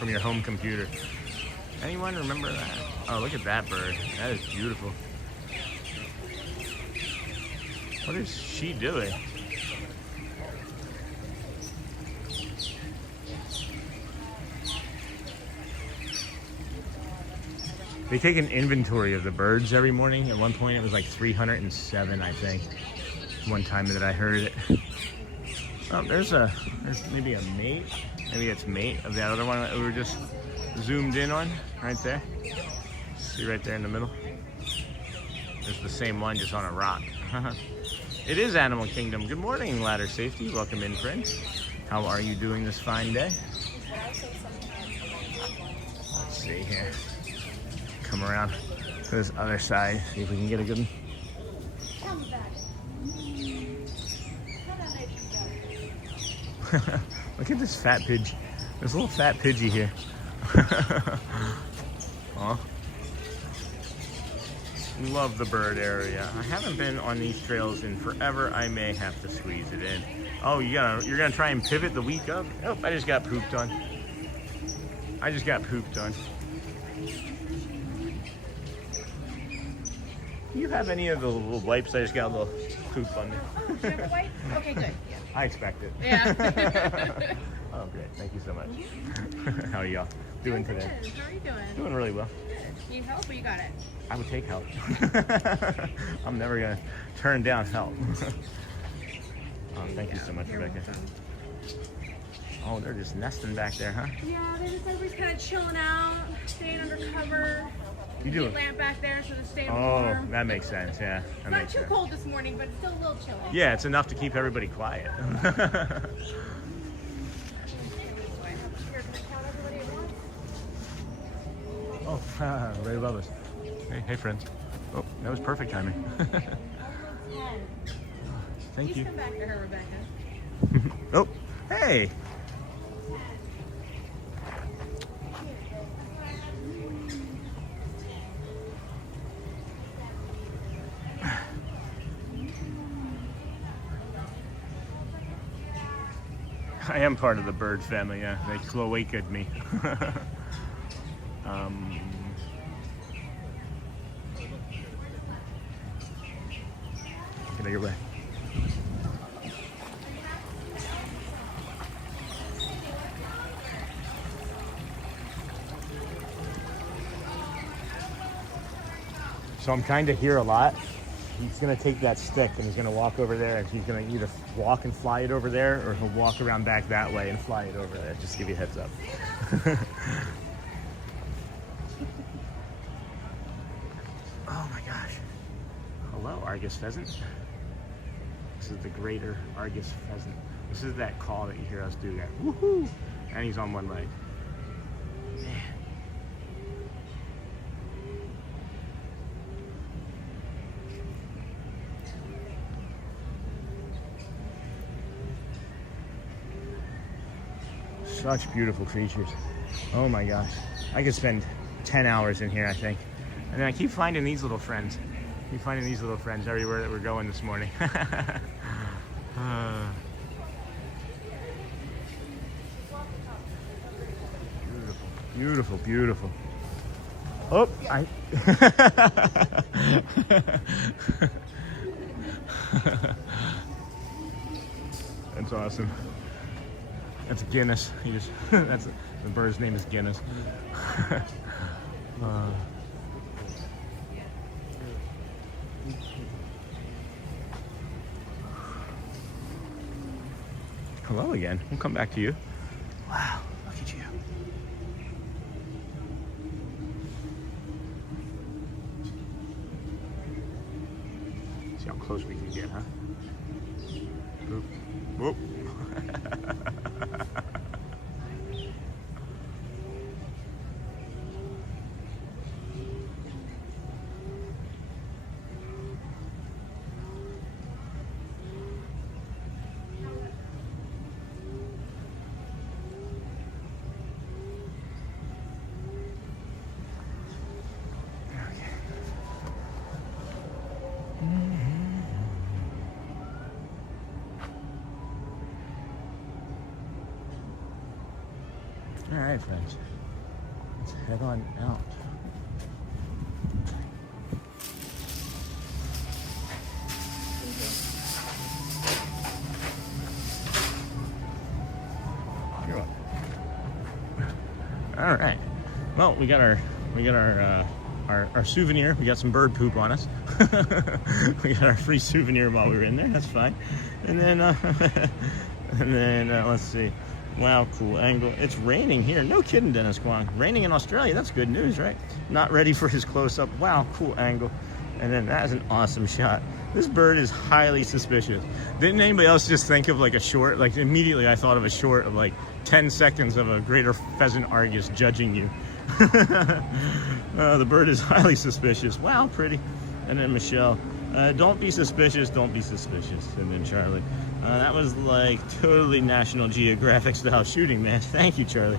your home computer. Anyone remember that? Oh, look at that bird. That is beautiful. What is she doing? They take an inventory of the birds every morning. At one point, it was like 307, I think. One time that I heard it. Oh, there's maybe a mate. Maybe it's mate of that other one that we were just zoomed in on, right there. See right there in the middle. There's the same one, just on a rock. It is Animal Kingdom. Good morning, Ladder Safety. Welcome in, friends. How are you doing this fine day? Let's see here. Come around to this other side, see if we can get a good one. Look at this fat pidge. This little fat pidgey here. Aw. Love the bird area. I haven't been on these trails in forever. I may have to squeeze it in. Oh, you're gonna try and pivot the week of? Oh, I just got pooped on. I just got pooped on. Do you have any of the little wipes? I just got a little poop on me. Oh, do you have a wipe? Okay, good. Yeah. I expect it. Yeah. Oh, great. Thank you so much. How are y'all doing today? Good. How are you doing? Doing really well. Good. Need help or you got it? I would take help. I'm never going to turn down help. Thank you so much, Rebecca. Oh, they're just nesting back there, huh? Yeah, everybody's kind of chilling out, staying under cover. You do it. Lamp back there so they're staying Oh, warm. that makes sense, yeah. It's not too cold this morning, but it's still a little chilly. Yeah, it's enough to keep everybody quiet. Oh, right above us. Hey, friends. Oh, that was perfect timing. Thank you. Please come back to her, Rebecca. Oh, hey. I am part of the bird family, yeah. They cloaca'd me. Get out of your way. So I'm kind of here a lot. He's gonna take that stick and he's gonna walk over there, and he's gonna either walk and fly it over there, or he'll walk around back that way and fly it over there. Just to give you a heads up. Oh my gosh. Hello, Argus pheasant. This is the greater Argus pheasant. This is that call that you hear us do, that woohoo! And he's on one leg. Man. Such beautiful creatures. Oh my gosh. I could spend 10 hours in here, I think. And then I keep finding these little friends. Keep finding these little friends everywhere that we're going this morning. Beautiful, beautiful, beautiful. Oh, That's awesome. That's Guinness. He just that's the bird's name is Guinness. Hello again. We'll come back to you. Wow, look at you. See how close we can get, huh? Boop. Whoop. All right, friends, let's head on out. You're welcome. All right. Well, we got our souvenir. We got some bird poop on us. We got our free souvenir while we were in there. That's fine. And then let's see. Wow, cool angle. It's raining here. No kidding, Dennis Kwong. Raining in Australia. That's good news, right? Not ready for his close-up. Wow, cool angle. And then that is an awesome shot. This bird is highly suspicious. Didn't anybody else just think of like a short? Like immediately I thought of a short of like 10 seconds of a greater pheasant argus judging you. The bird is highly suspicious. Wow, pretty. And then Michelle. Don't be suspicious, don't be suspicious. And then Charlie. That was like totally National Geographic style shooting, man. Thank you, Charlie.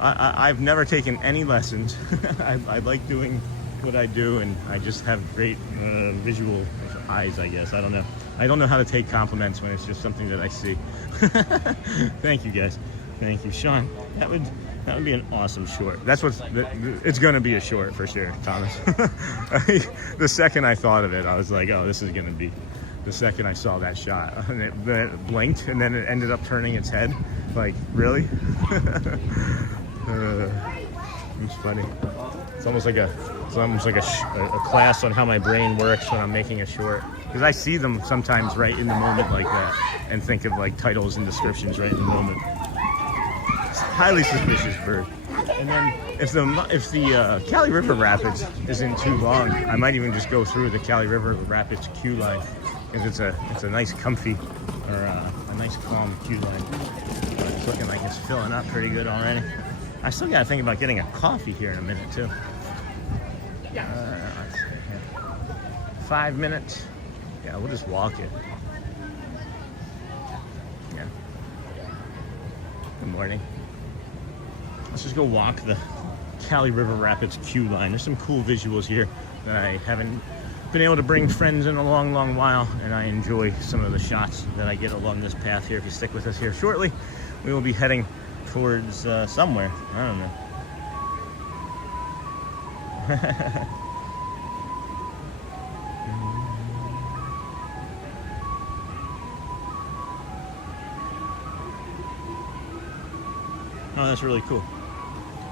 I've never taken any lessons. I like doing what I do, and I just have great visual eyes, I guess. I don't know. I don't know how to take compliments when it's just something that I see. Thank you, guys. Thank you, Sean. That would be an awesome short. That's it's gonna be a short for sure, Thomas. The second I thought of it, I was like, oh, this is gonna be. The second I saw that shot, and it blinked, and then it ended up turning its head. Like, really? It's funny. It's almost like a class on how my brain works when I'm making a short. Because I see them sometimes right in the moment like that, and think of like titles and descriptions right in the moment. It's a highly suspicious bird. And then if the Cali River Rapids isn't too long, I might even just go through the Cali River Rapids queue line. Because it's a nice comfy, or a nice calm queue line. It's looking like it's filling up pretty good already. I still gotta think about getting a coffee here in a minute too. Let's see here. 5 minutes. Yeah, we'll just walk it. Yeah. Good morning. Let's just go walk the Cali River Rapids queue line. There's some cool visuals here that I haven't been able to bring friends in a long while, and I enjoy some of the shots that I get along this path here. If you stick with us here shortly, we will be heading towards somewhere. I don't know. Oh, that's really cool.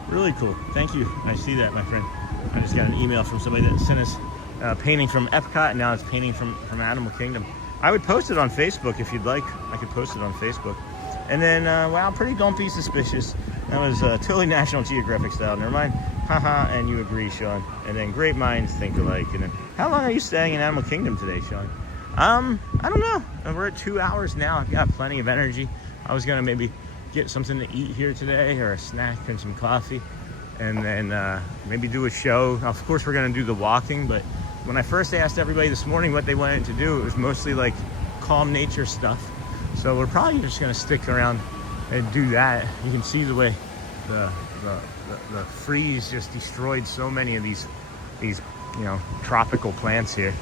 Really cool. Thank you. I see that, my friend. I just got an email from somebody that sent us painting from Epcot, and now it's painting from Animal Kingdom. I would post it on Facebook if you'd like. I could post it on Facebook. And then, wow, pretty, don't be suspicious. That was totally National Geographic style. Never mind. Haha, and you agree, Sean. And then great minds think alike. And then, how long are you staying in Animal Kingdom today, Sean? I don't know. We're at 2 hours now. I've got plenty of energy. I was gonna maybe get something to eat here today, or a snack and some coffee, and then maybe do a show. Of course, we're gonna do the walking, but when I first asked everybody this morning what they wanted to do, it was mostly like calm nature stuff. So we're probably just gonna stick around and do that. You can see the way the freeze just destroyed so many of these tropical plants here.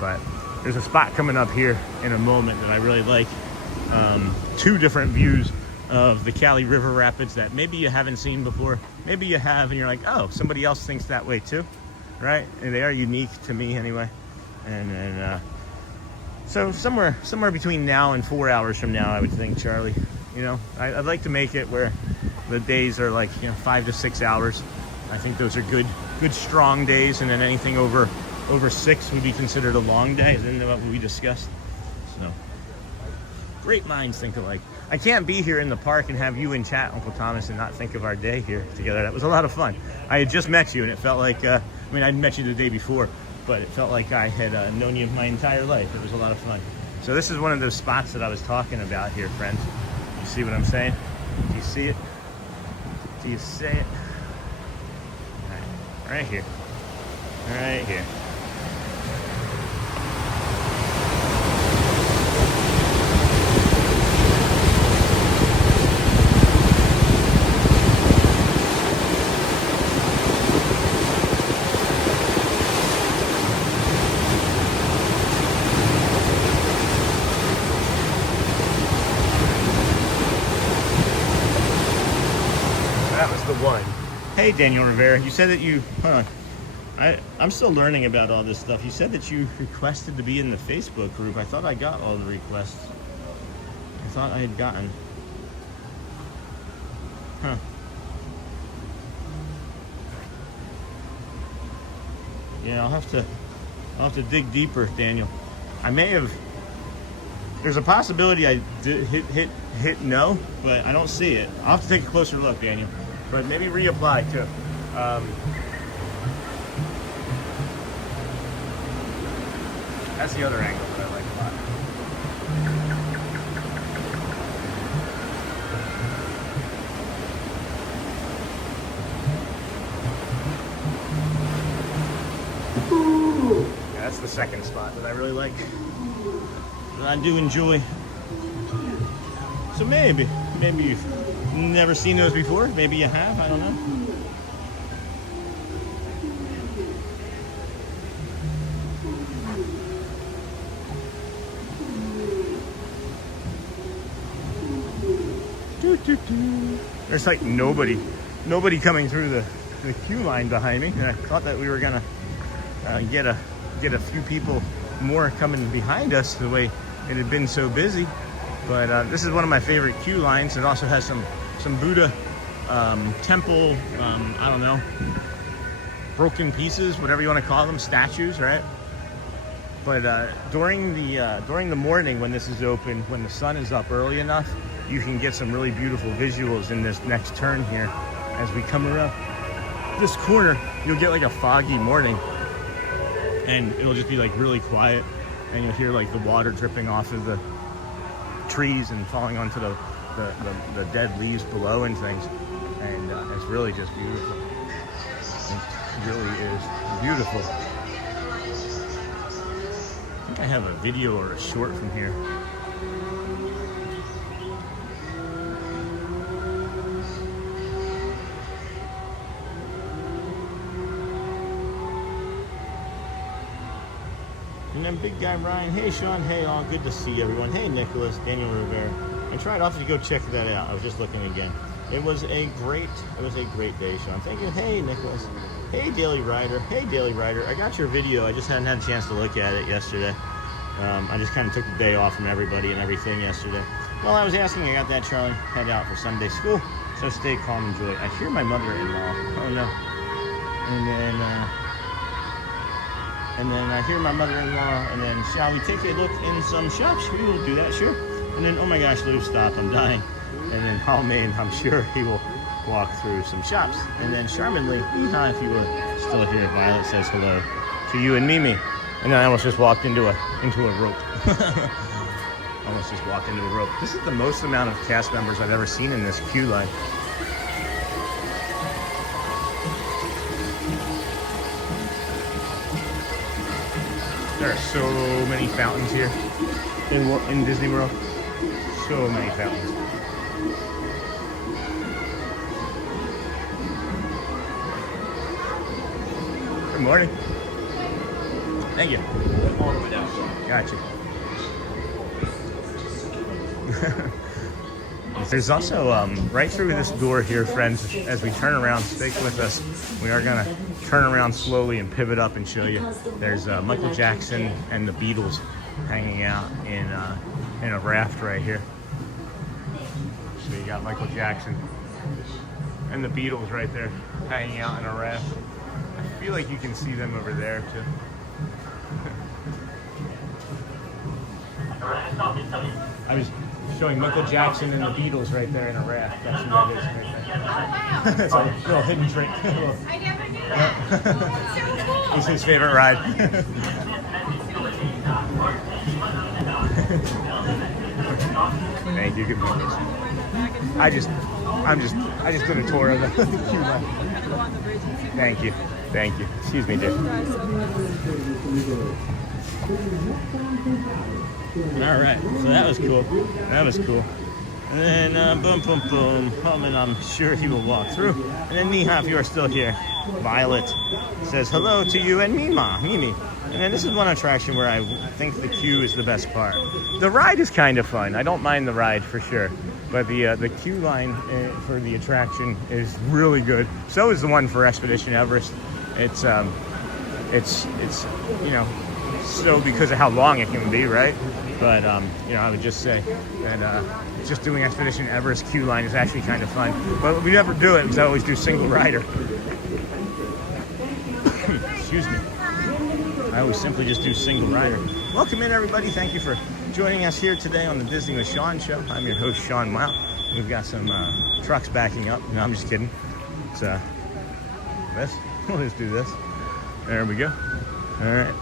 But there's a spot coming up here in a moment that I really like. 2 different views of the Cali River Rapids that maybe you haven't seen before. Maybe you have and you're like, oh, somebody else thinks that way too, right? And they are unique to me anyway. And then, so somewhere between now and 4 hours from now, I would think, Charlie, you know, I'd like to make it where the days are like, you know, 5 to 6 hours. I think those are good strong days, and then anything over 6 would be considered a long day. Isn't that what we discussed? So, great minds think alike. I can't be here in the park and have you in chat, Uncle Thomas, and not think of our day here together. That was a lot of fun. I had just met you, and it felt like, I mean, I'd met you the day before, but it felt like I had known you my entire life. It was a lot of fun. So this is one of those spots that I was talking about here, friends. You see what I'm saying? Do you see it? Do you see it? Right here. Right here. One. Hey, Daniel Rivera, you said that you, hold on, I'm still learning about all this stuff. You said that you requested to be in the Facebook group. I thought I got all the requests. I thought I had gotten. Huh. Yeah, I'll have to dig deeper, Daniel. I may have, there's a possibility I did hit no, but I don't see it. I'll have to take a closer look, Daniel. But maybe reapply too. That's the other angle that I like a lot. Yeah, that's the second spot that I really like. That I do enjoy. So maybe you've never seen those before. Maybe you have. I don't know. There's like nobody coming through the queue line behind me. And I thought that we were gonna get a few people more coming behind us the way it had been so busy. But this is one of my favorite queue lines. It also has some Buddha temple, I don't know, broken pieces, whatever you want to call them, statues, right? But during the morning when this is open, when the sun is up early enough, you can get some really beautiful visuals in this next turn here. As we come around this corner, you'll get like a foggy morning, and it'll just be like really quiet, and you'll hear like the water dripping off of the trees and falling onto the dead leaves below and things, and it's really just beautiful. It really is beautiful. I think I have a video or a short from here. And then big guy Ryan, hey Sean, hey all, good to see everyone. Hey Nicholas, Daniel Rivera. I tried often to go check that out. I was just looking again. It was a great day, Sean. Thank you. Hey Nicholas. Hey Daily Rider. Hey Daily Rider. I got your video. I just hadn't had a chance to look at it yesterday. I just kind of took the day off from everybody and everything yesterday. While I was asking, I got that Charlie head out for Sunday school. So stay calm and joy. I hear my mother-in-law. Oh no. And then I hear my mother-in-law, and then shall we take a look in some shops? We will do that, sure. And then, oh my gosh, Lou, stop, I'm dying. And then Hallman, I'm sure he will walk through some shops. And then charmingly, Eha, if you were still here, Violet says hello to you and Mimi. And then I almost just walked into a rope. Almost just walked into a rope. This is the most amount of cast members I've ever seen in this queue line. There are so many fountains here in Disney World. So many fountains. Good morning. Thank you. All the way down. Gotcha. There's also, right through this door here, friends, as we turn around, stick with us. We are gonna turn around slowly and pivot up and show you. There's Michael Jackson and the Beatles hanging out in a raft right here. So you got Michael Jackson and the Beatles right there hanging out in a raft. I feel like you can see them over there too. I was showing Michael Jackson and the Beatles right there in a raft. That's who that is right there. That's a little hidden trick. I never knew that. That's so cool. He's his favorite ride. Thank you. Good morning. I just did a tour of the queue line. Thank you. Thank you. Excuse me, dear. All right. So that was cool. That was cool. And then boom, boom, boom. And I'm sure he will walk through. And then Niha, if you are still here, Violet says hello to you and Mimi. And then this is one attraction where I think the queue is the best part. The ride is kind of fun. I don't mind the ride for sure. But the queue line for the attraction is really good. So is the one for Expedition Everest. It's you know, so because of how long it can be, right? But you know, I would just say that just doing Expedition Everest queue line is actually kind of fun. But we never do it because I always do single rider. Excuse me. I always simply just do single rider. Welcome in, everybody. Thank you for joining us here today on the Disney with Sean show. I'm your host, Sean Wow. We've got some trucks backing up. No, I'm just kidding. It's this. We'll just do this. There we go. All right.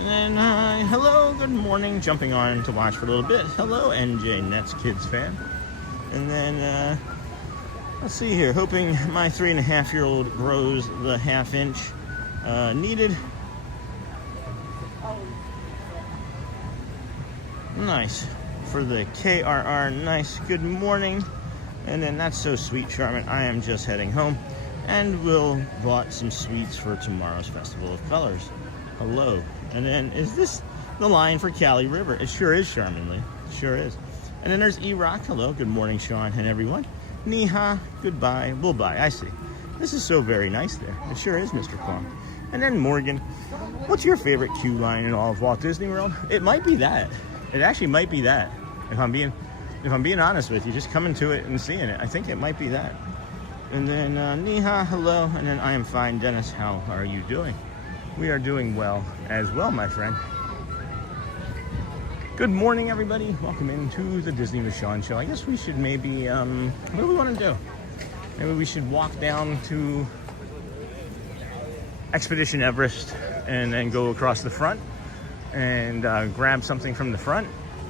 And then, hello, good morning. Jumping on to watch for a little bit. Hello, NJ Nets Kids fan. And then, let's see here. Hoping my 3.5-year-old grows the half-inch needed. Nice. For the KRR, nice. Good morning. And then that's so sweet, Charmin. I am just heading home. And we'll bought some sweets for tomorrow's Festival of Colors. Hello. And then, is this the line for Cali River? It sure is, Charmin'ly. It sure is. And then there's E-Rock. Hello. Good morning, Sean and everyone. Niha. Goodbye. Bullbye. I see. This is so very nice there. It sure is, Mr. Kwong. And then Morgan. What's your favorite queue line in all of Walt Disney World? It might be that. It actually might be that. If I'm being honest with you, just coming to it and seeing it, I think it might be that. And then Niha, hello. And then I am fine, Dennis. How are you doing? We are doing well as well, my friend. Good morning, everybody. Welcome into the Disney with Sean show. I guess we should maybe, what do we want to do? Maybe we should walk down to Expedition Everest and then go across the front and grab something from the front.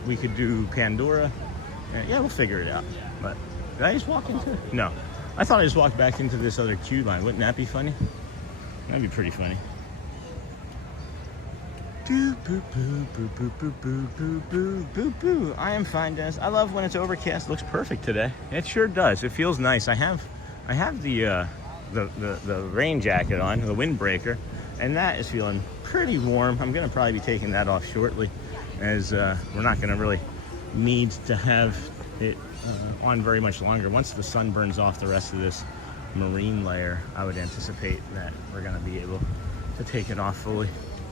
We could do Pandora. Yeah, we'll figure it out. But did I just walk into it? No. I thought I just walked back into this other queue line. Wouldn't that be funny? That'd be pretty funny. I am fine, Dennis. I love when it's overcast. It looks perfect today. It sure does. It feels nice. I have the rain jacket on, the windbreaker, and that is feeling pretty warm. I'm gonna probably be taking that off shortly, as we're not gonna really need to have it on very much longer. Once the sun burns off the rest of this marine layer, I would anticipate that we're gonna be able to take it off fully.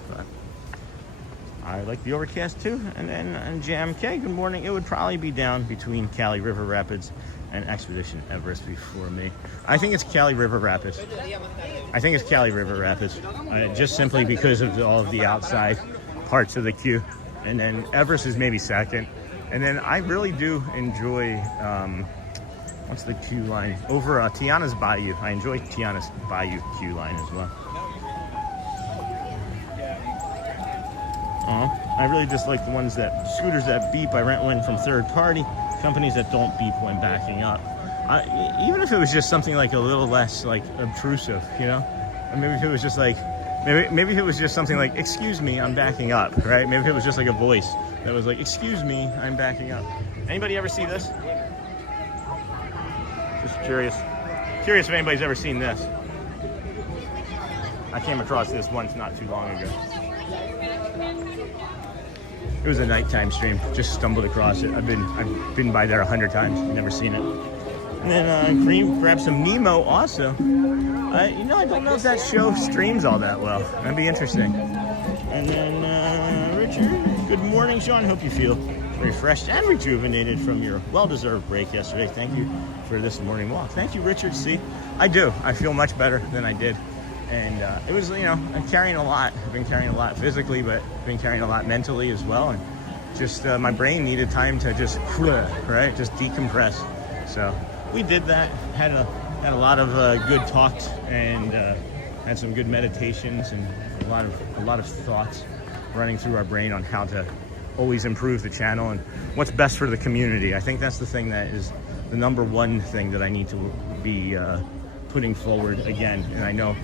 But I like the overcast too. And then Jam K, good morning. It would probably be down between Cali River Rapids and Expedition Everest before me. I think it's Cali River Rapids. I think it's Cali River Rapids, just simply because of all of the outside parts of the queue. And then Everest is maybe second. And then I really do enjoy, what's the queue line? Over Tiana's Bayou. I enjoy Tiana's Bayou queue line as well. I really just like the ones that, scooters that beep. I rent one from third party, companies that don't beep when backing up. Even if it was just something like a little less like obtrusive, you know? Or maybe if it was just like, maybe if it was just something like, excuse me, I'm backing up, right? Maybe if it was just like a voice that was like, excuse me, I'm backing up. Anybody ever see this? Just curious if anybody's ever seen this. I came across this once not too long ago. It was a nighttime stream. Just stumbled across it. I've been by there 100 times. Never seen it. And then Cream grabbed some Nemo also. You know, I don't know if that show streams all that well. That'd be interesting. And then Richard, good morning, Sean. Hope you feel refreshed and rejuvenated from your well-deserved break yesterday. Thank you for this morning walk. Thank you, Richard. See, I do. I feel much better than I did. And it was, you know, I'm carrying a lot. I've been carrying a lot physically, but I've been carrying a lot mentally as well. And just my brain needed time to just, right, just decompress. So we did that. Had a lot of good talks and had some good meditations and a lot of thoughts running through our brain on how to always improve the channel and what's best for the community. I think that's the thing that is the number one thing that I need to be putting forward again. And I know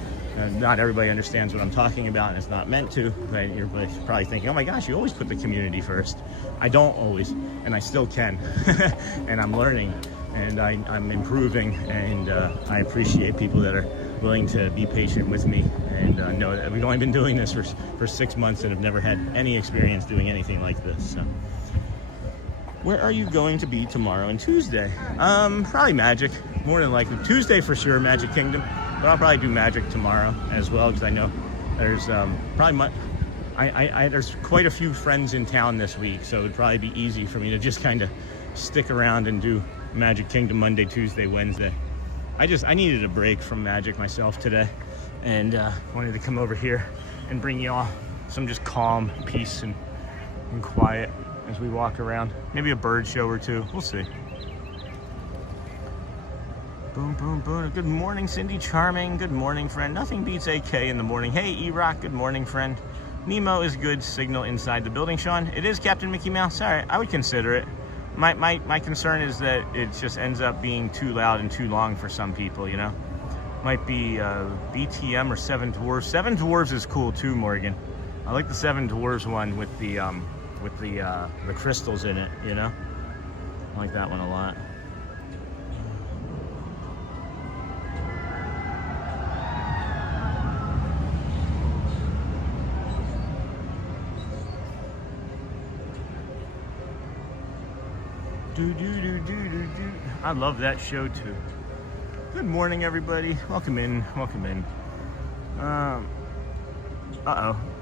not everybody understands what I'm talking about, and it's not meant to, but you're probably thinking, oh my gosh, you always put the community first. I don't always, and I still can. And I'm learning, and I'm improving, and I appreciate people that are willing to be patient with me and know that we've only been doing this for 6 months and have never had any experience doing anything like this. So, where are you going to be tomorrow and Tuesday? Probably Magic, more than likely. Tuesday for sure, Magic Kingdom. But I'll probably do Magic tomorrow as well, because I know there's there's quite a few friends in town this week, so it would probably be easy for me to just kind of stick around and do Magic Kingdom Monday, Tuesday, Wednesday. I needed a break from Magic myself today, and wanted to come over here and bring y'all some just calm peace and quiet as we walk around. Maybe a bird show or two. We'll see. Boom, boom, boom. Good morning, Cindy Charming. Good morning, friend. Nothing beats AK in the morning. Hey, E-Rock. Good morning, friend. Nemo is good signal inside the building, Sean. It is Captain Mickey Mouse. All right, I would consider it. My concern is that it just ends up being too loud and too long for some people, you know? Might be BTM or Seven Dwarfs. Seven Dwarfs is cool too, Morgan. I like the Seven Dwarfs one with the crystals in it, you know? I like that one a lot. I love that show too. Good morning, everybody. Welcome in. Welcome in.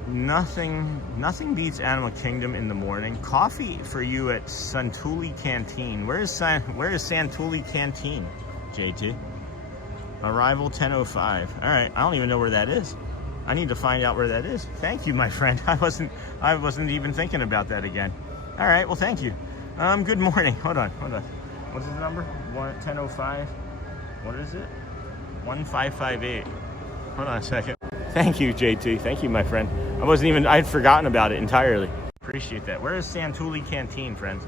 Nothing beats Animal Kingdom in the morning. Coffee for you at Santulli Canteen. Where is Santulli Canteen, JT? Arrival 10:05. All right. I don't even know where that is. I need to find out where that is. Thank you, my friend. I wasn't even thinking about that again. All right. Well, thank you. Good morning. Hold on. What's his number? 10:05. What is it? 1558. Hold on a second. Thank you, JT. Thank you, my friend. I had forgotten about it entirely. Appreciate that. Where is Santulli Canteen, friends?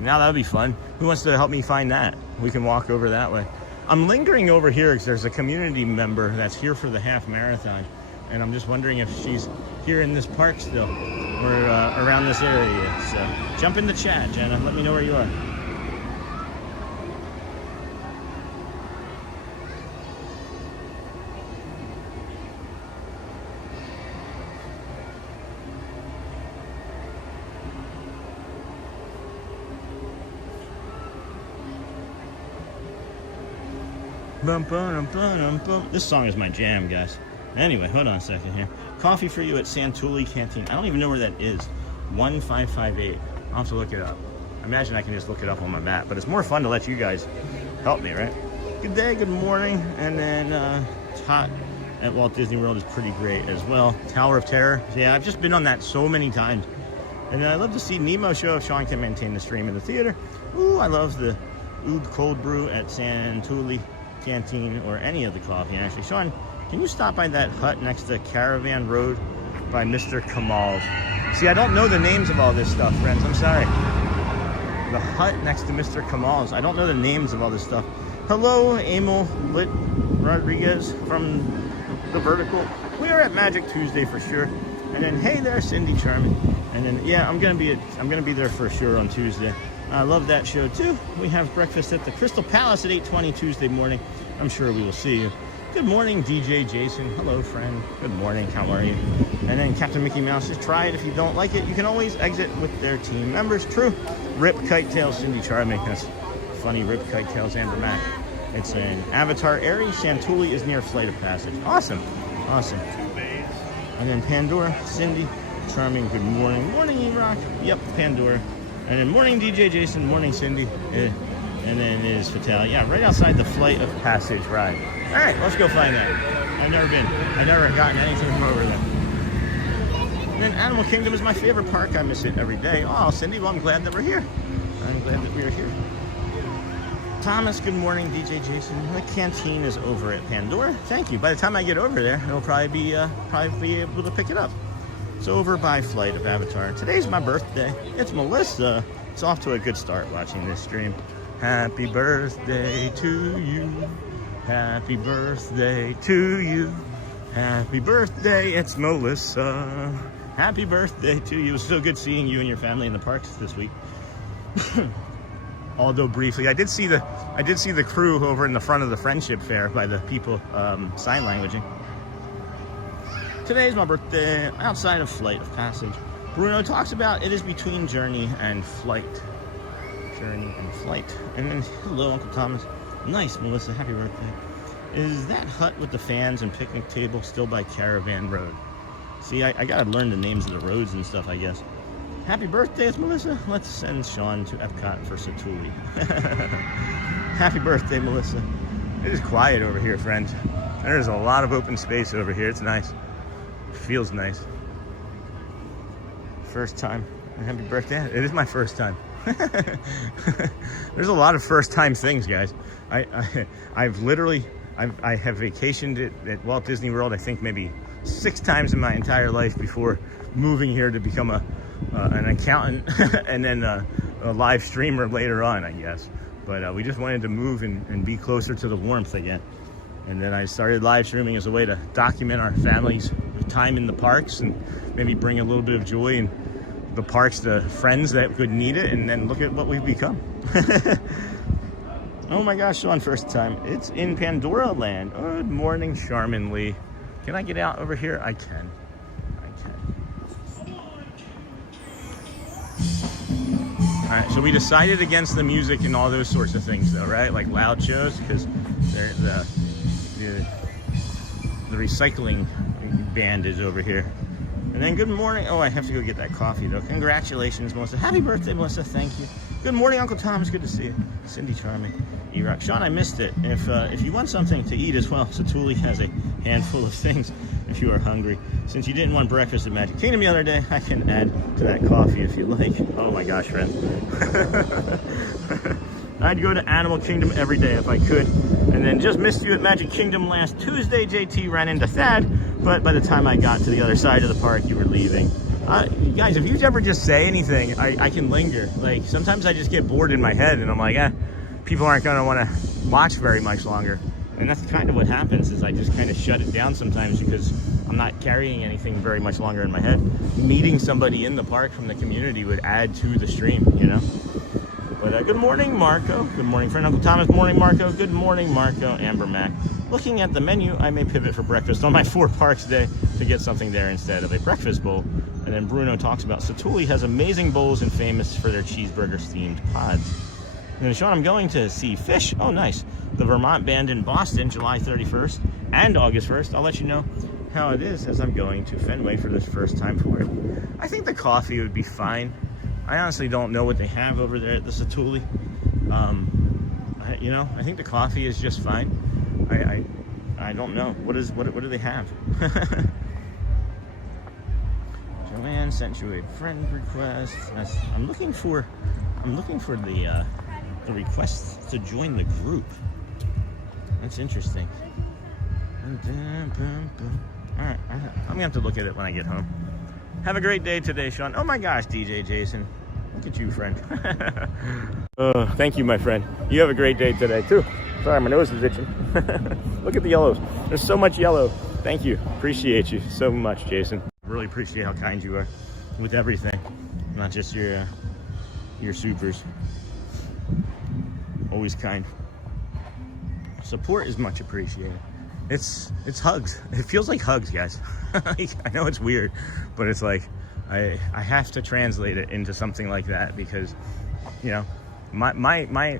Now that would be fun. Who wants to help me find that? We can walk over that way. I'm lingering over here because there's a community member that's here for the half marathon. And I'm just wondering if she's here in this park still, or around this area. So jump in the chat, Jenna. Let me know where you are. This song is my jam, guys. Anyway, hold on a second here. Coffee for you at Santulli Canteen. I don't even know where that is. 1558. I'll have to look it up. I imagine I can just look it up on my map, but it's more fun to let you guys help me, right? Good day, good morning. And then Tot at Walt Disney World is pretty great as well. Tower of Terror. Yeah, I've just been on that so many times. And I'd love to see Nemo show if Sean can maintain the stream in the theater. Ooh, I love the Oud cold brew at Santulli Canteen, or any of the coffee, actually. Sean, can you stop by that hut next to Caravan Road by Mr. Kamal's? See, I don't know the names of all this stuff, friends. I'm sorry. The hut next to Mr. Kamal's. I don't know the names of all this stuff. Hello, Emil Lit Rodriguez from The Vertical. We are at Magic Tuesday for sure. And then, hey there, Cindy Charming. And then, yeah, I'm gonna be there for sure on Tuesday. I love that show too. We have breakfast at the Crystal Palace at 8:20 Tuesday morning. I'm sure we will see you. Good morning, DJ Jason. Hello, friend. Good morning. How are you? And then Captain Mickey Mouse, just try it. If you don't like it, you can always exit with their team members. True. Rip Kite Tails, Cindy Charming. That's funny. Rip Kite Tails, Amber Mac. It's an Avatar Airy. Chantilly is near Flight of Passage. Awesome. Awesome. And then Pandora, Cindy Charming. Good morning. Morning, E-Rock. Yep, Pandora. And then morning, DJ Jason. Morning, Cindy. And then is Fatal. Yeah, right outside the Flight of Passage ride. All right, let's go find that. I've never been. I've never gotten anything from over there. And then Animal Kingdom is my favorite park. I miss it every day. Oh, Cindy, well, I'm glad that we're here. I'm glad that we're here. Thomas, good morning, DJ Jason. The canteen is over at Pandora. Thank you. By the time I get over there, it'll probably be able to pick it up. It's over by Flight of Avatar. Today's my birthday. It's Melissa. It's off to a good start watching this stream. Happy birthday to you. Happy birthday to you. Happy birthday, it's Melissa. Happy birthday to you. It was so good seeing you and your family in the parks this week. Although briefly, I did see the crew over in the front of the Friendship Fair by the people sign languaging. Today's my birthday, outside of Flight of Passage. Bruno talks about it is between journey and flight. Journey and flight. And then, hello, Uncle Thomas. Nice, Melissa, happy birthday. Is that hut with the fans and picnic table still by Caravan Road? See, I gotta learn the names of the roads and stuff, I guess. Happy birthday, it's Melissa. Let's send Sean to Epcot for Satuli. Happy birthday, Melissa. It is quiet over here, friend. There's a lot of open space over here. It's nice. It feels nice. First time. Happy birthday. It is my first time. There's a lot of first time things, guys. I have vacationed at Walt Disney World, I think maybe 6 times in my entire life before moving here to become an accountant and then a live streamer later on, I guess. But we just wanted to move and be closer to the warmth again. And then I started live streaming as a way to document our family's time in the parks and maybe bring a little bit of joy in the parks to friends that could need it, and then look at what we've become. Oh my gosh, Sean, first time. It's in Pandora Land. Good morning, Charmin Lee. Can I get out over here? I can. All right, so we decided against the music and all those sorts of things, though, right? Like loud shows, because the recycling band is over here. And then good morning. Oh, I have to go get that coffee, though. Congratulations, Melissa. Happy birthday, Melissa. Thank you. Good morning, Uncle Thomas. Good to see you. Cindy Charming. E-Rock. Sean, I missed it. If you want something to eat as well, Satuli has a handful of things if you are hungry. Since you didn't want breakfast at Magic Kingdom the other day, I can add to that coffee if you like. Oh my gosh, friend. I'd go to Animal Kingdom every day if I could. And then just missed you at Magic Kingdom last Tuesday. JT ran into Thad, but by the time I got to the other side of the park, you were leaving. Guys, if you ever just say anything, I can linger. Like, sometimes I just get bored in my head and I'm like, people aren't gonna wanna watch very much longer. And that's kind of what happens, is I just kind of shut it down sometimes because I'm not carrying anything very much longer in my head. Meeting somebody in the park from the community would add to the stream, you know? But good morning, Marco. Good morning, friend. Uncle Thomas. Morning, Marco. Good morning, Marco. Amber Mac. Looking at the menu, I may pivot for breakfast on my 4 parks day to get something there instead of a breakfast bowl. And then Bruno talks about Satuli has amazing bowls and famous for their cheeseburger-themed pods. And then Sean, I'm going to see Fish. Oh, nice. The Vermont Band in Boston, July 31st and August 1st. I'll let you know how it is as I'm going to Fenway for this first time for it. I think the coffee would be fine. I honestly don't know what they have over there at the Satuli. I think the coffee is just fine. I don't know. What do they have? Joanne sent you a friend request. I'm looking for the requests to join the group. That's interesting. All right, I'm gonna have to look at it when I get home. Have a great day today, Sean. Oh my gosh, DJ Jason. Look at you, friend. Thank you, my friend. You have a great day today, too. Sorry, my nose is itching. Look at the yellows. There's so much yellow. Thank you. Appreciate you so much, Jason. Really appreciate how kind you are with everything. Not just your supers. Always kind. Support is much appreciated. it's hugs. It feels like hugs, guys. Like, I know it's weird, but it's like I have to translate it into something like that because, you know, my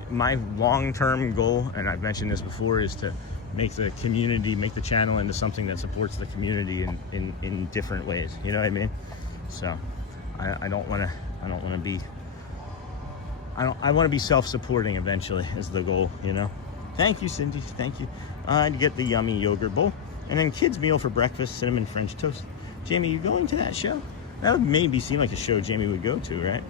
long-term goal, and I've mentioned this before, is to make the community, make the channel into something that supports the community in different ways. You know what I mean? So I want to be self-supporting eventually is the goal, you know? Thank you, Cindy. Thank you. I'd get the yummy yogurt bowl. And then kids' meal for breakfast, cinnamon French toast. Jamie, you going to that show? That would maybe seem like a show Jamie would go to, right?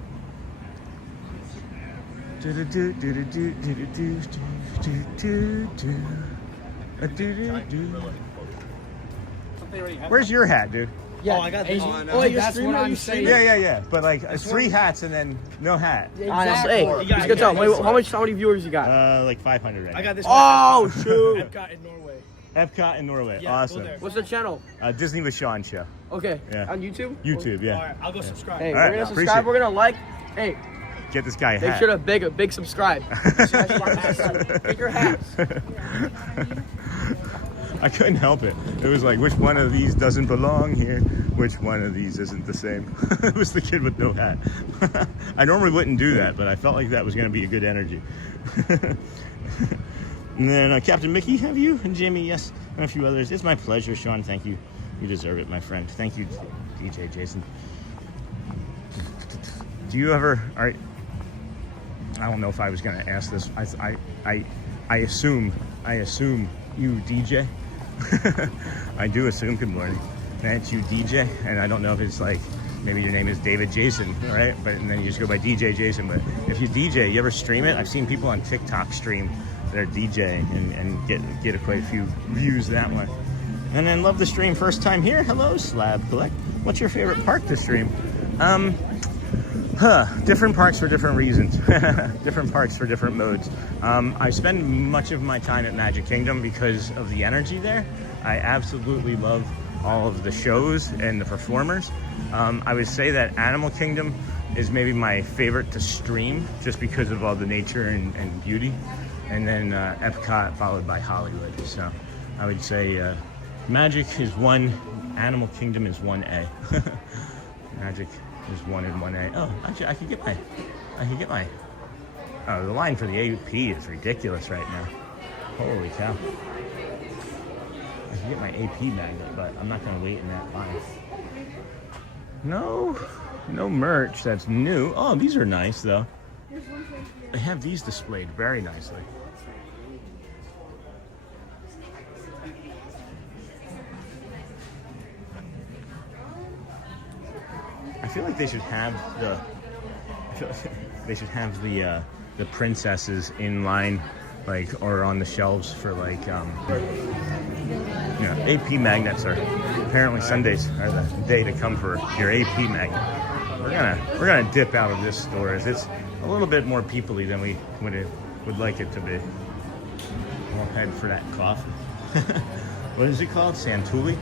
Where's your hat, dude? Yeah, I got this. Oh, you're streaming? Are you streaming? Yeah. But like 3 hats and then no hat. Exactly. Hey, it's good time. Wait, how many viewers you got? Like 500 right now. I got this. Oh, shoot. Epcot in Norway. Epcot in Norway. Yeah, awesome. What's the channel? Disney with Sean show. Okay. Yeah. On YouTube? YouTube, yeah. All right, I'll go subscribe. Hey, All we're right, gonna appreciate subscribe. it. We're gonna like. Hey, Get this guy a make hat. sure to big subscribe. Pick your hats. I couldn't help it. It was like, which one of these doesn't belong here? Which one of these isn't the same? It was the kid with no hat. I normally wouldn't do that, but I felt like that was going to be a good energy. And then Captain Mickey, have you? And Jamie, yes. And a few others. It's my pleasure, Sean. Thank you. You deserve it, my friend. Thank you, DJ Jason. Do you ever... All right. I don't know if I was going to ask this. I assume you DJ. I do assume. Good morning. That's you DJ, and I don't know if it's like maybe your name is David Jason, right? But and then you just go by DJ Jason. But if you DJ, you ever stream it? I've seen people on TikTok stream their DJ and get quite a few views that way. And then love the stream. First time here. Hello, Slab Collect. What's your favorite park to stream? Different parks for different reasons. Different parks for different modes. I spend much of my time at Magic Kingdom because of the energy there. I absolutely love all of the shows and the performers. I would say that Animal Kingdom is maybe my favorite to stream just because of all the nature and beauty. And then Epcot followed by Hollywood. So I would say Magic is 1, Animal Kingdom is 1A. Magic is 1 and 1A. Oh, actually, I could get my. Oh, the line for the AP is ridiculous right now. Holy cow! I can get my AP magnet, but I'm not gonna wait in that line. No merch that's new. Oh, these are nice though. They have these displayed very nicely. I feel like they should have the princesses in line, like, or on the shelves for like AP magnets are apparently Sundays are the day to come for your AP magnet. We're gonna dip out of this store as it's a little bit more people-y than we would like it to be. We'll head for that coffee. What is it called? Santulli?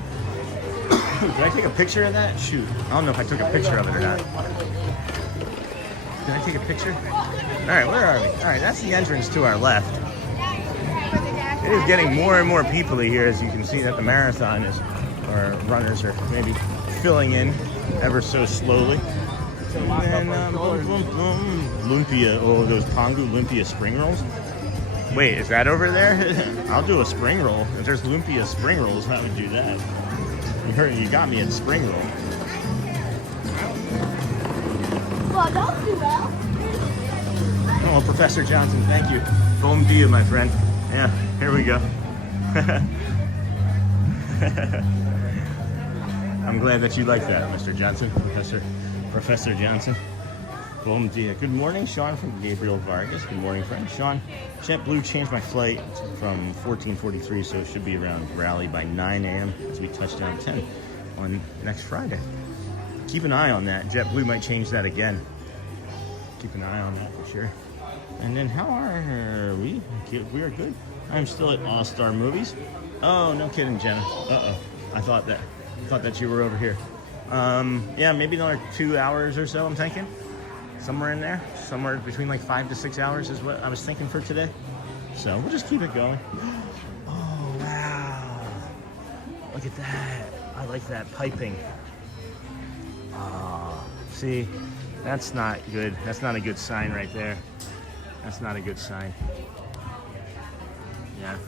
Did I take a picture of that? Shoot. I don't know if I took a picture of it or not. Did I take a picture? All right, where are we? All right, that's the entrance to our left. It is getting more and more people-y here, as you can see that the marathon or runners are maybe filling in ever so slowly. And then, lumpia, those Pongu lumpia spring rolls. Wait, is that over there? I'll do a spring roll. If there's lumpia spring rolls, I would do that. You got me in spring roll. Well, don't do that. Oh, Professor Johnson, thank you. Bom dia, my friend. Yeah, here we go. I'm glad that you like that, Mr. Johnson, Professor Johnson. Bom dia. Good morning, Sean from Gabriel Vargas. Good morning, friend. Sean, JetBlue changed my flight from 14:43, so it should be around Raleigh by 9 a.m. as we touch down 10 on next Friday. Keep an eye on that. JetBlue might change that again. Keep an eye on that for sure. And then how are we? We are good. I'm still at All Star Movies. Oh, no kidding, Jenna. Uh-oh. I thought that you were over here. Yeah, maybe another 2 hours or so, I'm thinking. Somewhere in there. Somewhere between like 5 to 6 hours is what I was thinking for today. So we'll just keep it going. Oh, wow. Look at that. I like that piping. See, that's not good. That's not a good sign right there. That's not a good sign. Yeah.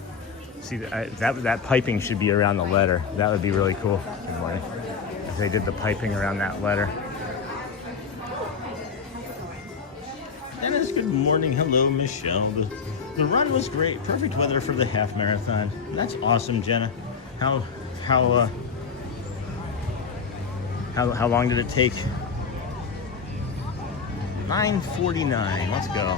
See, that piping should be around the letter. That would be really cool. Good morning. If they did the piping around that letter. Dennis, good morning. Hello, Michelle. The run was great. Perfect weather for the half marathon. That's awesome, Jenna. How long did it take? 9:49. Let's go.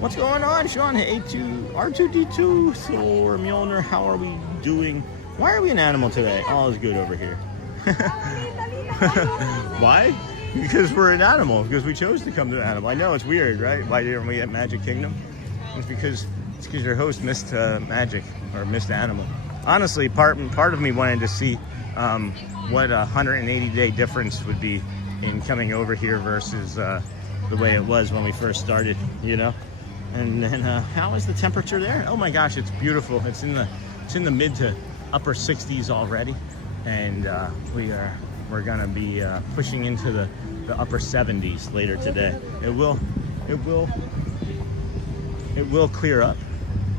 What's going on, Sean? A2, R2D2, Thor, Mjolnir. How are we doing? Why are we an animal today? All is good over here. Why? Because we're an animal. Because we chose to come to an animal. I know it's weird, right? Why didn't we at Magic Kingdom? It's because your host missed Magic or missed Animal. Honestly, part of me wanted to see what a 180-day difference would be in coming over here versus the way it was when we first started, you know. And then how is the temperature there? Oh my gosh, it's beautiful. It's in the mid to upper 60s already, and we're gonna be pushing into the upper 70s later today. It will clear up.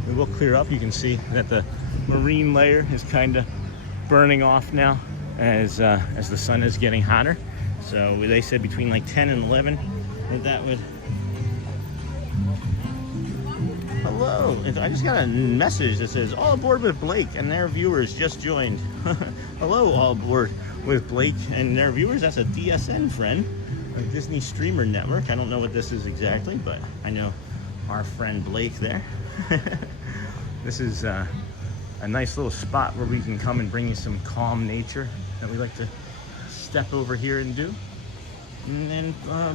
It will clear up. You can see that the marine layer is kind of burning off now as the sun is getting hotter. So they said between like 10 and 11 that would. Hello, I just got a message that says all aboard with Blake and their viewers just joined. Hello, all aboard with Blake and their viewers. That's a DSN friend, a Disney Streamer Network. I don't know what this is exactly, but I know our friend Blake there. This is a nice little spot where we can come and bring you some calm nature that we like to step over here and do. And then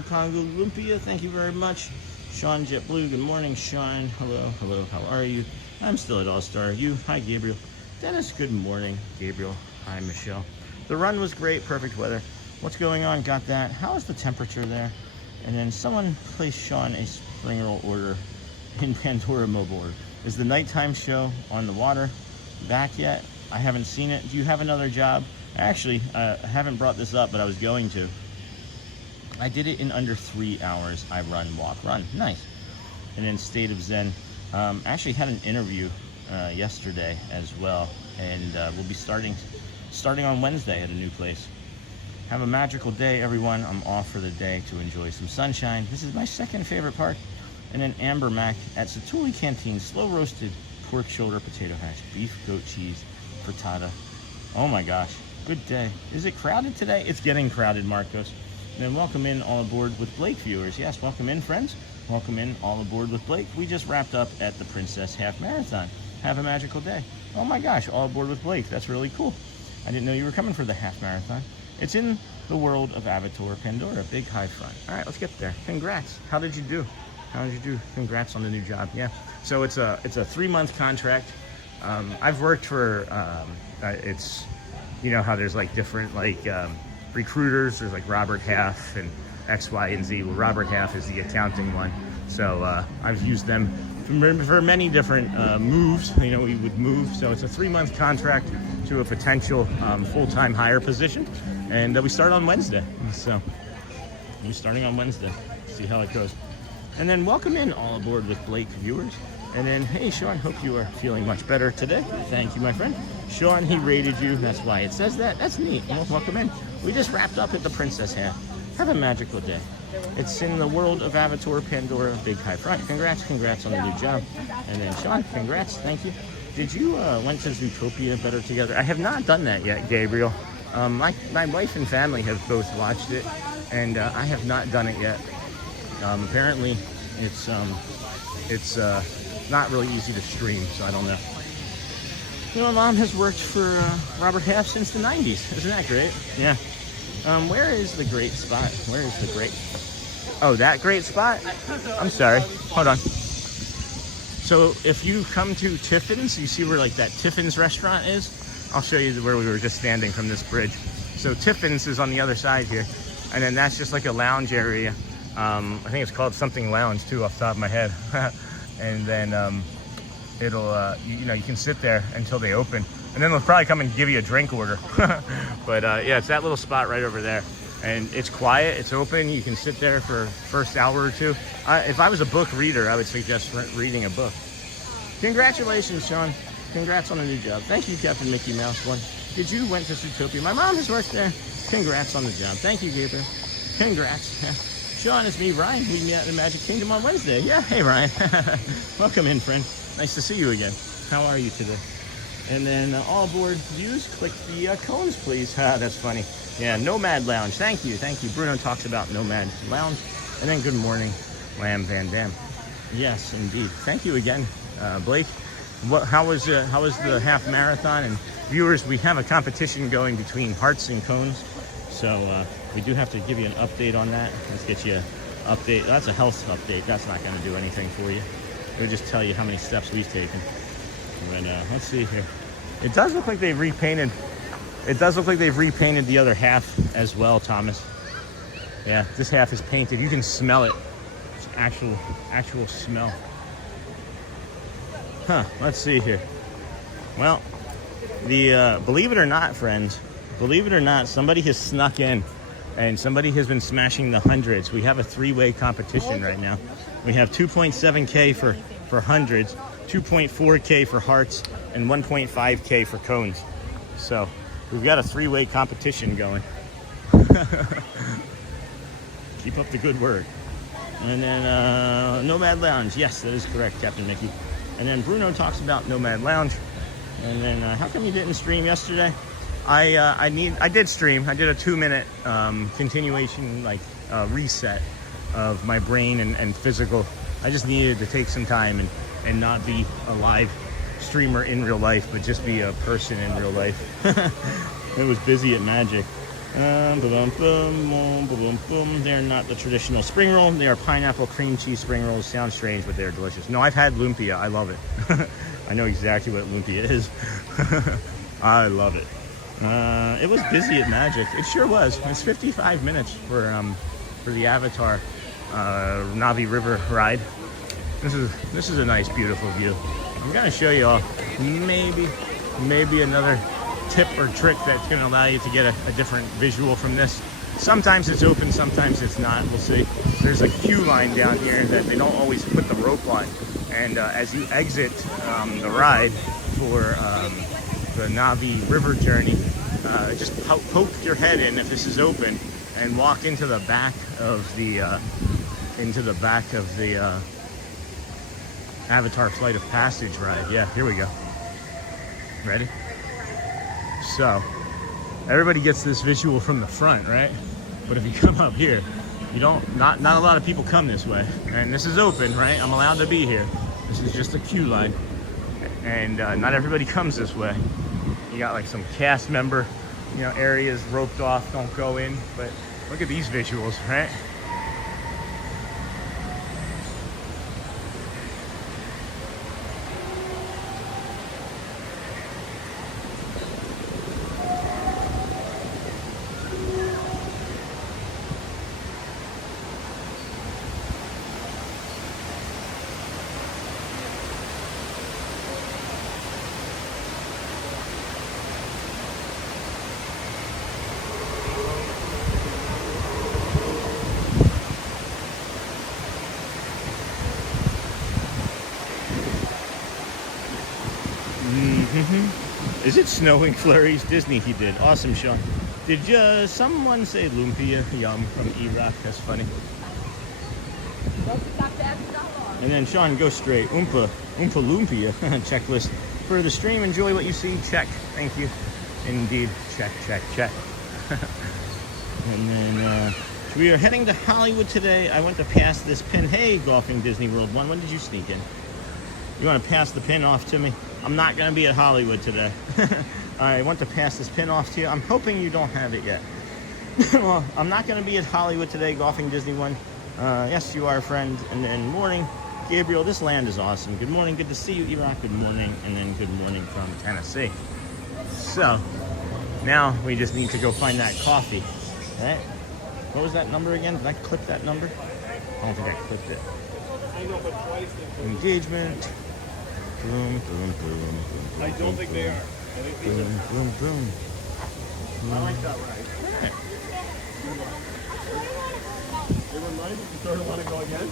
Congo Lumpia, thank you very much. Sean JetBlue, good morning, Sean. Hello, how are you? I'm still at All-Star. You, hi, Gabriel. Dennis, good morning. Gabriel, hi, Michelle. The run was great, perfect weather. What's going on? Got that. How is the temperature there? And then someone placed Sean a spring roll order in Pandora mobile order. Is the nighttime show on the water back yet? I haven't seen it. Do you have another job? Actually, I haven't brought this up, but I was going to. I did it in under 3 hours. I run, walk, run. Nice. And then State of Zen. Actually had an interview yesterday as well, and we'll be starting on Wednesday at a new place. Have a magical day, everyone. I'm off for the day to enjoy some sunshine. This is my second favorite park. And then Amber Mac at Satuli Canteen, slow roasted pork shoulder, potato hash, beef, goat cheese, frittata. Oh my gosh, good day. Is it crowded today? It's getting crowded, Marcos. And then welcome in all aboard with Blake viewers. Yes, welcome in, friends. Welcome in all aboard with Blake. We just wrapped up at the Princess Half Marathon. Have a magical day. Oh my gosh, all aboard with Blake. That's really cool. I didn't know you were coming for the half marathon. It's in the world of Avatar Pandora, big high front. All right, let's get there. Congrats. How did you do? How did you do? Congrats on the new job. Yeah. So it's a 3-month contract. I've worked for it's, you know how there's like different like recruiters. There's like Robert Half and X, Y, and Z. Well, Robert Half is the accounting one. So I've used them for many different moves. You know, we would move. So it's a 3-month contract to a potential full-time hire position, and we start on Wednesday. So we're starting on Wednesday. See how it goes. And then welcome in all aboard with Blake viewers. And then, hey, Sean, hope you are feeling much better today. Thank you, my friend. Sean, he rated you. That's why it says that. That's neat. Well, welcome in. We just wrapped up at the Princess Half. Have a magical day. It's in the world of Avatar Pandora, big high front. Congrats on the new job. And then, Sean, congrats. Thank you. Did you went to Zootopia Better Together? I have not done that yet, Gabriel. My wife and family have both watched it, and I have not done it yet. Apparently, it's not really easy to stream, so I don't know. You know, my mom has worked for Robert Half since the 90s. Isn't that great? Yeah. Where is the great spot? Where is the great? Oh, that great spot? I'm sorry. Hold on. So if you come to Tiffin's, you see where like that Tiffin's restaurant is? I'll show you where we were just standing from this bridge. So Tiffin's is on the other side here. And then that's just like a lounge area. I think it's called something lounge too, off the top of my head. And then it'll, you know, you can sit there until they open. And then they'll probably come and give you a drink order. But yeah, it's that little spot right over there. And it's quiet, it's open, you can sit there for first hour or two. If I was a book reader, I would suggest reading a book. Congratulations, Sean. Congrats on a new job. Thank you, Captain Mickey Mouse one. Did you went to Zootopia? My mom has worked there. Congrats on the job. Thank you, Gabriel. Congrats. Sean, it's me, Ryan. We met at the Magic Kingdom on Wednesday. Yeah, hey, Ryan. Welcome in, friend. Nice to see you again. How are you today? And then all aboard views, click the cones, please. That's funny. Yeah, Nomad Lounge. Thank you. Thank you. Bruno talks about Nomad Lounge. And then good morning, Lamb Van Dam. Yes, indeed. Thank you again, Blake. How was the half marathon? And viewers, we have a competition going between hearts and cones. So we do have to give you an update on that. Let's get you an update. That's a health update. That's not going to do anything for you. It'll just tell you how many steps we've taken. But let's see here. It does look like they've repainted. It does look like they've repainted the other half as well, Thomas. Yeah, this half is painted. You can smell it. It's actual smell. Huh, let's see here. Well, believe it or not, friends, believe it or not, somebody has snuck in and somebody has been smashing the hundreds. We have a three-way competition right now. We have 2.7K for hundreds, 2.4K for hearts, and 1.5K for cones. So we've got a three-way competition going. Keep up the good work. And then Nomad Lounge. Yes, that is correct, Captain Mickey. And then Bruno talks about Nomad Lounge. And then how come you didn't stream yesterday? I did stream. I did a 2-minute continuation, like reset of my brain and physical. I just needed to take some time and not be a live streamer in real life, but just be a person in real life. It was busy at Magic. They're not the traditional spring roll. They are pineapple cream cheese spring rolls. Sounds strange, but they're delicious. No, I've had lumpia. I love it. I know exactly what lumpia is. I love it. It was busy at Magic. It sure was. It's 55 minutes for the Avatar Navi River ride. This is a nice, beautiful view. I'm gonna show you all maybe another tip or trick that's gonna allow you to get a different visual from this. Sometimes it's open, sometimes it's not. We'll see. There's a queue line down here that they don't always put the rope on. And as you exit the ride for the Navi River journey, just poke your head in if this is open and walk into the back of the Avatar Flight of Passage ride. Yeah, here we go. Ready? So, everybody gets this visual from the front, right? But if you come up here, you don't, not a lot of people come this way. And this is open, right? I'm allowed to be here. This is just a queue line. And not everybody comes this way. You got like some cast member, areas roped off, don't go in. But look at these visuals, right? Is it snowing flurries? Disney he did. Awesome, Sean. Did someone say lumpia? Yum, from Iraq. That's funny. And then Sean, go straight. Oompa lumpia. Checklist. For the stream, enjoy what you see. Check. Thank you. Indeed. Check. And then we are heading to Hollywood today. I went to pass this pin. Hey, Golfing Disney World 1. When did you sneak in? You want to pass the pin off to me? I'm not going to be at Hollywood today. I want to pass this pin off to you. I'm hoping you don't have it yet. Well, I'm not going to be at Hollywood today, Golfing Disney 1. Yes, you are, friend. And then morning, Gabriel, this land is awesome. Good morning, good to see you, Iraq. Good morning, and then good morning from Tennessee. So, now we just need to go find that coffee, right? What was that number again? Did I clip that number? I don't think I clipped it. Engagement. Boom. I don't think they are. Boom, boom, boom. I like that ride. It reminds me, you sort of want to go again?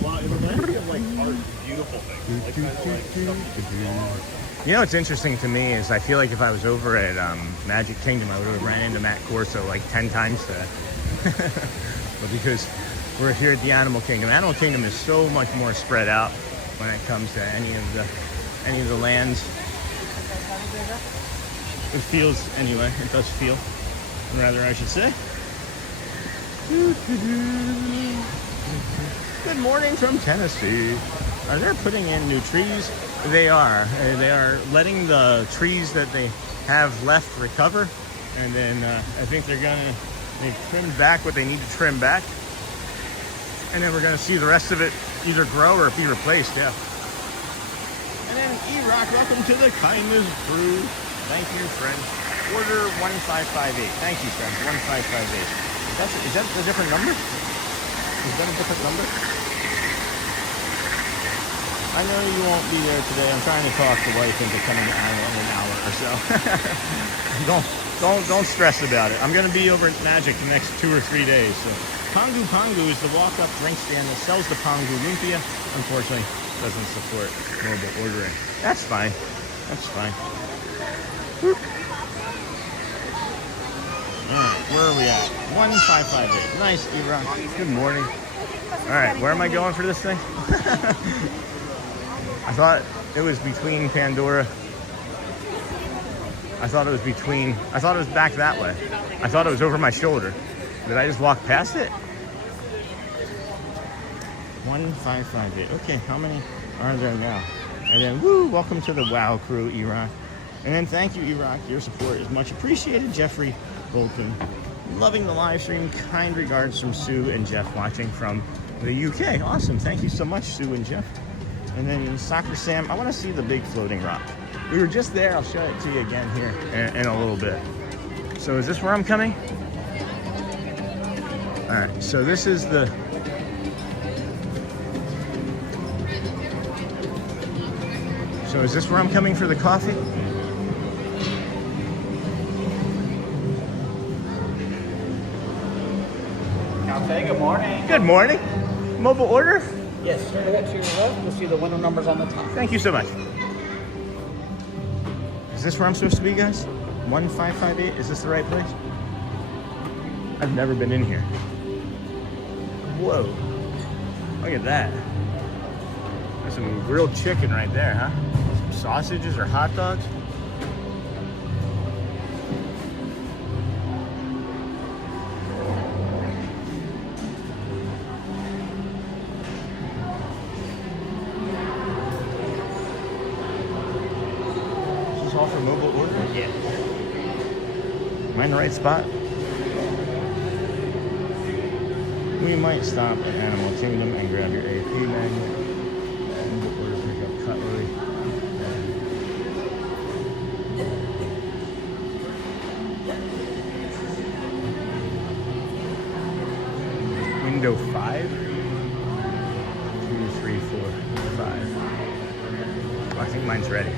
Well, it reminds me of like art, beautiful things. Like kind of like stuff you art. You know what's interesting to me is I feel like if I was over at Magic Kingdom, I would have ran into Matt Corso like 10 times today. But because we're here at the Animal Kingdom is so much more spread out when it comes to any of the lands. It feels, anyway, it does feel, rather I should say. Good morning from Tennessee. Are they putting in new trees? They are. They are letting the trees that they have left recover. And then I think they've trimmed back what they need to trim back. And then we're going to see the rest of it either grow or be replaced, yeah. And then E-Rock, welcome to the Kindness Brew. Thank you, friend. Order 1558. Thank you, friend. 1558. Is that a different number? Is that a different number? I know you won't be there today. I'm trying to talk the wife into coming to Iowa in an hour or so. Don't stress about it. I'm going to be over at Magic the next 2 or 3 days. So Pongu Pongu is the walk-up drink stand that sells the Pongu Lumpia. Unfortunately, doesn't support mobile ordering. That's fine. That's fine. Whoop. Alright, where are we at? 1558. Nice, E-Rock. Good morning. Alright, where am I going for this thing? I thought it was between Pandora. I thought it was back that way. I thought it was over my shoulder. Did I just walk past it? 1558. Okay, how many are there now? And then, woo, welcome to the WOW crew, E-Rock. And then thank you, E-Rock. Your support is much appreciated. Jeffrey Bolton, loving the live stream. Kind regards from Sue and Jeff watching from the UK. Awesome. Thank you so much, Sue and Jeff. And then Soccer Sam, I want to see the big floating rock. We were just there. I'll show it to you again here in a little bit. So is this where I'm coming? All right. So this is the... So is this where I'm coming for the coffee? Café, good morning. Good morning. Mobile order? Yes, straight ahead to your left. You'll see the window numbers on the top. Thank you so much. Is this where I'm supposed to be, guys? 1558? Is this the right place? I've never been in here. Whoa. Look at that. There's some grilled chicken right there, huh? Some sausages or hot dogs. All for mobile order? Yeah. Am I in the right spot? We might stop at Animal Kingdom and grab your AP magnet. Mobile order pickup cutlery. Window 5? 2, 3, 4, 5. Oh, I think mine's ready.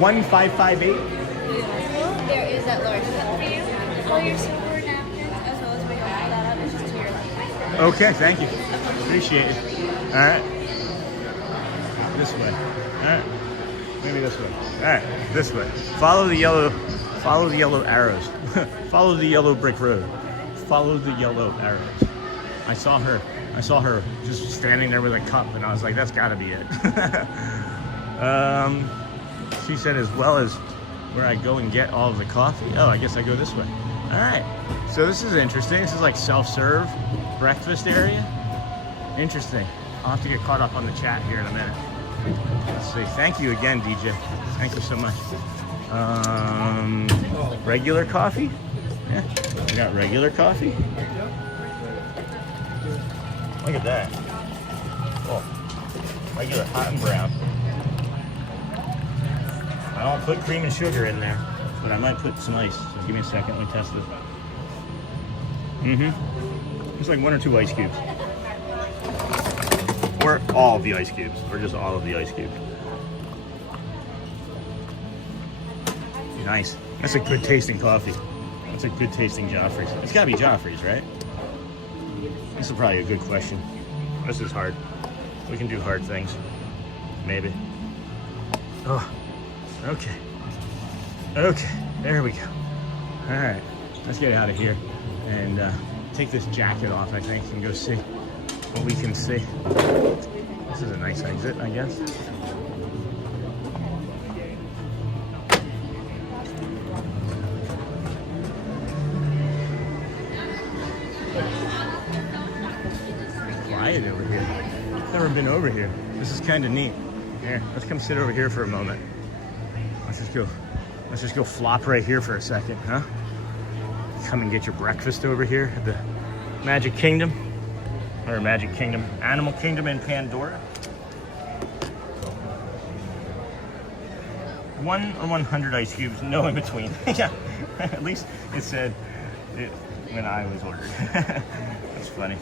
1558. There is that large cup for you. All your silver napkins, as well as we have all that up. It's just to your left. Okay, thank you. Appreciate it. All right. This way. All right. Maybe this way. All right. This way. Follow the yellow arrows. Follow the yellow brick road. Follow the yellow arrows. I saw her just standing there with a cup, and I was like, that's got to be it. She said as well as where I go and get all of the coffee. Oh, I guess I go this way. All right. So this is interesting. This is like self-serve breakfast area. Interesting. I'll have to get caught up on the chat here in a minute. Let's see. Thank you again, DJ. Thank you so much. Regular coffee? Yeah. We got regular coffee. Look at that. Oh, regular hot and brown. I don't put cream and sugar in there, but I might put some ice. So give me a second, let me test it. Just like 1 or 2 ice cubes. Or all of the ice cubes. Or just all of the ice cubes. Nice. That's a good tasting coffee. That's a good tasting Giraffes. It's gotta be Giraffes, right? This is probably a good question. This is hard. We can do hard things. Maybe. Oh, okay. Okay, there we go. All right, let's get out of here and take this jacket off, I think, and go see what we can see. This is a nice exit, I guess. Quiet over here. Never been over here. This is kind of neat. Here, let's come sit over here for a moment. Let's just go flop right here for a second, huh? Come and get your breakfast over here at the Magic Kingdom. Or Magic Kingdom, Animal Kingdom in Pandora. 1 or 100 ice cubes, no in between. Yeah, at least it said it when I was ordered. That's funny.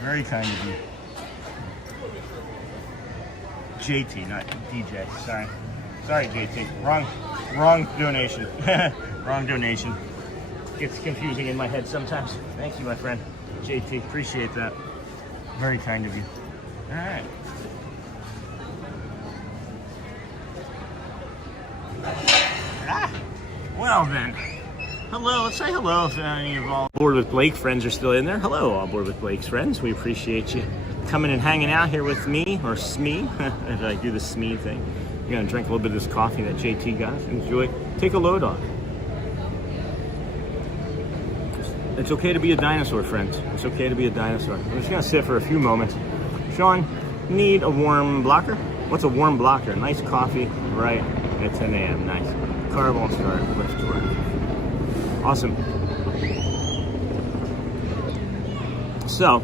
Very kind of you. JT, not DJ. Sorry. Sorry, JT. Wrong donation. Wrong donation. Gets confusing in my head sometimes. Thank you, my friend. JT, appreciate that. Very kind of you. All right. Well then. Hello, let's say hello if any of all Board with Blake friends are still in there. Hello, all Board with Blake's friends. We appreciate you coming and hanging out here with me, or Smee, if I do the Smee thing. We're gonna drink a little bit of this coffee that JT got. Enjoy. Take a load off. It's okay to be a dinosaur, friends. It's okay to be a dinosaur. I'm just gonna sit for a few moments. Sean, need a warm blocker? What's a warm blocker? Nice coffee right at 10 a.m. Nice. Car won't start. Let's work. Awesome. So,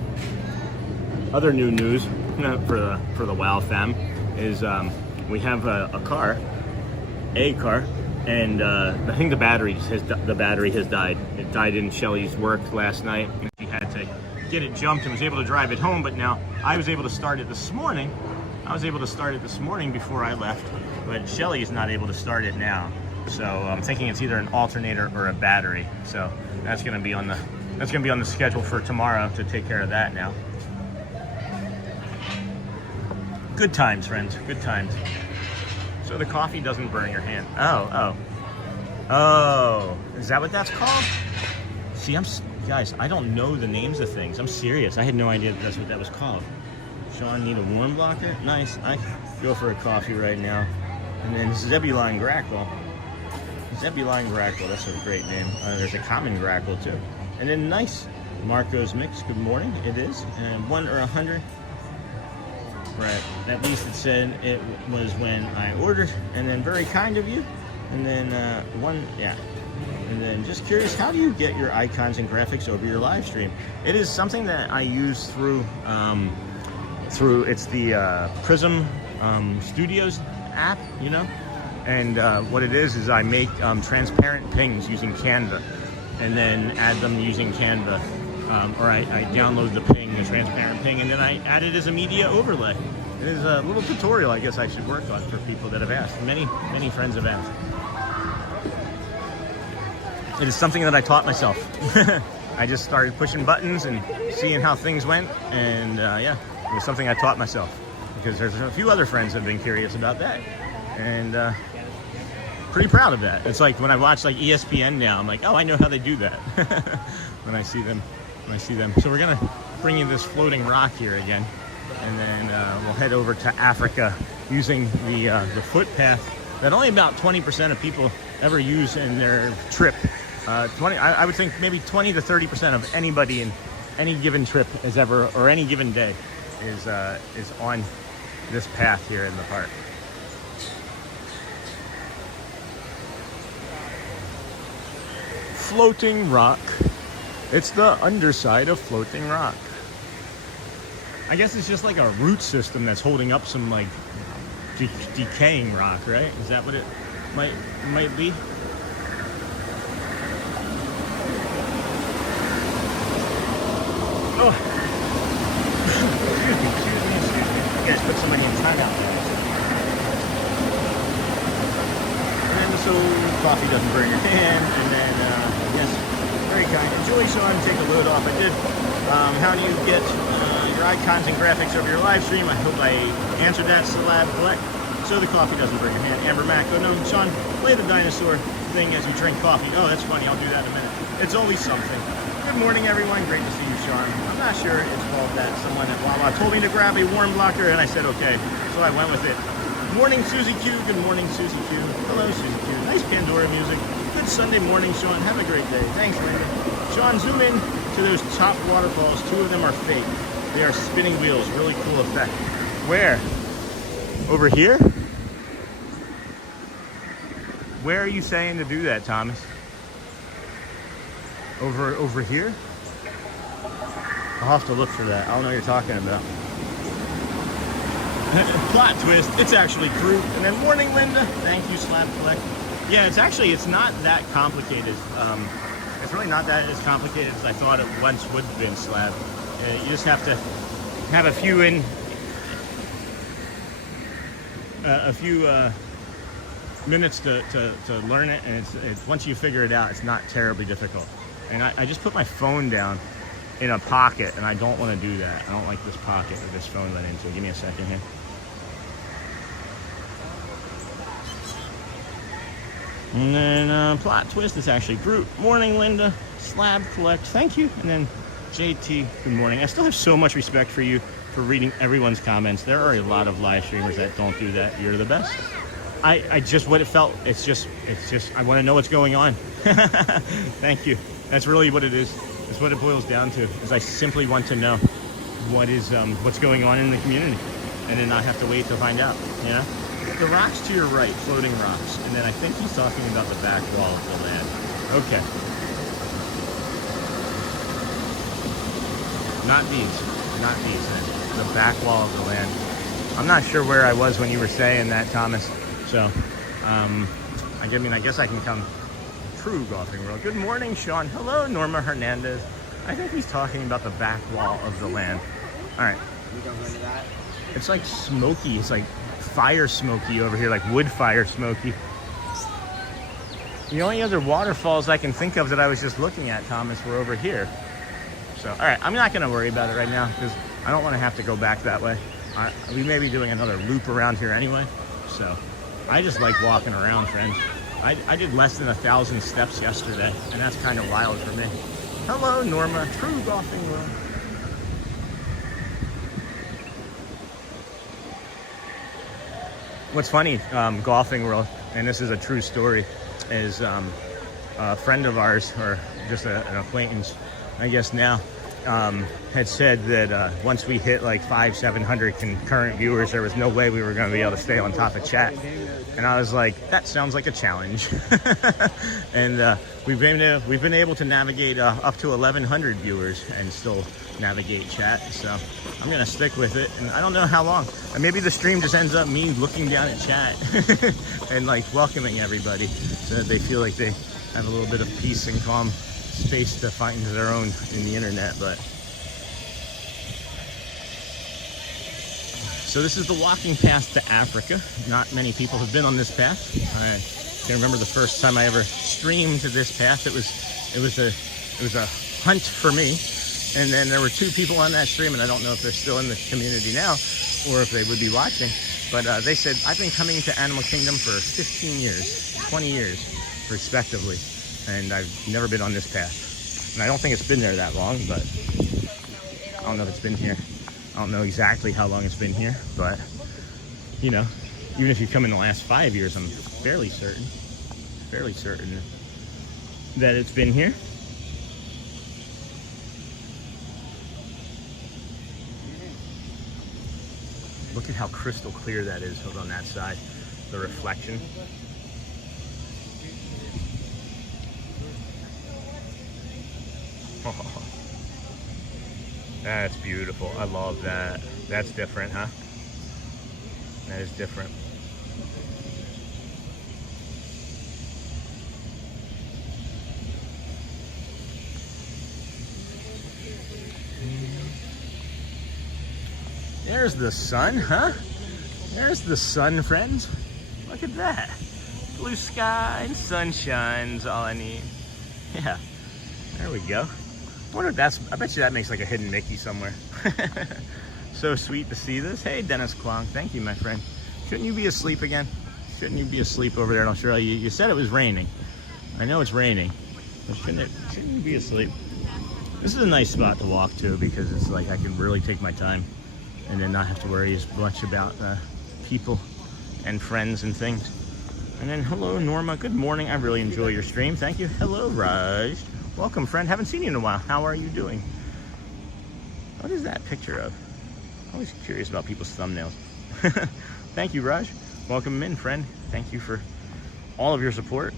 other new news for the WOW fam is we have a car, and I think the battery has died. It died in Shelly's work last night, and she had to get it jumped and was able to drive it home. But now I was able to start it this morning. Before I left, but Shelly is not able to start it now. So I'm thinking it's either an alternator or a battery. So that's going to be on the schedule for tomorrow to take care of that now. Good times, friends. Good times. So the coffee doesn't burn your hand. Oh, is that what that's called? See, guys, I don't know the names of things. I'm serious. I had no idea that's what that was called. Sean, need a warm blocker? Nice. I go for a coffee right now. And then Zebulon Grackle. Zebulon Grackle, that's a great name. There's a common grackle too. And then nice. Marco's Mix, good morning. It is. And 1 or 100. Right. At least it said it was when I ordered. And then very kind of you. And then And then just curious, how do you get your icons and graphics over your live stream? It is something that I use through it's the Prism Studios app, you know? And what it is I make transparent pings using Canva, and then add them using Canva. Or I download the transparent ping, and then I add it as a media overlay. It is a little tutorial I guess I should work on for people that have asked. Many friends have asked. It is something that I taught myself. I just started pushing buttons and seeing how things went, and it was something I taught myself, because there's a few other friends that have been curious about that, and pretty proud of that. It's like when I watch like ESPN now, I'm like, oh, I know how they do that. when I see them. So we're gonna bring in this floating rock here again, and then we'll head over to Africa using the footpath that only about 20% of people ever use in their trip. I would think maybe 20 to 30% of anybody in any given trip is ever, or any given day, is on this path here in the park. Floating rock. It's the underside of floating rock. I guess it's just like a root system that's holding up some like decaying rock, right? Is that what it might be? Enjoy, Sean. Take a load off. I did. How do you get your icons and graphics over your live stream? I hope I answered that. Slab collect. So the coffee doesn't burn your hand. Amber Mac. Oh no, Sean, play the dinosaur thing as you drink coffee. Oh, that's funny. I'll do that in a minute. It's always something. Good morning, everyone. Great to see you, Sean. I'm not sure it's called that. Someone at Wawa told me to grab a warm blocker, and I said okay. So I went with it. Morning, Susie Q. Good morning, Susie Q. Hello, Susie Q. Nice Pandora music. Good Sunday morning, Sean. Have a great day. Thanks, Linda. Sean, zoom in to those top waterfalls. 2 of them are fake. They are spinning wheels. Really cool effect. Where? Over here? Where are you saying to do that, Thomas? Over here? I'll have to look for that. I don't know what you're talking about. Plot twist, it's actually fruit. And then morning, Linda. Thank you, Slab Collect. Yeah, it's not that complicated. It's really not that as complicated as I thought it once would have been, Slab. You just have to have a few minutes to learn it, and it's once you figure it out, it's not terribly difficult. And I just put my phone down in a pocket, and I don't want to do that. I don't like this pocket that this phone went into. Give me a second here. And then plot twist, it's actually fruit. Morning, Linda. Slab Collect, thank you. And then JT, good morning. I still have so much respect for you for reading everyone's comments. There are a lot of live streamers that don't do that. You're the best. I just, what it felt, it's just, I want to know what's going on. Thank you. That's really what it is. That's what it boils down to, is I simply want to know what's going on in the community, and then not have to wait to find out, you know? The rocks to your right, floating rocks, and then I think he's talking about the back wall of the land. Okay. Not these, then. The back wall of the land. I'm not sure where I was when you were saying that, Thomas, so, I guess I can come. True Golfing World. Good morning, Sean. Hello, Norma Hernandez. I think he's talking about the back wall of the land. All right. We don't go into that. It's like smoky. It's like fire smoky over here, like wood fire smoky. The only other waterfalls I can think of that I was just looking at, Thomas, were over here. So, all right, I'm not going to worry about it right now because I don't want to have to go back that way. We may be doing another loop around here anyway. So, I just like walking around, friends. I did less than 1,000 steps yesterday, and that's kind of wild for me. Hello, Norma. True Golfing World. What's funny, Golfing World, and this is a true story, is a friend of ours, or just an acquaintance, I guess now, had said that once we hit like 500-700 concurrent viewers, there was no way we were going to be able to stay on top of chat. And I was like, that sounds like a challenge. And we've been able to navigate up to 1,100 viewers and still navigate chat. So I'm gonna stick with it, and I don't know how long. And maybe the stream just ends up me looking down at chat and like welcoming everybody, so that they feel like they have a little bit of peace and calm space to find their own in the internet. But so this is the walking path to Africa. Not many people have been on this path. I can remember the first time I ever streamed to this path. It was a hunt for me, and then there were 2 people on that stream, and I don't know if they're still in the community now or if they would be watching. But they said, I've been coming to Animal Kingdom for 15 years, 20 years, respectively, and I've never been on this path. And I don't think it's been there that long, but I don't know if it's been here. I don't know exactly how long it's been here, but, you know, even if you come in the last 5 years, I'm fairly certain that it's been here. Look at how crystal clear that is over on that side, the reflection. Oh, that's beautiful. I love that. That's different, huh? That is different. There's the sun, huh? There's the sun, friends. Look at that. Blue sky and sunshine's all I need. Yeah. There we go. I wonder if I bet you that makes like a hidden Mickey somewhere. So sweet to see this. Hey, Dennis Kwong. Thank you, my friend. Shouldn't you be asleep again? Shouldn't you be asleep over there in Australia? You said it was raining. I know it's raining, but shouldn't you be asleep? This is a nice spot to walk to because it's like I can really take my time and then not have to worry as much about people and friends and things. And then hello, Norma. Good morning. I really enjoy your stream. Thank you. Hello, Raj. Welcome, friend. Haven't seen you in a while. How are you doing? What is that picture of? Always curious about people's thumbnails. Thank you, Raj. Welcome in, friend. Thank you for all of your support.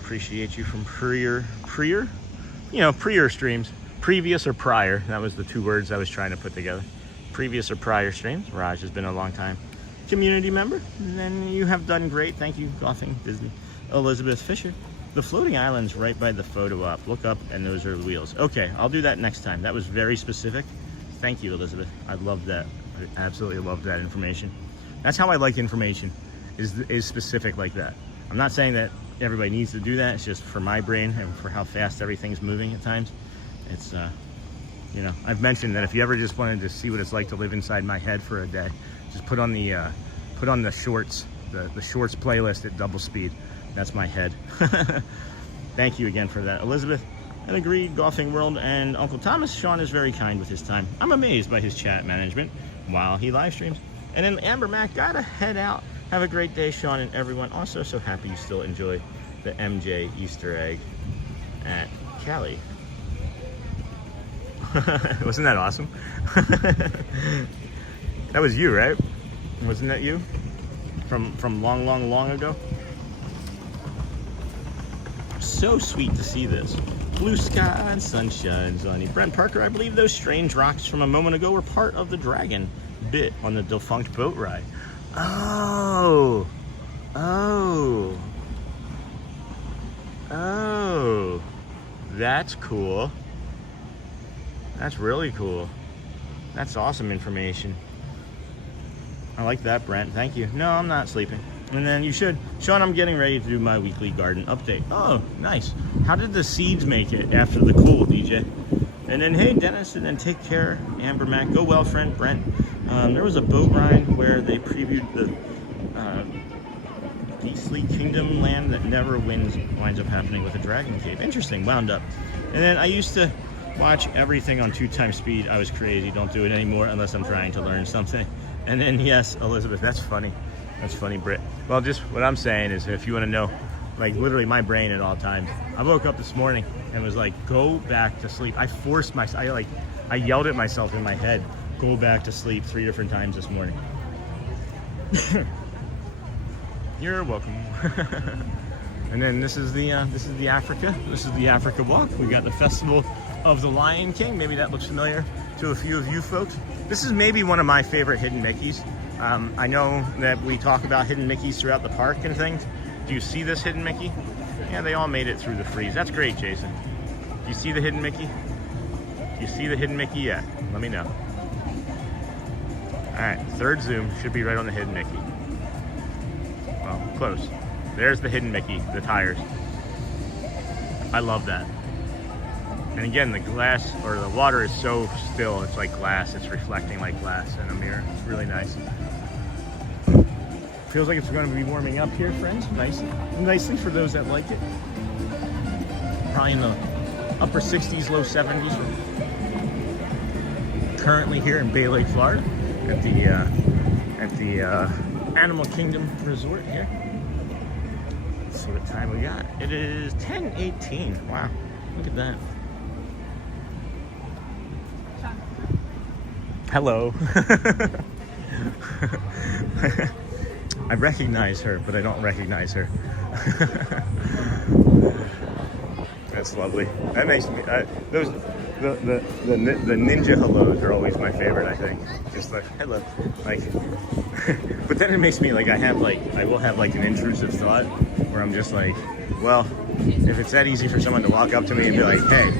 Appreciate you from prior streams. Previous or prior. That was the two words I was trying to put together. Previous or prior streams. Raj has been a long time community member. And then you have done great. Thank you, Golfing Disney. Elizabeth Fisher. The floating island's right by the photo op. Look up and those are the wheels. Okay, I'll do that next time. That was very specific. Thank you, Elizabeth. I love that. I absolutely love that information. That's how I like information, is specific like that. I'm not saying that everybody needs to do that. It's just for my brain and for how fast everything's moving at times. It's, you know, I've mentioned that if you ever just wanted to see what it's like to live inside my head for a day, just put on the shorts, the shorts playlist at double speed. That's my head. Thank you again for that, Elizabeth. And agreed, Golfing World and Uncle Thomas. Sean is very kind with his time. I'm amazed by his chat management while he live streams. And then Amber Mac, gotta head out. Have a great day, Sean and everyone. Also, so happy you still enjoy the MJ Easter egg at Cali. Wasn't that awesome? That was you, right? Wasn't that you? From long ago? So sweet to see this. Blue sky and sunshine, sunny. Brent Parker, I believe those strange rocks from a moment ago were part of the dragon bit on the defunct boat ride. Oh, that's cool. That's really cool. That's awesome information. I like that, Brent. Thank you. No, I'm not sleeping. And then you should. Sean, I'm getting ready to do my weekly garden update. Oh, nice. How did the seeds make it after the cool, DJ? And then, hey, Dennis, and then take care, Amber Mac. Go well, friend, Brent. There was a boat ride where they previewed the Beastly Kingdom land that never winds up happening with a dragon cave. Interesting, wound up. And then I used to watch everything on 2x speed. I was crazy. Don't do it anymore unless I'm trying to learn something. And then, yes, Elizabeth, that's funny. That's funny, Britt. Well, just what I'm saying is if you want to know, like literally my brain at all times. I woke up this morning and was like, go back to sleep. I forced myself, I yelled at myself in my head, go back to sleep 3 different times this morning. You're welcome. And then this is the Africa. This is the Africa walk. We got the Festival of the Lion King. Maybe that looks familiar to a few of you folks. This is maybe one of my favorite hidden Mickeys. I know that we talk about hidden Mickeys throughout the park and things. Do you see this hidden Mickey? Yeah, they all made it through the freeze. That's great, Jason. Do you see the hidden Mickey? Do you see the hidden Mickey yet? Let me know. All right, third zoom should be right on the hidden Mickey. Well, close. There's the hidden Mickey, the tires. I love that. And again, the glass or the water is so still, it's like glass. It's reflecting like glass in a mirror. It's really nice. Feels like it's going to be warming up here, friends. Nicely for those that like it. Probably in the upper 60s, low 70s. Currently here in Bay Lake, Florida, at the Animal Kingdom Resort here. Let's see what time we got. It is 10:18. Wow, look at that. Hello. I recognize her, but I don't recognize her. That's lovely. That makes me the ninja hellos are always my favorite. I think just like hello, like. But then it makes me like I will have like an intrusive thought where I'm just like, well, if it's that easy for someone to walk up to me and be like, hey,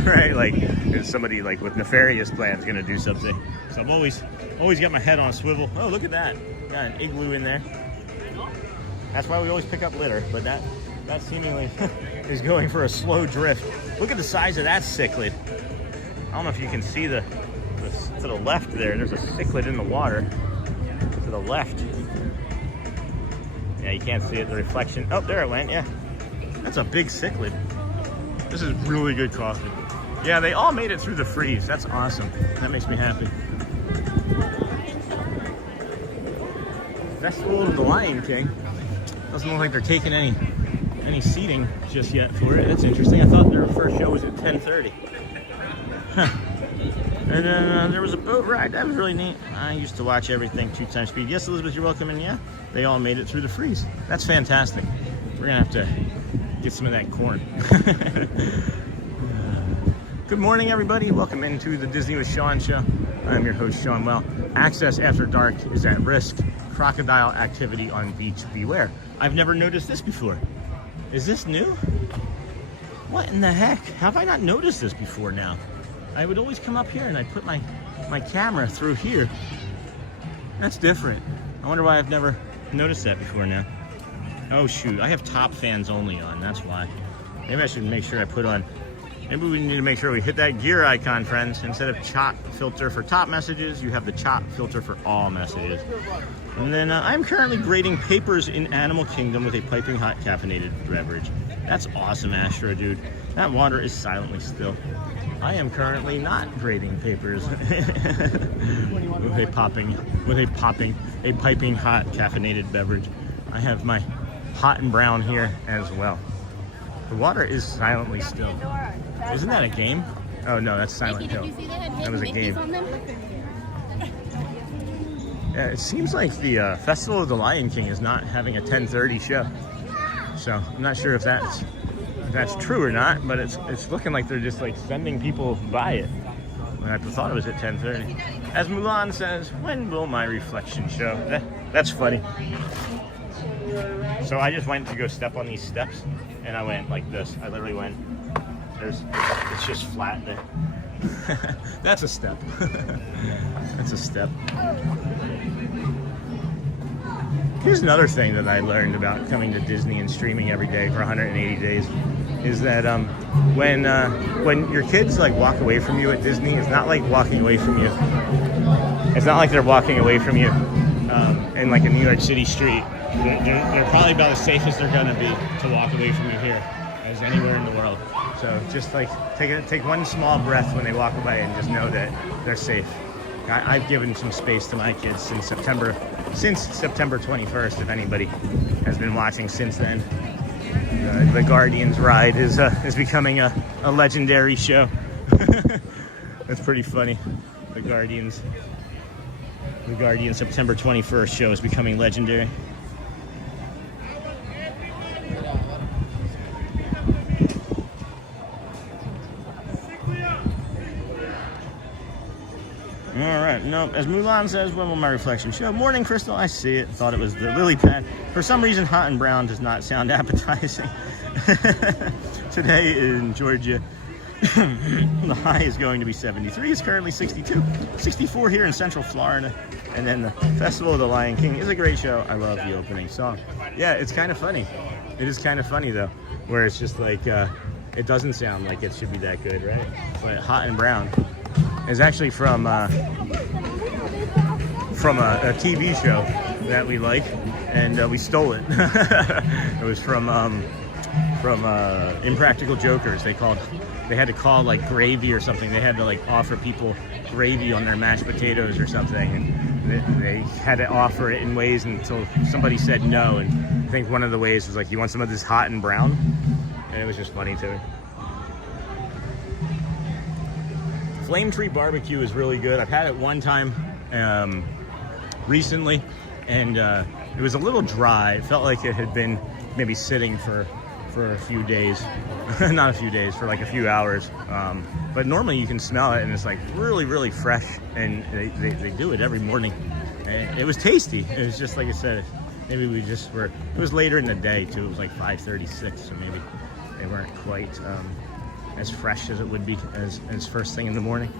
right, like is somebody like with nefarious plans gonna do something? So I've always got my head on a swivel. Oh, look at that. Got an igloo in there. That's why we always pick up litter, but that seemingly is going for a slow drift. Look at the size of that cichlid. I don't know if you can see to the left there. There's a cichlid in the water. To the left. Yeah, you can't see it, the reflection. Oh, there it went, yeah. That's a big cichlid. This is really good coffee. Yeah, they all made it through the freeze. That's awesome. That makes me happy. Festival of the Lion King. Doesn't look like they're taking any seating just yet for it. That's interesting. I thought their first show was at 10:30. Huh. And then there was a boat ride. That was really neat. I used to watch everything 2 times speed. Yes, Elizabeth, you're welcome. And yeah, they all made it through the freeze. That's fantastic. We're gonna have to get some of that corn. Good morning, everybody. Welcome into the Disney with Sean show. I'm your host, Sean Well. Access after dark is at risk. Crocodile activity on beach, beware. I've never noticed this before. Is this new? What in the heck? Have I not noticed this before now? I would always come up here and I put my camera through here. That's different. I wonder why I've never noticed that before now. Oh shoot, I have top fans only on, that's why. Maybe I should make sure I put on, maybe we need to make sure we hit that gear icon, friends. Instead of chop filter for top messages, you have the chop filter for all messages. And then I'm currently grading papers in Animal Kingdom with a piping hot caffeinated beverage. That's awesome, Astro, dude. That water is silently still. I am currently not grading papers with a piping hot caffeinated beverage. I have my hot and brown here as well. The water is silently still. Isn't that a game? Oh no, that's Silent Hill. That was a game. Yeah, it seems like the Festival of the Lion King is not having a 10:30 show. So I'm not sure if that's true or not, but it's looking like they're just like sending people by it. I thought it was at 10:30. As Mulan says, when will my reflection show? That's funny. So I just went to go step on these steps, and I went like this. I literally went. It's just flat there. That's a step. That's a step. Here's another thing that I learned about coming to Disney and streaming every day for 180 days, is that when your kids like walk away from you at Disney, it's not like walking away from you. It's not like they're walking away from you in like a New York City street. They're probably about as safe as they're gonna be to walk away from you here as anywhere in the world. So just like take one small breath when they walk away and just know that they're safe. I've given some space to my kids since September 21st, if anybody has been watching since then. The Guardians ride is becoming a legendary show. That's pretty funny. The Guardians September 21st show is becoming legendary. Alright, no, as Mulan says, when will my reflection show? Morning, Crystal, I see it. Thought it was the lily pad. For some reason, hot and brown does not sound appetizing. Today in Georgia, the high is going to be 73. It's currently 62. 64 here in Central Florida. And then the Festival of the Lion King is a great show. I love the opening song. Yeah, it's kind of funny. It is kind of funny, though, where it's just like, it doesn't sound like it should be that good, right? But hot and brown is actually from a TV show that we like, and we stole it. It was from Impractical Jokers. They had to call like gravy or something. They had to like offer people gravy on their mashed potatoes or something, and they had to offer it in ways until somebody said no. And I think one of the ways was like, you want some of this hot and brown? And it was just funny to me. Flame Tree Barbecue is really good. I've had it one time recently, and it was a little dry. It felt like it had been maybe sitting for a few days. Not a few days, for like a few hours. But normally you can smell it, and it's like really, really fresh, and they do it every morning. And it was tasty. It was just like I said, maybe we just were, it was later in the day too. It was like 5:36, so maybe they weren't quite as fresh as it would be as first thing in the morning.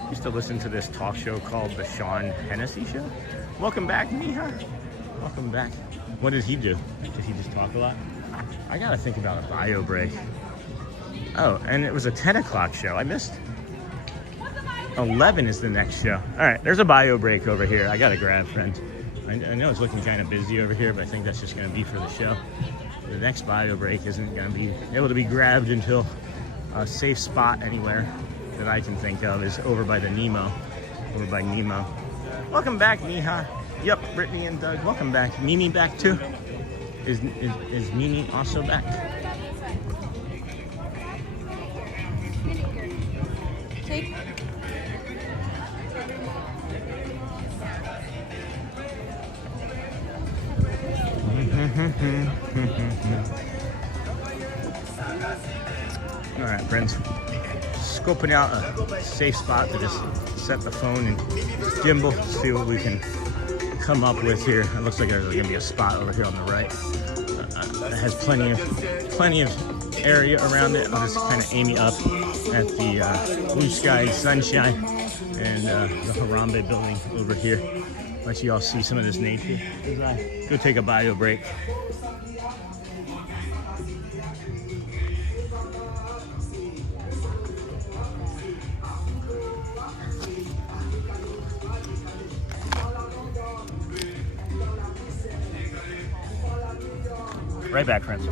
I used to listen to this talk show called The Sean Hennessy Show. Welcome back, Mija. Welcome back. What did he do? Did he just talk a lot? I gotta think about a bio break. Oh, and it was a 10 o'clock show. I missed. 11 is the next show. All right, there's a bio break over here. I gotta grab, friends. I know it's looking kind of busy over here, but I think that's just gonna be for the show. The next bio break isn't gonna be able to be grabbed until a safe spot anywhere that I can think of is over by the Nemo. Over by Nemo. Welcome back, Niha. Yep, Brittany and Doug, welcome back. Mimi back too? Is Mimi also back? Take. All right, friends. Scoping out a safe spot to just set the phone and gimbal, see what we can come up with here. It looks like there's gonna be a spot over here on the right. It has plenty of area around it. I'll just kind of aim up at the blue sky, sunshine, and the Harambe building over here. Let you all see some of this nature as I go take a bio break. Right back, friends.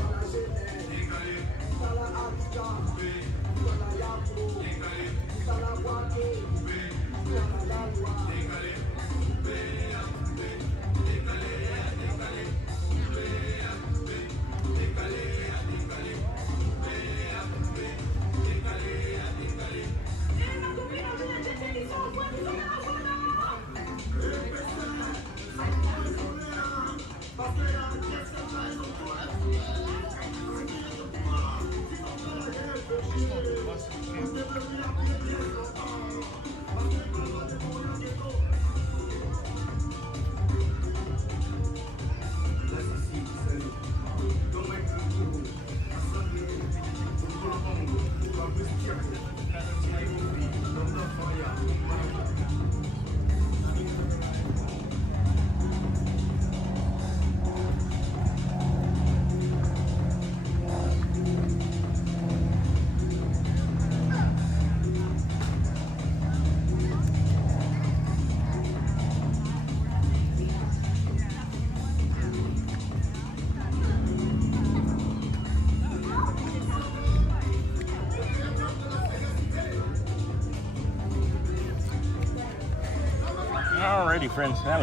Alrighty, friends, that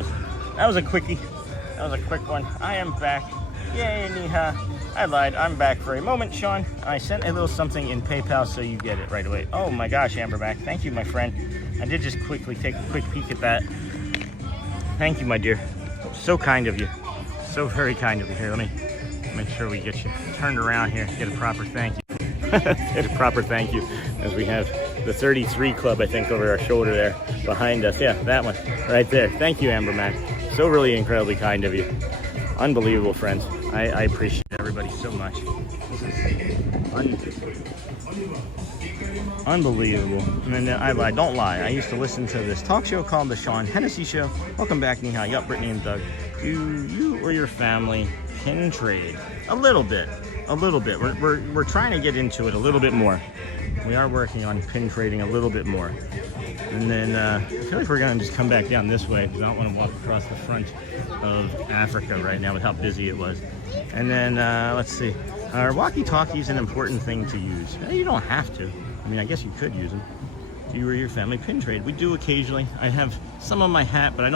was a quickie. That was a quick one. I am back. Yay, Niha. I lied. I'm back for a moment, Sean. I sent a little something in PayPal so you get it right away. Oh my gosh, Amberback. Thank you, my friend. I did just quickly take a quick peek at that. Thank you, my dear. So kind of you. So very kind of you. Here, let me make sure we get you turned around here. Get a proper thank you. Get a proper thank you as we have the 33 Club, I think, over our shoulder there behind us. Yeah, that one right there. Thank you, Amber Mac. So really incredibly kind of you. Unbelievable, friends. I appreciate everybody so much. This is unbelievable. And then I don't lie. I used to listen to this talk show called The Sean Hennessy Show. Welcome back, Niha. Yup, Brittany and Doug. Do you or your family pin trade? A little bit. A little bit. We're trying to get into it a little bit more. We are working on pin trading a little bit more. And then I feel like we're going to just come back down this way because I don't want to walk across the front of Africa right now with how busy it was. And then let's see. Are walkie-talkies an important thing to use? You don't have to. I mean, I guess you could use them. Do you or your family pin trade? We do occasionally. I have some on my hat, but I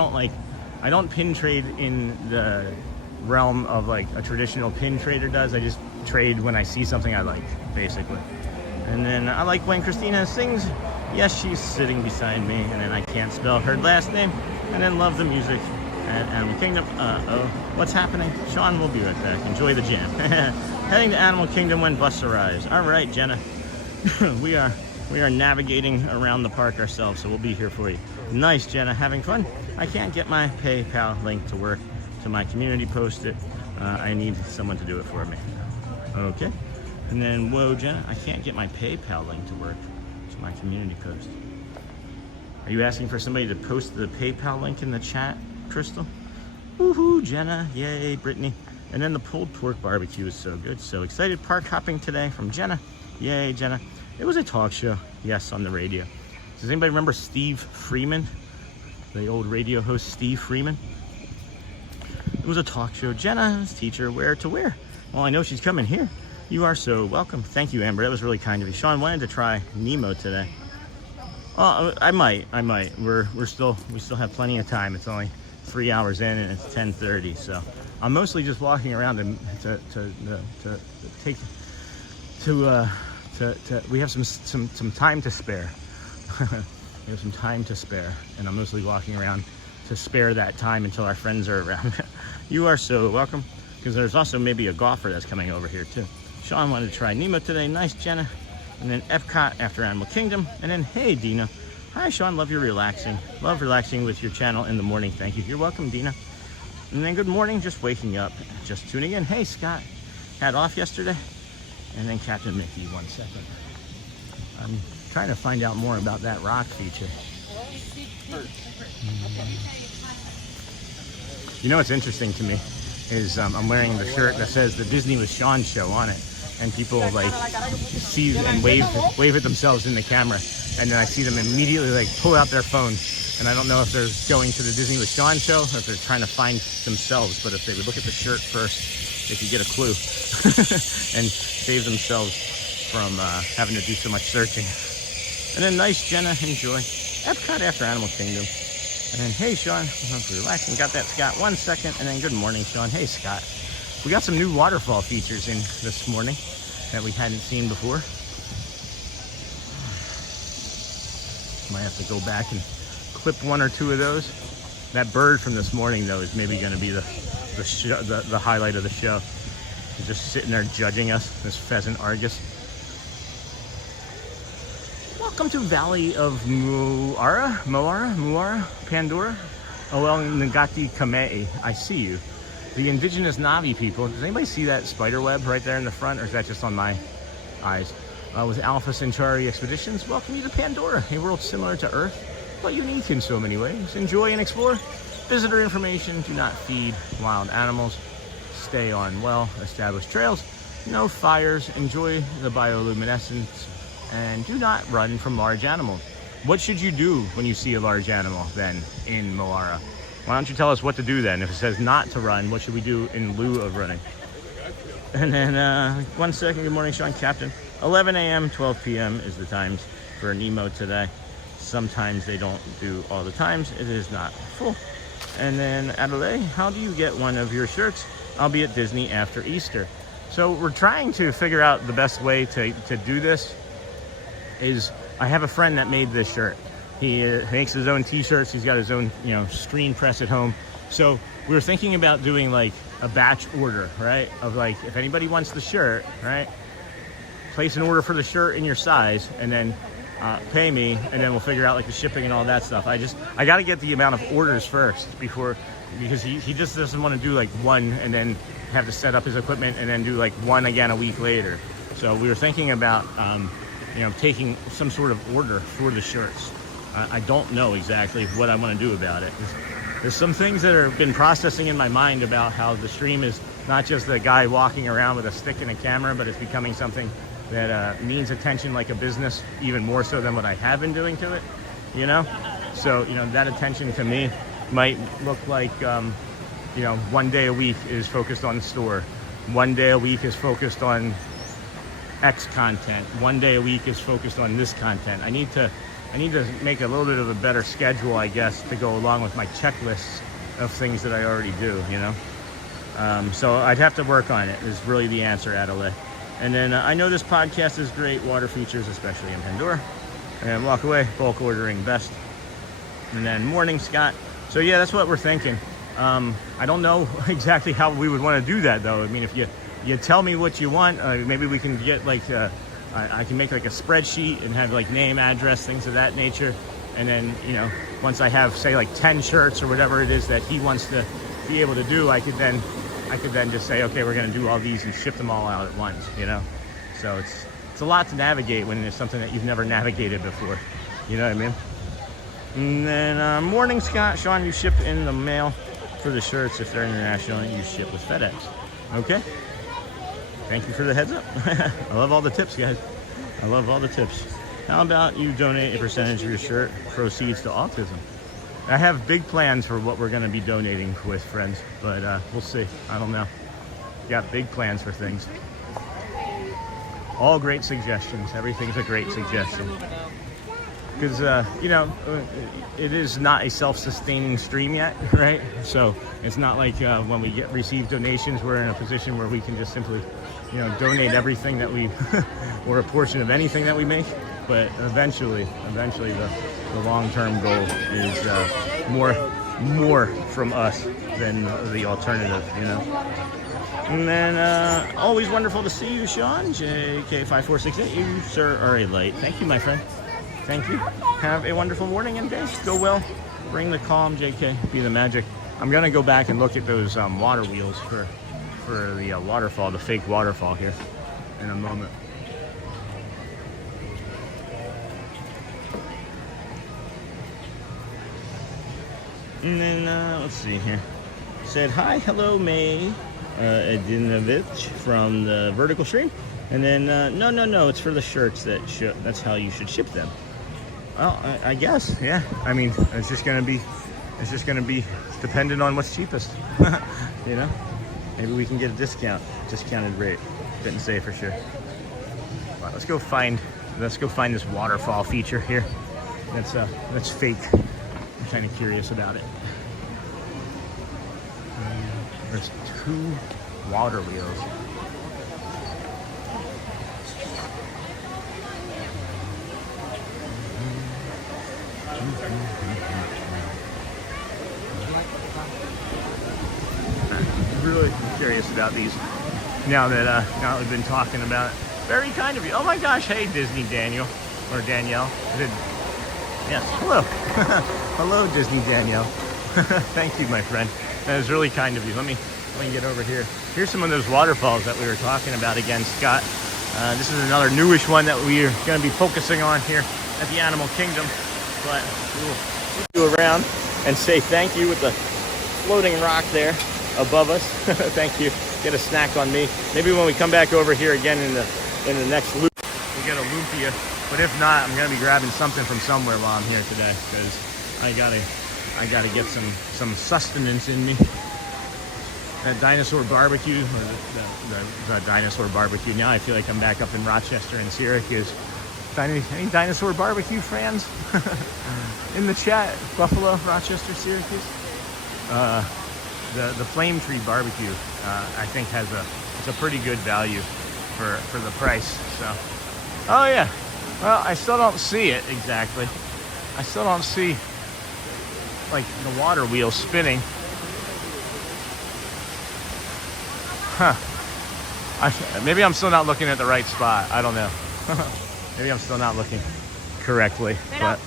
don't pin trade in the realm of like a traditional pin trader does. I just trade when I see something I like, basically. And then I like when Christina sings. Yes, she's sitting beside me, and then I can't spell her last name. And then love the music at Animal Kingdom. What's happening? Sean will be right back. Enjoy the jam. Heading to Animal Kingdom when bus arrives. All right, Jenna. we are navigating around the park ourselves, so we'll be here for you. Nice, Jenna. Having fun? I can't get my PayPal link to work, so my community post it. I need someone to do it for me. Okay. And then, whoa, Jenna, I can't get my PayPal link to work. It's my community post. Are you asking for somebody to post the PayPal link in the chat, Crystal? Woohoo, Jenna. Yay, Brittany. And then the pulled pork barbecue is so good. So excited. Park hopping today from Jenna. Yay, Jenna. It was a talk show, yes, on the radio. Does anybody remember Steve Freeman? The old radio host, Steve Freeman? It was a talk show. Jenna's teacher, where to wear? Well, I know she's coming here. You are so welcome. Thank you, Amber. That was really kind of you. Sean wanted to try Nemo today. Oh, I might. We still have plenty of time. It's only 3 hours in and it's 10:30. So I'm mostly just walking around to take we have some time to spare. We have some time to spare, and I'm mostly walking around to spare that time until our friends are around. You are so welcome, because there's also maybe a golfer that's coming over here too. Sean wanted to try Nemo today. Nice, Jenna. And then Epcot after Animal Kingdom. And then, hey, Dina. Hi, Sean. Love your relaxing. Love relaxing with your channel in the morning. Thank you. You're welcome, Dina. And then good morning. Just waking up. Just tuning in. Hey, Scott. Had off yesterday. And then Captain Mickey. 1 second. I'm trying to find out more about that rock feature. You know what's interesting to me is I'm wearing the shirt that says the Disney with Sean show on it. And people like see and wave at themselves in the camera, and then I see them immediately like pull out their phone, and I don't know if they're going to the Disney with Sean show or if they're trying to find themselves. But if they would look at the shirt first, they could get a clue and save themselves from having to do so much searching. And then nice, Jenna, enjoy Epcot after Animal Kingdom. And then hey, Sean, relaxing. Got that, Scott. 1 second, and then good morning, Sean. Hey, Scott. We got some new waterfall features in this morning that we hadn't seen before. Might have to go back and clip 1 or 2 of those. That bird from this morning, though, is maybe going to be the highlight of the show. He's just sitting there judging us, this pheasant Argus. Welcome to Valley of Moara, Pandora. Oel Ngati Kamei, I see you. The indigenous Navi people. Does anybody see that spider web right there in the front, or is that just on my eyes? With Alpha Centauri Expeditions, welcome you to Pandora, a world similar to Earth, but unique in so many ways. Enjoy and explore. Visitor information, do not feed wild animals. Stay on well-established trails. No fires. Enjoy the bioluminescence. And do not run from large animals. What should you do when you see a large animal, then, in Moara? Why don't you tell us what to do then? If it says not to run, what should we do in lieu of running? And then 1 second, good morning, Sean. Captain. 11 a.m., 12 p.m. is the times for Nemo today. Sometimes they don't do all the times. It is not full. And then Adelaide, how do you get one of your shirts? I'll be at Disney after Easter. So we're trying to figure out the best way to do this. I have a friend that made this shirt. He makes his own t-shirts. He's got his own, screen press at home. So we were thinking about doing like a batch order, right? Of like, if anybody wants the shirt, right? Place an order for the shirt in your size, and then pay me, and then we'll figure out like the shipping and all that stuff. I got to get the amount of orders first because he just doesn't want to do like one and then have to set up his equipment and then do like one again a week later. So we were thinking about, taking some sort of order for the shirts. I don't know exactly what I want to do about it. There's some things that have been processing in my mind about how the stream is not just the guy walking around with a stick and a camera, but it's becoming something that needs attention like a business, even more so than what I have been doing to it, So, that attention to me might look like, 1 day a week is focused on the store. 1 day a week is focused on X content. 1 day a week is focused on this content. I need to make a little bit of a better schedule, I guess, to go along with my checklists of things that I already do, So I'd have to work on it, is really the answer, Adelaide. And then I know this podcast is great, water features, especially in Pandora. And walk away, bulk ordering best. And then morning, Scott. So yeah, that's what we're thinking. I don't know exactly how we would want to do that, though. I mean, if you tell me what you want, maybe we can get like... I can make like a spreadsheet and have like name, address, things of that nature. And then, once I have, say, like 10 shirts or whatever it is that he wants to be able to do, I could then just say, okay, we're going to do all these and ship them all out at once, So it's a lot to navigate when there's something that you've never navigated before. You know what I mean? And then morning, Scott. Sean, you ship in the mail for the shirts. If they're international, you ship with FedEx. Okay? Thank you for the heads up. I love all the tips, guys. I love all the tips. How about you donate a percentage of your shirt proceeds to Autism? I have big plans for what we're going to be donating with, friends, but we'll see. I don't know. Got big plans for things. All great suggestions. Everything's a great suggestion. Because, you know, it is not a self-sustaining stream yet, right? So it's not like when we receive donations, we're in a position where we can just simply, you know, donate everything that we, or a portion of anything that we make. But eventually the long-term goal is more from us than the alternative, you know. And then, always wonderful to see you, Sean. JK5468, you, sir, are a light. Thank you, my friend. Thank you. Have a wonderful morning and day. Go well. Bring the calm, JK. Be the magic. I'm going to go back and look at those water wheels for the waterfall, the fake waterfall here in a moment. And then, let's see here. Said, hi, hello, May Edinovich from the vertical stream. And then, no, it's for the shirts that's how you should ship them. Well, I guess, yeah. I mean, it's just gonna be dependent on what's cheapest. You know, maybe we can get a discounted rate. Didn't say for sure. Well, let's go find this waterfall feature here. That's fake. I'm kind of curious about it. There's 2 water wheels. I'm really curious about these now that we've been talking about it. Very kind of you. Oh my gosh, hey Disney Daniel or Danielle. Yes, hello. Hello, Disney Danielle. Thank you, my friend. That was really kind of you. Let me get over here. Here's some of those waterfalls that we were talking about again, Scott. This is another newish one that we are going to be focusing on here at the Animal Kingdom. But we'll go around and say thank you with the floating rock there above us. Thank you. Get a snack on me. Maybe when we come back over here again in the next loop, we'll get a lumpia. But if not, I'm gonna be grabbing something from somewhere while I'm here today, because I gotta get some sustenance in me. That dinosaur barbecue, or the dinosaur barbecue. Now I feel like I'm back up in Rochester and Syracuse. Any dinosaur barbecue fans in the chat? Buffalo, Rochester, Syracuse. The Flame Tree barbecue, I think it's a pretty good value for the price. So, oh yeah. Well, I still don't see it exactly. I still don't see like the water wheel spinning. Huh. Maybe I'm still not looking at the right spot. I don't know. Maybe I'm still not looking correctly. But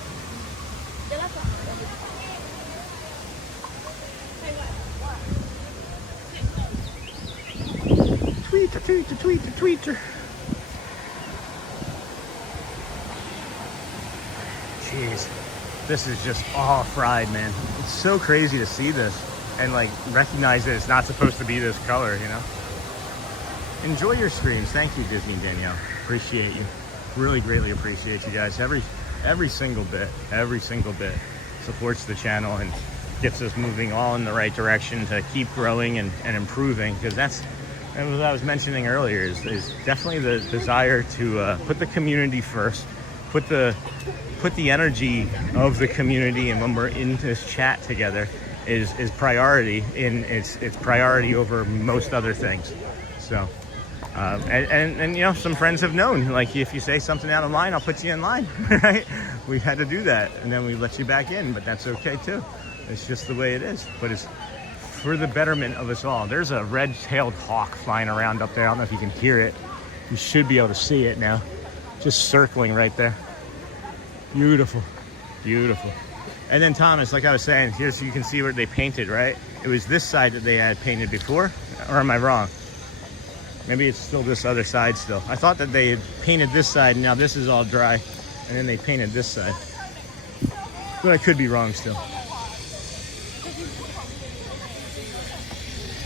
tweeter. Jeez, this is just all fried, man. It's so crazy to see this and like recognize that it's not supposed to be this color, you know? Enjoy your streams. Thank you, Disney Danielle. Appreciate you. Really greatly appreciate you guys. Every single bit supports the channel and gets us moving all in the right direction to keep growing and improving, because that's what I was mentioning earlier is definitely the desire to put the community first, put the energy of the community, and when we're in this chat together is priority, and it's priority over most other things. So and you know, some friends have known, like, if you say something out of line, I'll put you in line. Right? We've had to do that, and then we let you back in, but that's okay too. It's just the way it is, but it's for the betterment of us all. There's a red-tailed hawk flying around up there. I don't know if you can hear it. You should be able to see it now, just circling right there. Beautiful. And then Thomas, like I was saying, here's, you can see where they painted, right? It was this side that they had painted before, or am I wrong? Maybe it's still this other side still. I thought that they had painted this side, and now this is all dry, and then they painted this side. But I could be wrong still.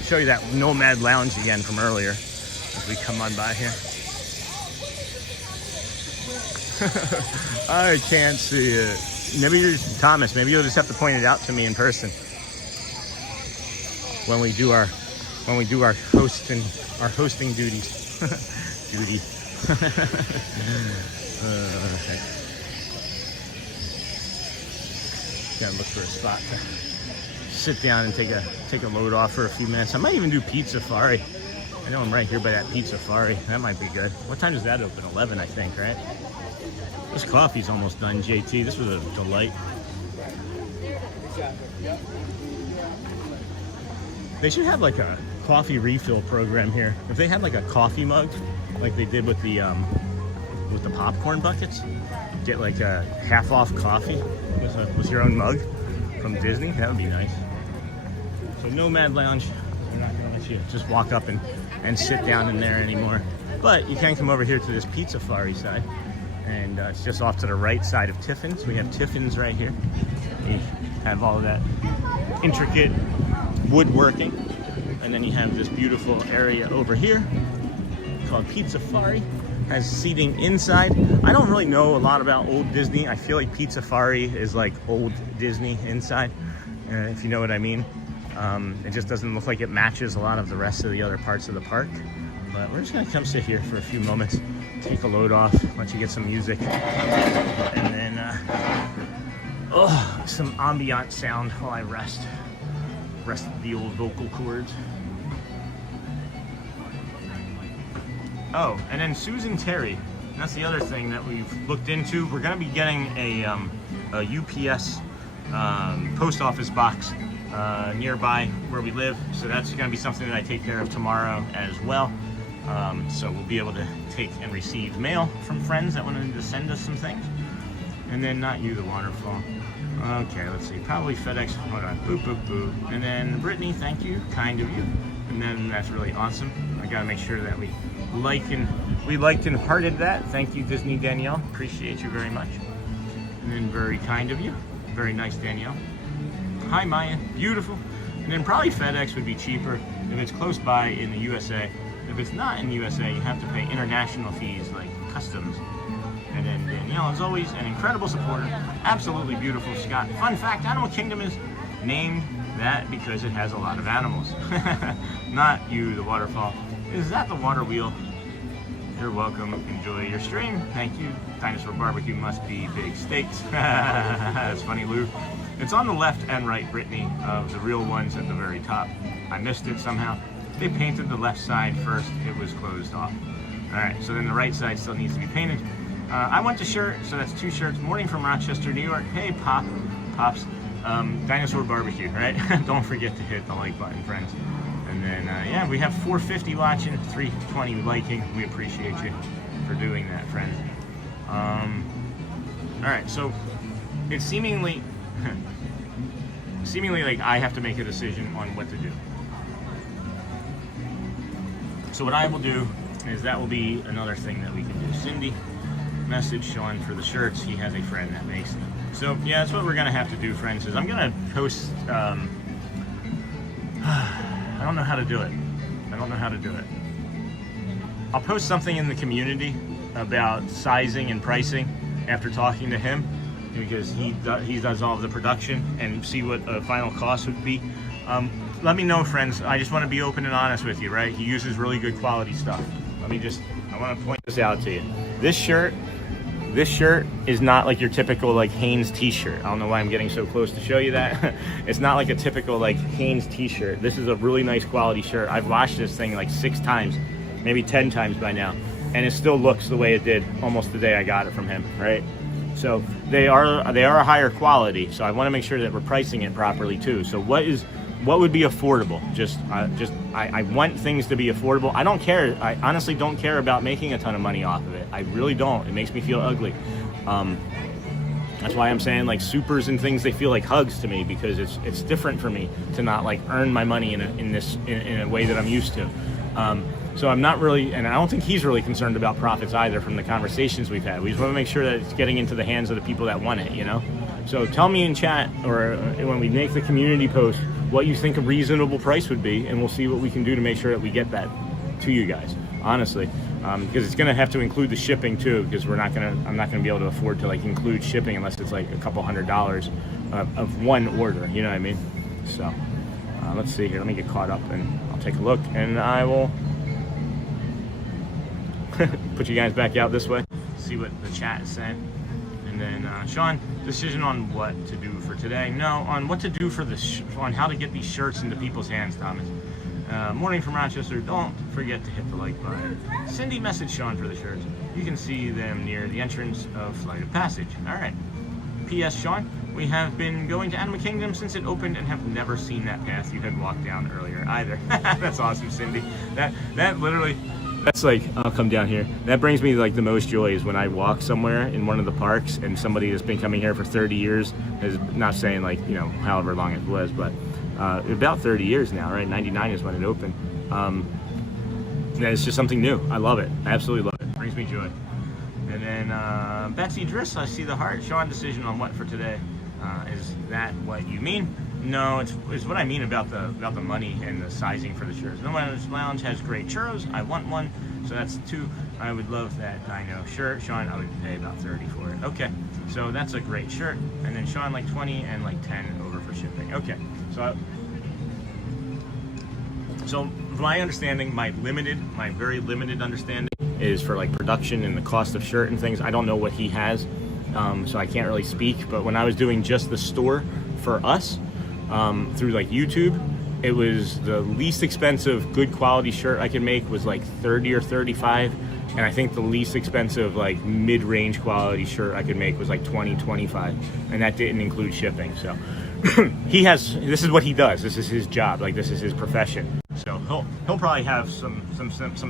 Show you that Nomad Lounge again from earlier as we come on by here. I can't see it. Maybe you're Thomas. Maybe you'll just have to point it out to me in person when we do our hosting duties. Okay. Gotta look for a spot to sit down and take a load off for a few minutes. I might even do Pizza Safari. I know I'm right here by that Pizza Safari. That might be good. What time does that open? 11, I think, right? This coffee's almost done, JT. This was a delight. They should have like a coffee refill program here. If they had like a coffee mug, like they did with the popcorn buckets, get like a half off coffee with your own mug from Disney. That would be nice. So Nomad Lounge, they're not gonna let you just walk up and sit down in there anymore. But you can come over here to this Pizza Safari side, and it's just off to the right side of Tiffin's. We have Tiffin's right here. We have all of that intricate woodworking, and then you have this beautiful area over here called Pizza Safari. Has seating inside. I don't really know a lot about old Disney. I feel like Pizza Safari is like old Disney inside, if you know what I mean. It just doesn't look like it matches a lot of the rest of the other parts of the park. But we're just gonna come sit here for a few moments, take a load off, let you get some music, and then some ambient sound while I rest the old vocal cords. Oh, and then Susan Terry. That's the other thing that we've looked into. We're going to be getting a UPS post office box nearby where we live. So that's going to be something that I take care of tomorrow as well. So we'll be able to take and receive mail from friends that wanted to send us some things. And then not you, the waterfall. Okay, let's see. Probably FedEx. Hold on. Boop, boop, boop. And then Brittany, thank you. Kind of you. And then that's really awesome. I got to make sure that we liked and hearted that. Thank you, Disney Danielle. Appreciate you very much. And then very kind of you. Very nice, Danielle. Hi, Maya. Beautiful. And then probably FedEx would be cheaper if it's close by in the USA. If it's not in the USA, you have to pay international fees like customs. And then Danielle, as always, an incredible supporter. Absolutely beautiful, Scott. Fun fact, Animal Kingdom is named that because it has a lot of animals. Not you, the waterfall. Is that the water wheel? You're welcome. Enjoy your stream. Thank you. Dinosaur barbecue must be big steaks. That's funny, Lou. It's on the left and right, Brittany, of the real ones at the very top. I missed it somehow. They painted the left side first. It was closed off. All right, so then the right side still needs to be painted. I want the shirt, so that's 2 shirts. Morning from Rochester, New York. Hey, Pops. Dinosaur barbecue, right? Don't forget to hit the like button, friends. And then, yeah, we have 450 watching, 320 liking. We appreciate you for doing that, friends. All right, so it's seemingly like I have to make a decision on what to do. So what I will do is that will be another thing that we can do. Cindy, message Sean for the shirts. He has a friend that makes them. So yeah, that's what we're gonna have to do, friends. Is I'm gonna post. I don't know how to do it. I'll post something in the community about sizing and pricing after talking to him, because he does all of the production, and see what a final cost would be. Let me know, friends. I just want to be open and honest with you, right? He uses really good quality stuff. I want to point this out to you. This shirt is not like your typical like Hanes t-shirt. I don't know why I'm getting so close to show you that. It's not like a typical like Hanes t-shirt. This is a really nice quality shirt. I've washed this thing like 6 times, maybe 10 times by now, and it still looks the way it did almost the day I got it from him, right? So they are a higher quality. So I want to make sure that we're pricing it properly too. So what would be affordable? I want things to be affordable. I don't care. I honestly don't care about making a ton of money off of it. I really don't. It makes me feel ugly. That's why I'm saying like supers and things, they feel like hugs to me, because it's different for me to not like earn my money in a way that I'm used to. So I'm not really, and I don't think he's really concerned about profits either from the conversations we've had. We just want to make sure that it's getting into the hands of the people that want it, you know? So tell me in chat, or when we make the community post, what you think a reasonable price would be, and we'll see what we can do to make sure that we get that to you guys, honestly. because it's gonna have to include the shipping too, because I'm not gonna be able to afford to like include shipping unless it's like a couple $100 of one order, you know what I mean? So let's see here, let me get caught up and I'll take a look, and I will put you guys back out this way, see what the chat is saying. And then Sean, decision on what to do for today? No, on what to do for on how to get these shirts into people's hands, Thomas. Morning from Rochester. Don't forget to hit the like button. Cindy messaged Sean for the shirts. You can see them near the entrance of Flight of Passage. All right. P.S. Sean, we have been going to Animal Kingdom since it opened and have never seen that path you had walked down earlier either. That's awesome, Cindy. That literally, that's like, I'll come down here. That brings me like the most joy is when I walk somewhere in one of the parks and somebody has been coming here for 30 years, is not saying like, you know, however long it was, but about 30 years now, right? 99 is when it opened. And it's just something new. I love it. I absolutely love it. Brings me joy. And then Betsy Driss, I see the heart. Sean, decision on what for today? Is that what you mean? No, it's what I mean about the money and the sizing for the shirts. No One's Lounge has great churros. I want one, so that's 2. I would love that Dino shirt. Sean, I would pay about 30 for it. Okay, so that's a great shirt. And then Sean, like 20 and like 10 over for shipping. Okay, so my understanding, my very limited understanding is for like production and the cost of shirt and things. I don't know what he has, so I can't really speak. But when I was doing just the store for us through like YouTube, it was the least expensive good quality shirt I could make was like 30 or 35, and I think the least expensive like mid-range quality shirt I could make was like 20, 25, and that didn't include shipping. So this is what he does. This is his job. Like, this is his profession. So he'll probably have some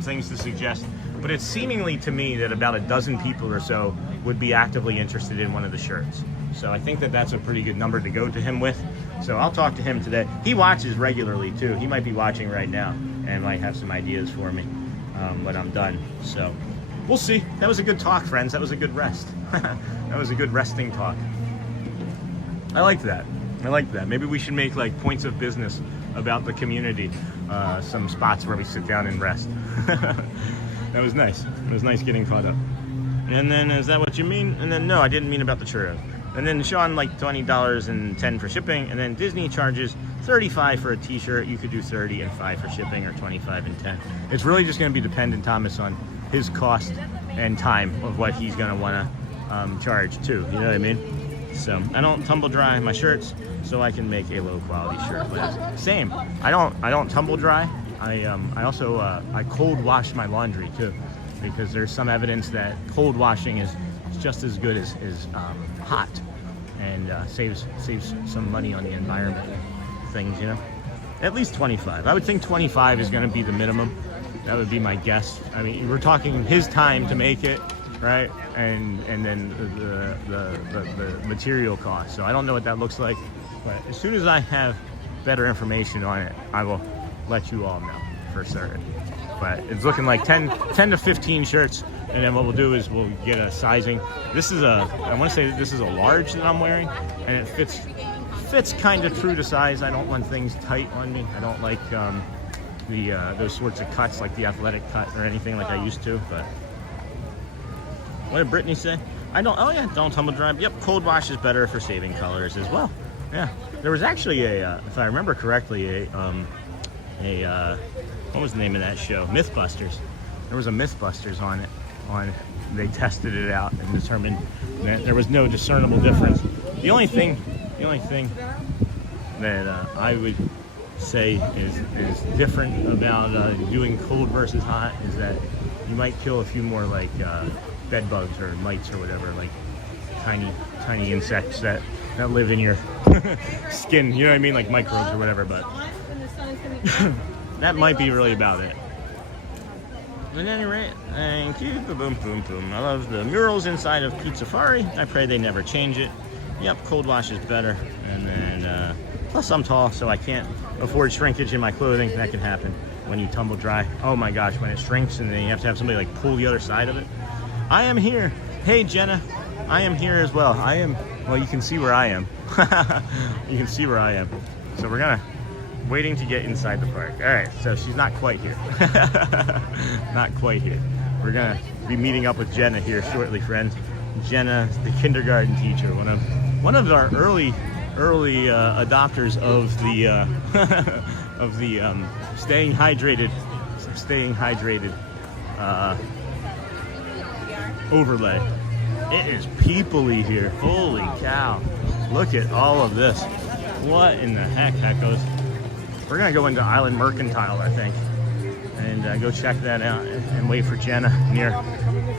things to suggest. But it's seemingly to me that about a dozen people or so would be actively interested in one of the shirts. So I think that that's a pretty good number to go to him with. So I'll talk to him today. He watches regularly too. He might be watching right now and might have some ideas for me when I'm done. So we'll see. That was a good talk, friends. That was a good rest. That was a good resting talk. I liked that. Maybe we should make like points of business about the community, some spots where we sit down and rest. That was nice. It was nice getting caught up. And then, is that what you mean? And then, no, I didn't mean about the churro. And then Sean, like $20 and $10 for shipping. And then Disney charges $35 for a t-shirt. You could do $30 and $5 for shipping, or $25 and $10. It's really just going to be dependent, Thomas, on his cost and time of what he's going to want to charge too. You know what I mean? So I don't tumble dry my shirts, so I can make a low quality shirt list. Same. I don't tumble dry. I also I cold wash my laundry too, because there's some evidence that cold washing is just as good as hot, and saves some money on the environment things, you know. At least 25. I would think 25 is going to be the minimum. That would be my guess. I mean, we're talking his time to make it, right? And then the material cost. So I don't know what that looks like, but as soon as I have better information on it, I will let you all know for certain. But it's looking like 10 to 15 shirts, and then what we'll do is we'll get a sizing. This is I want to say that this is a large that I'm wearing, and it fits kind of true to size. I don't want things tight on me. I don't like those sorts of cuts, like the athletic cut or anything like I used to. But what did Brittany say? Don't tumble dry. Yep, cold wash is better for saving colors as well. Yeah, there was actually if I remember correctly, what was the name of that show? Mythbusters. There was a Mythbusters on it. They tested it out and determined that there was no discernible difference. The only thing that I would say is different about doing cold versus hot is that you might kill a few more like bed bugs or mites or whatever, like tiny insects that live in your skin, you know what I mean, like microbes or whatever, but that might be really about it. At any rate, thank you. Boom, boom, boom. I love the murals inside of Pizzafari. I pray they never change it. Yep, cold wash is better. And then, plus I'm tall, so I can't afford shrinkage in my clothing. That can happen when you tumble dry. Oh my gosh, when it shrinks and then you have to have somebody like pull the other side of it. I am here. Hey, Jenna. I am here as well. Well, you can see where I am. You can see where I am. So we're waiting to get inside the park. All right, so she's not quite here. Not quite here. We're gonna be meeting up with Jenna here shortly, friends. Jenna, the kindergarten teacher, one of our early adopters of the of the staying hydrated overlay. It is people-y here. Holy cow! Look at all of this. What in the heck, heckos? We're gonna go into Island Mercantile, I think, and go check that out and wait for Jenna near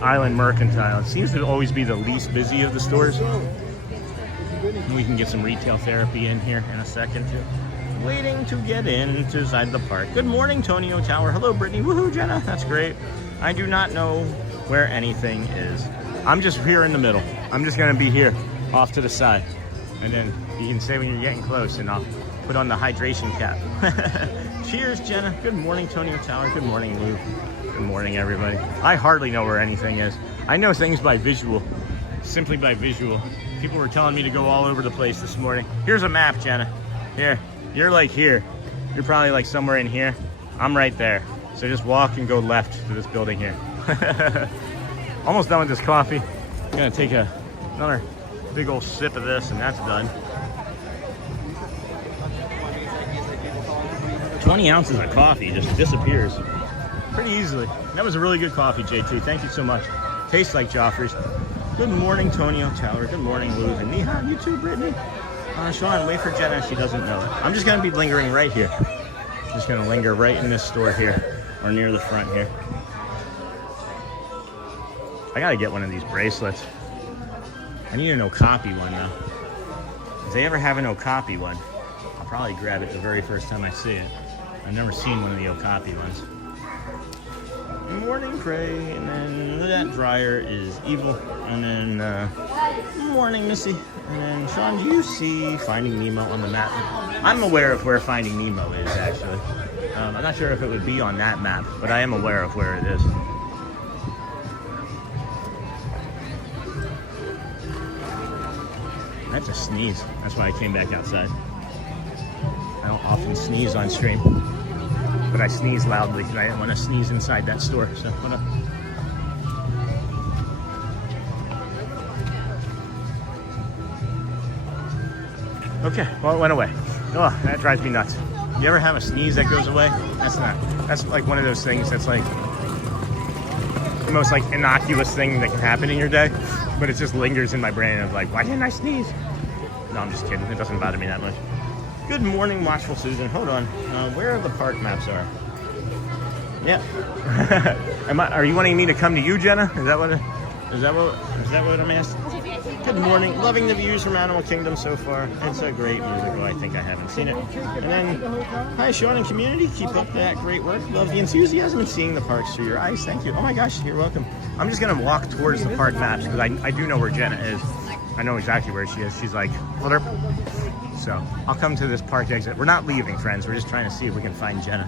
Island Mercantile. It seems to always be the least busy of the stores. We can get some retail therapy in here in a second too. Waiting to get inside the park. Good morning, Tonio Tower. Hello, Brittany. Woohoo, Jenna. That's great. I do not know where anything is. I'm just here in the middle. I'm just gonna be here off to the side. And then you can say when you're getting close and I'll put on the hydration cap. Cheers, Jenna. Good morning, Tonio Tower. Good morning, Lou. Good morning, everybody. I hardly know where anything is. I know things by visual, simply by visual. People were telling me to go all over the place this morning. Here's a map, Jenna. Here, you're like here. You're probably like somewhere in here. I'm right there. So just walk and go left to this building here. Almost done with this coffee. I'm gonna take another big old sip of this and that's done. 20 ounces of coffee just disappears pretty easily. That was a really good coffee, JT. Thank you so much. Tastes like Joffrey's. Good morning, Tonio Tower. Good morning, Lou. And Niha, you too, Brittany. Sean, wait for Jenna. She doesn't know it. I'm just going to be lingering right here. Just going to linger right in this store here, or near the front here. I got to get one of these bracelets. I need an Okapi one, though. If they ever have an Okapi one, I'll probably grab it the very first time I see it. I've never seen one of the Okapi ones. Morning, Cray, and then that dryer is evil, and then morning, Missy, and then Sean, do you see Finding Nemo on the map? I'm aware of where Finding Nemo is, actually. I'm not sure if it would be on that map, but I am aware of where it is. That's a sneeze. That's why I came back outside. I don't often sneeze on stream. But I sneezed loudly because I didn't want to sneeze inside that store. So, okay, well, it went away. Oh, that drives me nuts. You ever have a sneeze that goes away? That's like one of those things that's like the most like innocuous thing that can happen in your day, but it just lingers in my brain of like, why didn't I sneeze? No, I'm just kidding. It doesn't bother me that much. Good morning, Watchful Susan. Hold on. Where the park maps are? Yeah. Are you wanting me to come to you, Jenna? Is that what I'm asking? Good morning. Loving the views from Animal Kingdom so far. It's a great musical. I think I haven't seen it. And then, hi, Sean and community. Keep up that great work. Love the enthusiasm and seeing the parks through your eyes. Thank you. Oh my gosh, you're welcome. I'm just gonna walk towards the park maps because I do know where Jenna is. I know exactly where she is. She's like, "Flip." So I'll come to this park exit. We're not leaving, friends. We're just trying to see if we can find Jenna.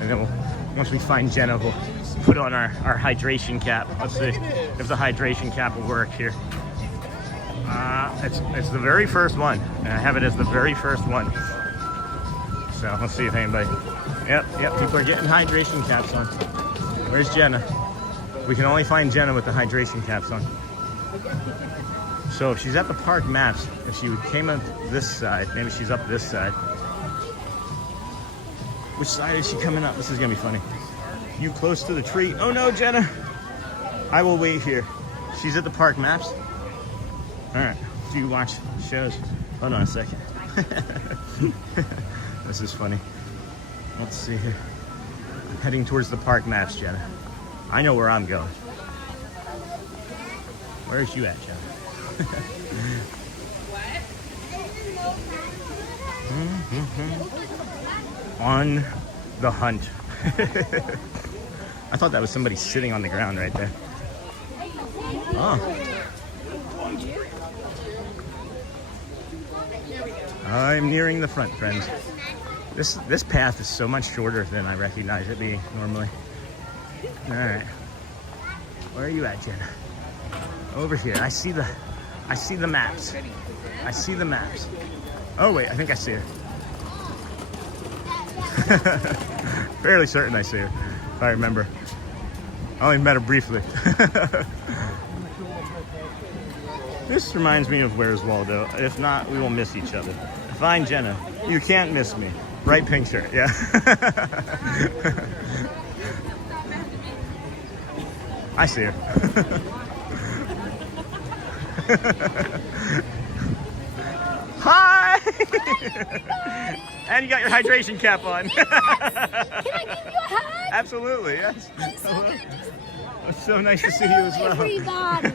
And then once we find Jenna, we'll put on our hydration cap. Let's see if the hydration cap will work here. It's the very first one. And I have it as the very first one. So let's see if anybody... Yep, people are getting hydration caps on. Where's Jenna? We can only find Jenna with the hydration caps on. So if she's at the park maps, if she came up this side, maybe she's up this side. Which side is she coming up? This is gonna be funny. You close to the tree. Oh no, Jenna. I will wait here. She's at the park maps. All right, do you watch shows? Hold on a second. This is funny. Let's see here. I'm heading towards the park maps, Jenna. I know where I'm going. Where's you at, Jenna? On the hunt. I thought that was somebody sitting on the ground right there. Oh. I'm nearing the front, friends. This path is so much shorter than I recognize it being normally. All right. Where are you at, Jenna? Over here. I see the maps. I see the maps. Oh wait, I think I see her. Fairly certain I see her, if I remember. I only met her briefly. This reminds me of Where's Waldo. If not, we will miss each other. Find Jenna. You can't miss me. Bright pink shirt, yeah. I see her. Hi! And you got your hydration cap on. Can I give you a hug? Absolutely, yes. It's so nice to see you as well. Everybody.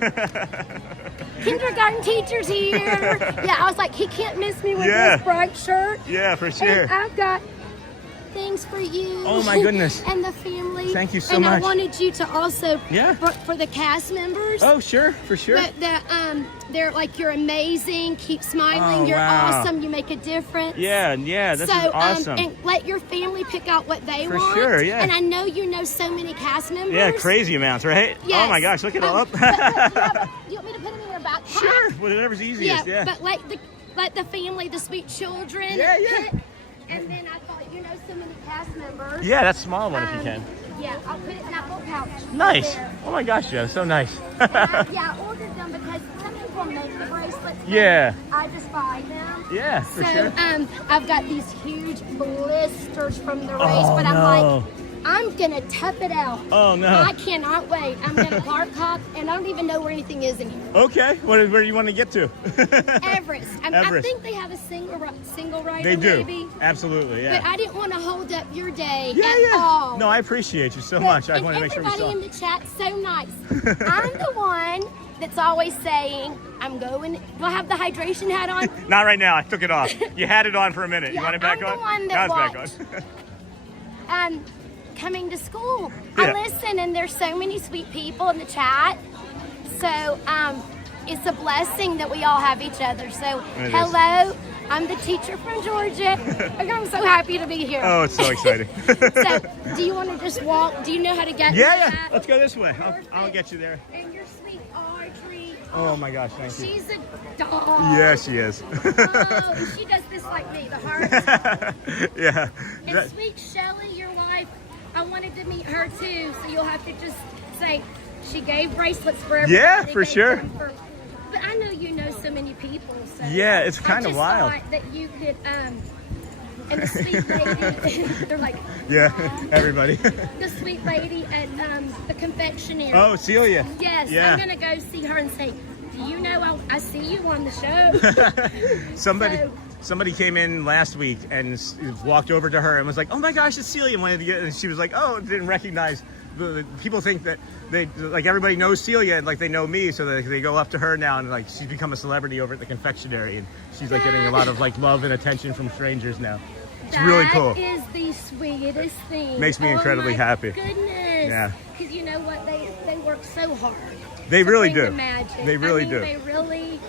Kindergarten teacher's here. Yeah, I was like, he can't miss me with this bright shirt. Yeah, for sure. And I've got things for you. Oh my goodness. And the family. Thank you so and much. I wanted you to also, Yeah. for the cast members. Oh, sure, for sure. They're like, you're amazing, keep smiling, Oh, you're wow. awesome, you make a difference. Yeah, this is awesome. And let your family pick out what they For want. sure, yeah. And I know you know so many cast members. Yeah, crazy amounts, right? Yes. Oh my gosh, look it all up. Do you want me to put them in your backpack? Sure, whatever's easiest, yeah. But let the family, the sweet children. Yeah. pick. And then I thought, you know so many cast members. Yeah, that small one if you can. Yeah, I'll put it in that little pouch. Nice. There. Oh my gosh, yeah, so nice. I ordered them because some people make the bracelets. Yeah. I just buy them. Yeah, for so, sure. I've got these huge blisters from the race, Oh, but I'm no. like, I'm gonna tough it out. Oh no. I cannot wait. I'm gonna park hop, and I don't even know where anything is in here. Okay, where do you want to get to? Everest. I Everest. think they have a single rider. They do. Maybe. Absolutely, yeah. But I didn't want to hold up your day Yeah, at yeah. all. No, I appreciate you so much. I And want to make sure we everybody saw. in the chat, so nice. I'm the one that's always saying, I'm going. Do I have the hydration hat on? Not right now. I took it off. You had it on for a minute. You Yeah, want it back I'm on? the one that now it's back on. Coming to school. Yeah. I listen, and there's so many sweet people in the chat. So it's a blessing that we all have each other. So It is. hello, I'm the teacher from Georgia. I'm so happy to be here. Oh, it's so exciting. So do you want to just walk? Do you know how to get Yeah. that? Let's go this way. I'll get you there. And your sweet Audrey. Oh my gosh, thank you. She's a dog. Yeah, she is. Oh, she does this like me, the heart. Yeah. And sweet Shelly, your wife, I wanted to meet her too, so you'll have to just say she gave bracelets for everybody. Yeah, for sure. But I know you know so many people, so Yeah, it's kind of wild. I just thought that you could, and the sweet lady, they're like, Yeah, everybody. the sweet lady at the confectionery. Oh, Celia. Yes, Yeah. I'm gonna go see her and say, do you know I see you on the show? Somebody came in last week and walked over to her and was like, "Oh my gosh, it's Celia!" And wanted to get, and she was like, "Oh, didn't recognize." The people think that they like everybody knows Celia and like they know me, so they go up to her now and like she's become a celebrity over at the confectionery and she's like getting a lot of like love and attention from strangers now. It's really cool. That is the sweetest thing. Makes me incredibly happy. Goodness. Yeah. Because you know what? They work so hard. They to really bring do. The magic. They really do. They really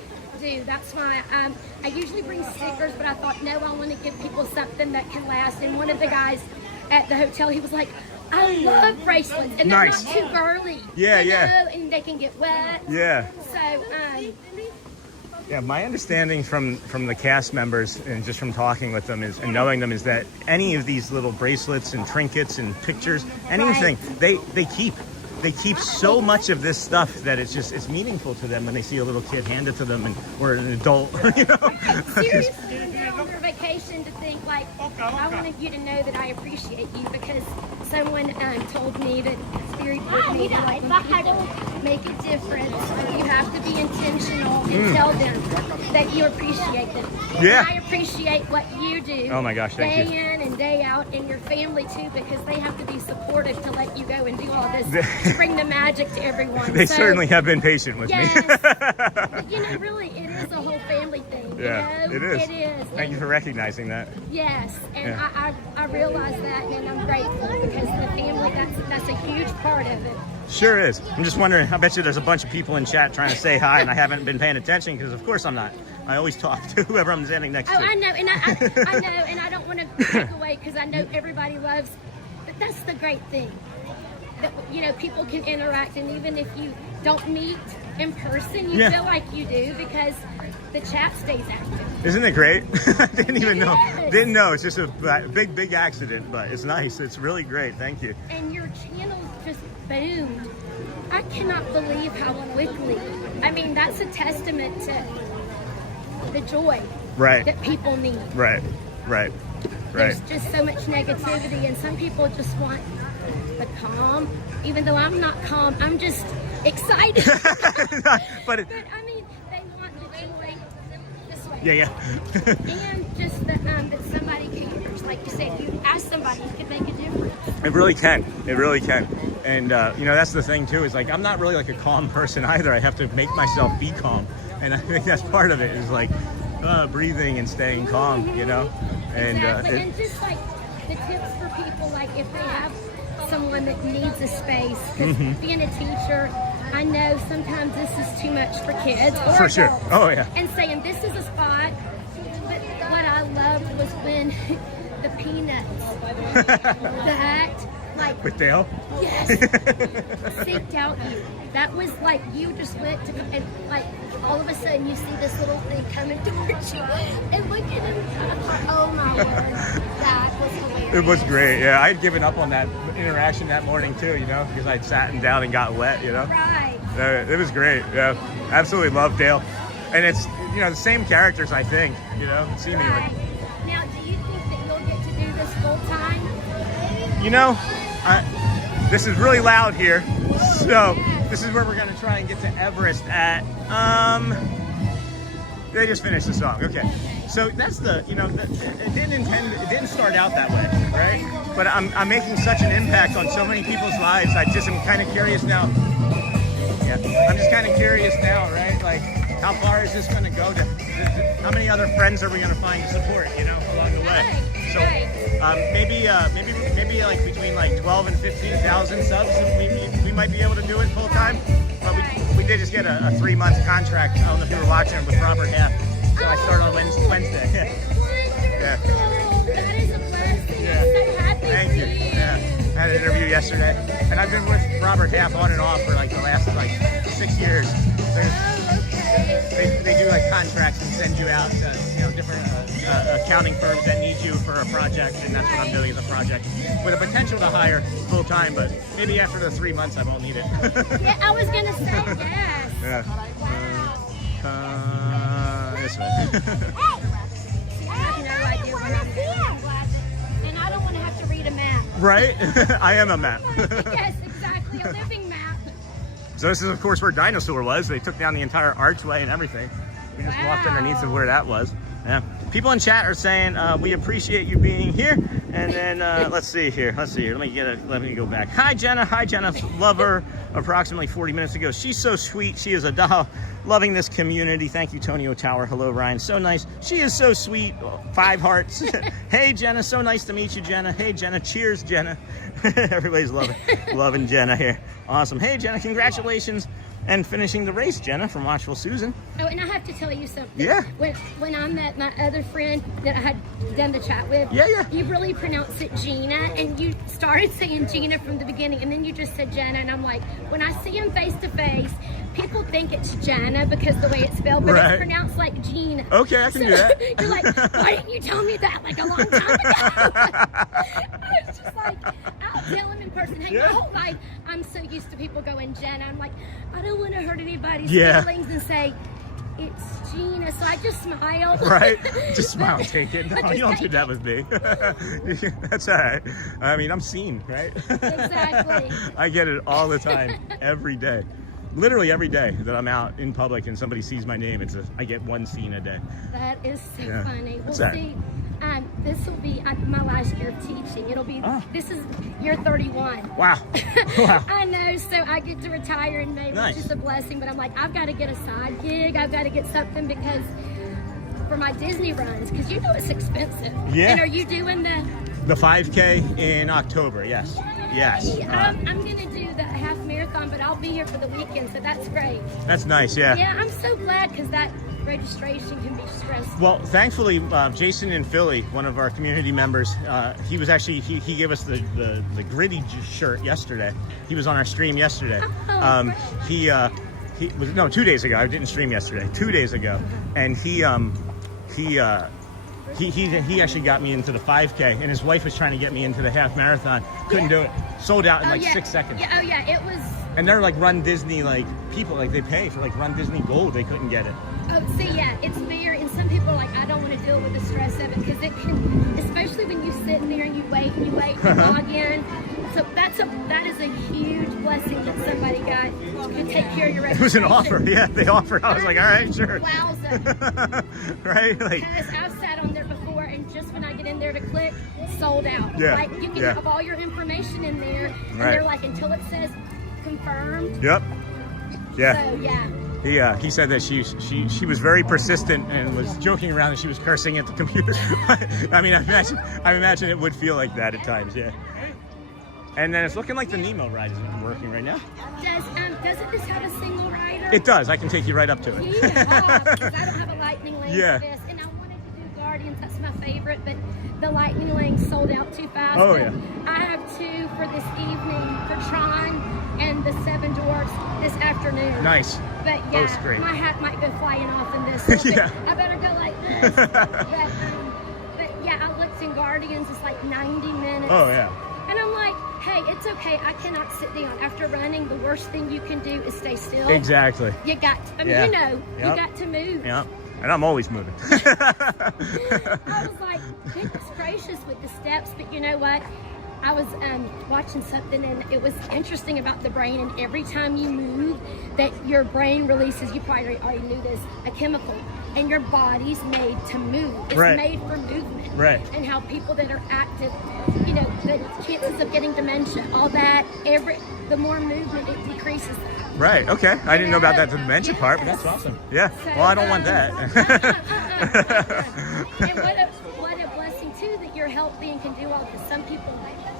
do. That's why I usually bring stickers, but I thought, no, I want to give people something that can last. And one of the guys at the hotel, he was like, I love bracelets, and they're Nice. not too girly. Yeah, you yeah. know, and they can get wet. Yeah. So, Yeah, my understanding from the cast members and just from talking with them is and knowing them is that any of these little bracelets and trinkets and pictures, anything, they keep. They keep so much of this stuff that it's meaningful to them when they see a little kid hand it to them or an adult, you know. seriously, when they're on their vacation to think like, I wanted you to know that I appreciate you because someone told me that it's very important that like when people make a difference, you have to be intentional and tell them that you appreciate them. Yeah. And I appreciate what you do. Oh my gosh, thank day you. in and day out, and your family too, because they have to be supportive to let you go and do all this to bring the magic to everyone. They So, certainly have been patient with yes. me. But you know, really, it is a whole family thing. Yeah, you know? it is. It is. Thank you for recognizing that. Yes, and Yeah. I realize that, and I'm grateful because the family, that's a huge part of it. Sure is. I'm just wondering, I bet you there's a bunch of people in chat trying to say hi and I haven't been paying attention because of course I'm not. I always talk to whoever I'm standing next Oh, to. I know, and I know, and I don't want to take away because I know everybody loves, but that's the great thing. That, you know, people can interact, and even if you don't meet in person, you feel like you do because the chat stays active. Isn't it great? I didn't even know. Yes. Didn't know. It's just a big accident, but it's nice. It's really great. Thank you. And your channels just boomed. I cannot believe how quickly. I mean, that's a testament to the joy that people need. Right. There's just so much negativity, and some people just want the calm. Even though I'm not calm, I'm just excited. but I mean, they want the joy this way. Yeah. And just that somebody cares. Like you said, you ask somebody, it could make a difference. It really can. And that's the thing too, is like I'm not really like a calm person either. I have to make myself be calm, and I think that's part of it, is like breathing and staying calm, And exactly. And just like the tips for people, like if they have someone that needs a space, because being a teacher, I know sometimes this is too much for kids or for sure. adults. Oh yeah. And saying this is a spot, but what I loved was when the peanuts that like with Dale. Yes. Seeked out you. That was like you just went to, and like all of a sudden you see this little thing coming towards you, and look at him. Oh my word, that was hilarious. It was great. Yeah, I had given up on that interaction that morning too, because I'd sat down and got wet, Right. It was great. Yeah, absolutely love Dale, and it's the same characters, I think, seemingly. Right. Now, do you think that you'll get to do this full time? This is really loud here, so this is where we're gonna try and get to Everest at. They just finished the song. Okay, so that's it didn't start out that way, right? But I'm making such an impact on so many people's lives. I just am kind of curious now. Yeah, I'm just kind of curious now, right? Like, how far is this gonna go? How many other friends are we gonna find to support, along the way? So maybe like between like 12 and 15,000 subs, we might be able to do it full time. But we did just get a 3-month contract. I don't know if you were watching it with Robert Half. So I start on Wednesday. Yeah. That is a blessing. Yeah. I'm so happy. Thank you. Yeah. I had an interview yesterday, and I've been with Robert Half on and off for like the last 6 years. They do like contracts and send you out to different accounting firms that need you for a project, and that's what I'm doing as a project, with a potential to hire full time. But maybe after the 3 months, I won't need it. Yeah, I was gonna say yes. Yeah. This way. And I don't want to have to read a map. Right? I am a map. Yes, exactly. A living map. So this is, of course, where Dinosaur was. They took down the entire archway and everything. We just walked underneath of where that was. Yeah. People in chat are saying we appreciate you being here. And then let's see here. Let me go back. Hi Jenna. Love her approximately 40 minutes ago. She's so sweet. She is a doll. Loving this community. Thank you, Tonio Tower. Hello, Ryan. So nice. She is so sweet. 5 hearts. Hey Jenna. So nice to meet you, Jenna. Hey Jenna. Cheers, Jenna. Everybody's loving Jenna here. Awesome. Hey Jenna. Congratulations. And finishing the race, Jenna, from Watchful Susan. Oh, and I have to tell you something. Yeah. When I met my other friend that I had done the chat with, you really pronounced it Gina, and you started saying Gina from the beginning, and then you just said Jenna, and I'm like, when I see him face to face, people think it's Jenna because the way it's spelled, but it's pronounced like Gina. Okay, I can do that. You're like, why didn't you tell me that like a long time ago? I was just like, I'll tell him in person. Hey, my whole life, I'm so used to people going Jenna. I'm like, I don't want to hurt anybody's feelings and say, it's Gina, so I just smile. Right? Just smile and take it. No, you don't do that with me. That's all right. I mean, I'm seen, right? Exactly. I get it all the time, every day. Literally every day that I'm out in public and somebody sees my name, I get one scene a day. That is so funny. Well, right. See, this will be my last year of teaching. It'll be, this is year 31. Wow. Wow. I know, so I get to retire in May, which is a blessing, but I'm like, I've got to get a side gig. I've got to get something because for my Disney runs, because it's expensive. Yeah. And are you doing the 5K in October? Yes. Yes. I'm going to do the half marathon, but I'll be here for the weekend, so that's great. That's nice, yeah. Yeah, I'm so glad because that registration can be stressful. Well, thankfully, Jason in Philly, one of our community members, he was actually, he gave us the gritty shirt yesterday. He was on our stream yesterday. He was 2 days ago. I didn't stream yesterday. 2 days ago, and he he actually got me into the 5K, and his wife was trying to get me into the half marathon. Couldn't do it. Sold out in like 6 seconds. Yeah, oh yeah, it was. And they're like Run Disney like people, like they pay for like Run Disney Gold. They couldn't get it. Oh, see, yeah, it's very, and some people are like, I don't want to deal with the stress of it, because it can, especially when you sit there and you wait, you log in. So that is a huge blessing that somebody got to take care of your reputation. It was an offer, yeah, they offered. I was like, all right, sure. Wowza. Right? Like, because I've sat on there before, and just when I get in there to click, sold out. Yeah. Like, you can have all your information in there, and they're like, until it says confirmed. Yep. Yeah. So, yeah. He said that she was very persistent and was joking around, and she was cursing at the computer. I mean, I imagine it would feel like that at times, yeah. And then it's looking like the Nemo ride isn't working right now. Doesn't this have a single rider? It does. I can take you right up to it. Yeah, because I don't have a lightning lane Yeah. for this, and I wanted to do Guardians. That's my favorite, but the lightning lane sold out too fast. Oh, But yeah. I have 2 for this evening for Tron and the Seven Dwarfs this afternoon. Nice. But yeah, Both great. my hat might go flying off in this. Yeah. I better go like this. but yeah, I looked in Guardians. It's like 90 minutes. Oh, yeah. And I'm like, hey, it's okay. I cannot sit down. After running, the worst thing you can do is stay still. Exactly. You got to, I mean, Yeah. you know, Yep. you got to move. Yeah. And I'm always moving. I was like, goodness gracious with the steps, but you know what? I was watching something, and it was interesting about the brain, and every time you move, that your brain releases, you probably already knew this, a chemical, and your body's made to move. It's Right. made for movement. Right. And how people that are active, you know, the chances of getting dementia, all that, the more movement, it decreases that. Right, okay. I didn't know about that, the dementia part, but that's awesome. Yeah. Well, I don't want that. And what a blessing too that you're healthy and can do all this. Some people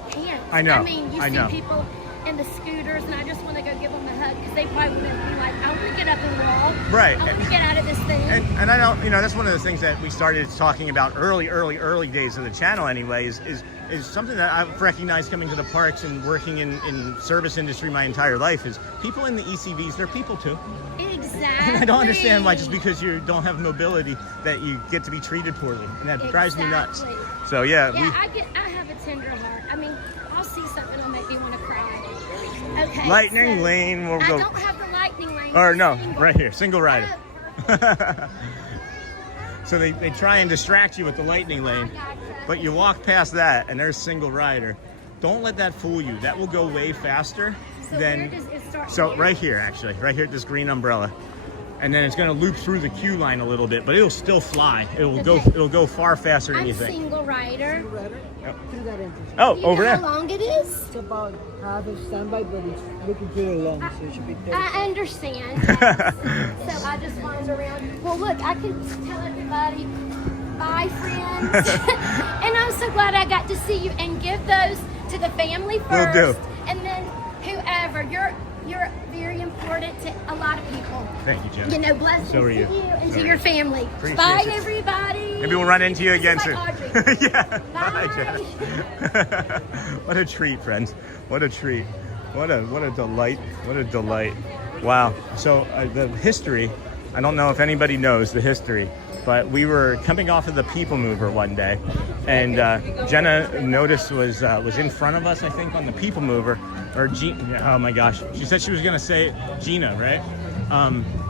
can't. I know. I mean, you I see know. people in the scooters, and I just want to go give them a hug, because they probably would be like, I want to get up and walk. Right. I want to get out of this thing. And I don't, you know, that's one of the things that we started talking about early days of the channel anyway, is something that I've recognized coming to the parks and working in service industry my entire life, is people in the ECVs, they're people too. Exactly. And I don't understand why just because you don't have mobility that you get to be treated poorly, and that drives me nuts. So yeah. Yeah, I have a tender heart. I mean, I'll see something that'll make me want to cry. Okay. Lightning so lane, we'll I go. don't have the lightning lane. Or no, Single. right here, single rider. So they try and distract you with the lightning lane, but you walk past that and there's single rider. Don't let that fool you. That will go way faster than. Where does it start? So right here, actually, right here at this green umbrella, and then it's going to loop through the queue line a little bit, but it'll still fly. It'll go far faster than you think. Single rider. Yep. Through that entrance. Oh, You over know there. how long it is? It's about half a standby, but it's looking pretty long, so it should be 30. I understand. Yes. So I just wandered around. Well, look, I can tell everybody, bye, friends. And I'm so glad I got to see you, and give those to the family first. Will do. And then whoever. You're very important to a lot of people. Thank you, Jenna. You know, blessings So are to you. you and So to are your you. family. Appreciate Bye, it. everybody. Maybe we'll run into you again This is soon. like Audrey. Yeah. Bye. Jenna. What a treat, friends. What a treat. What a delight. What a delight. Wow. So the history, I don't know if anybody knows the history, but we were coming off of the People Mover one day, and Jenna noticed was in front of us, I think, on the People Mover, or oh my gosh, she said she was gonna say Gina, right?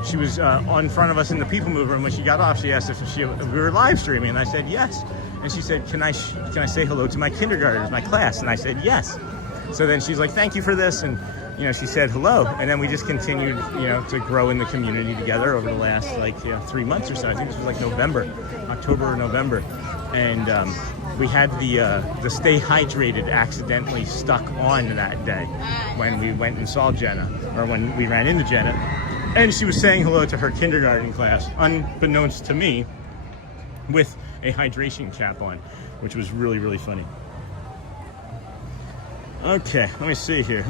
She was on front of us in the People Mover, and when she got off, she asked if we were live streaming, and I said yes. And she said, can I say hello to my kindergartners, my class? And I said yes. So then she's like, thank you for this, and you know, she said hello, and then we just continued, you know, to grow in the community together over the last 3 months or so. I think this was like October or November, and we had the stay hydrated accidentally stuck on that day when we went and saw Jenna, or when we ran into Jenna, and she was saying hello to her kindergarten class, unbeknownst to me, with a hydration cap on, which was really, really funny. Okay, let me see here.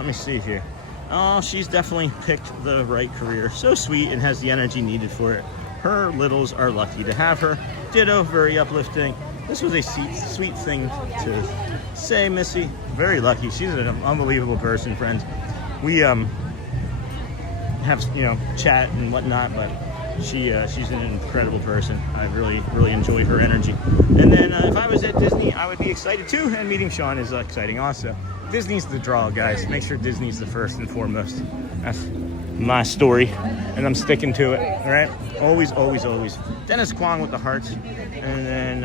Oh, she's definitely picked the right career. So sweet and has the energy needed for it. Her littles are lucky to have her. Ditto, very uplifting. This was a sweet thing to say, Missy. Very lucky. She's an unbelievable person, friends. We have, you know, chat and whatnot, but she's an incredible person. I really enjoy her energy. And then if I was at Disney, I would be excited too, and meeting Sean is exciting also. Disney's the draw, guys. Make sure Disney's the first and foremost. That's my story, and I'm sticking to it, all right? Always, always, always. Dennis Kwong with the hearts. And then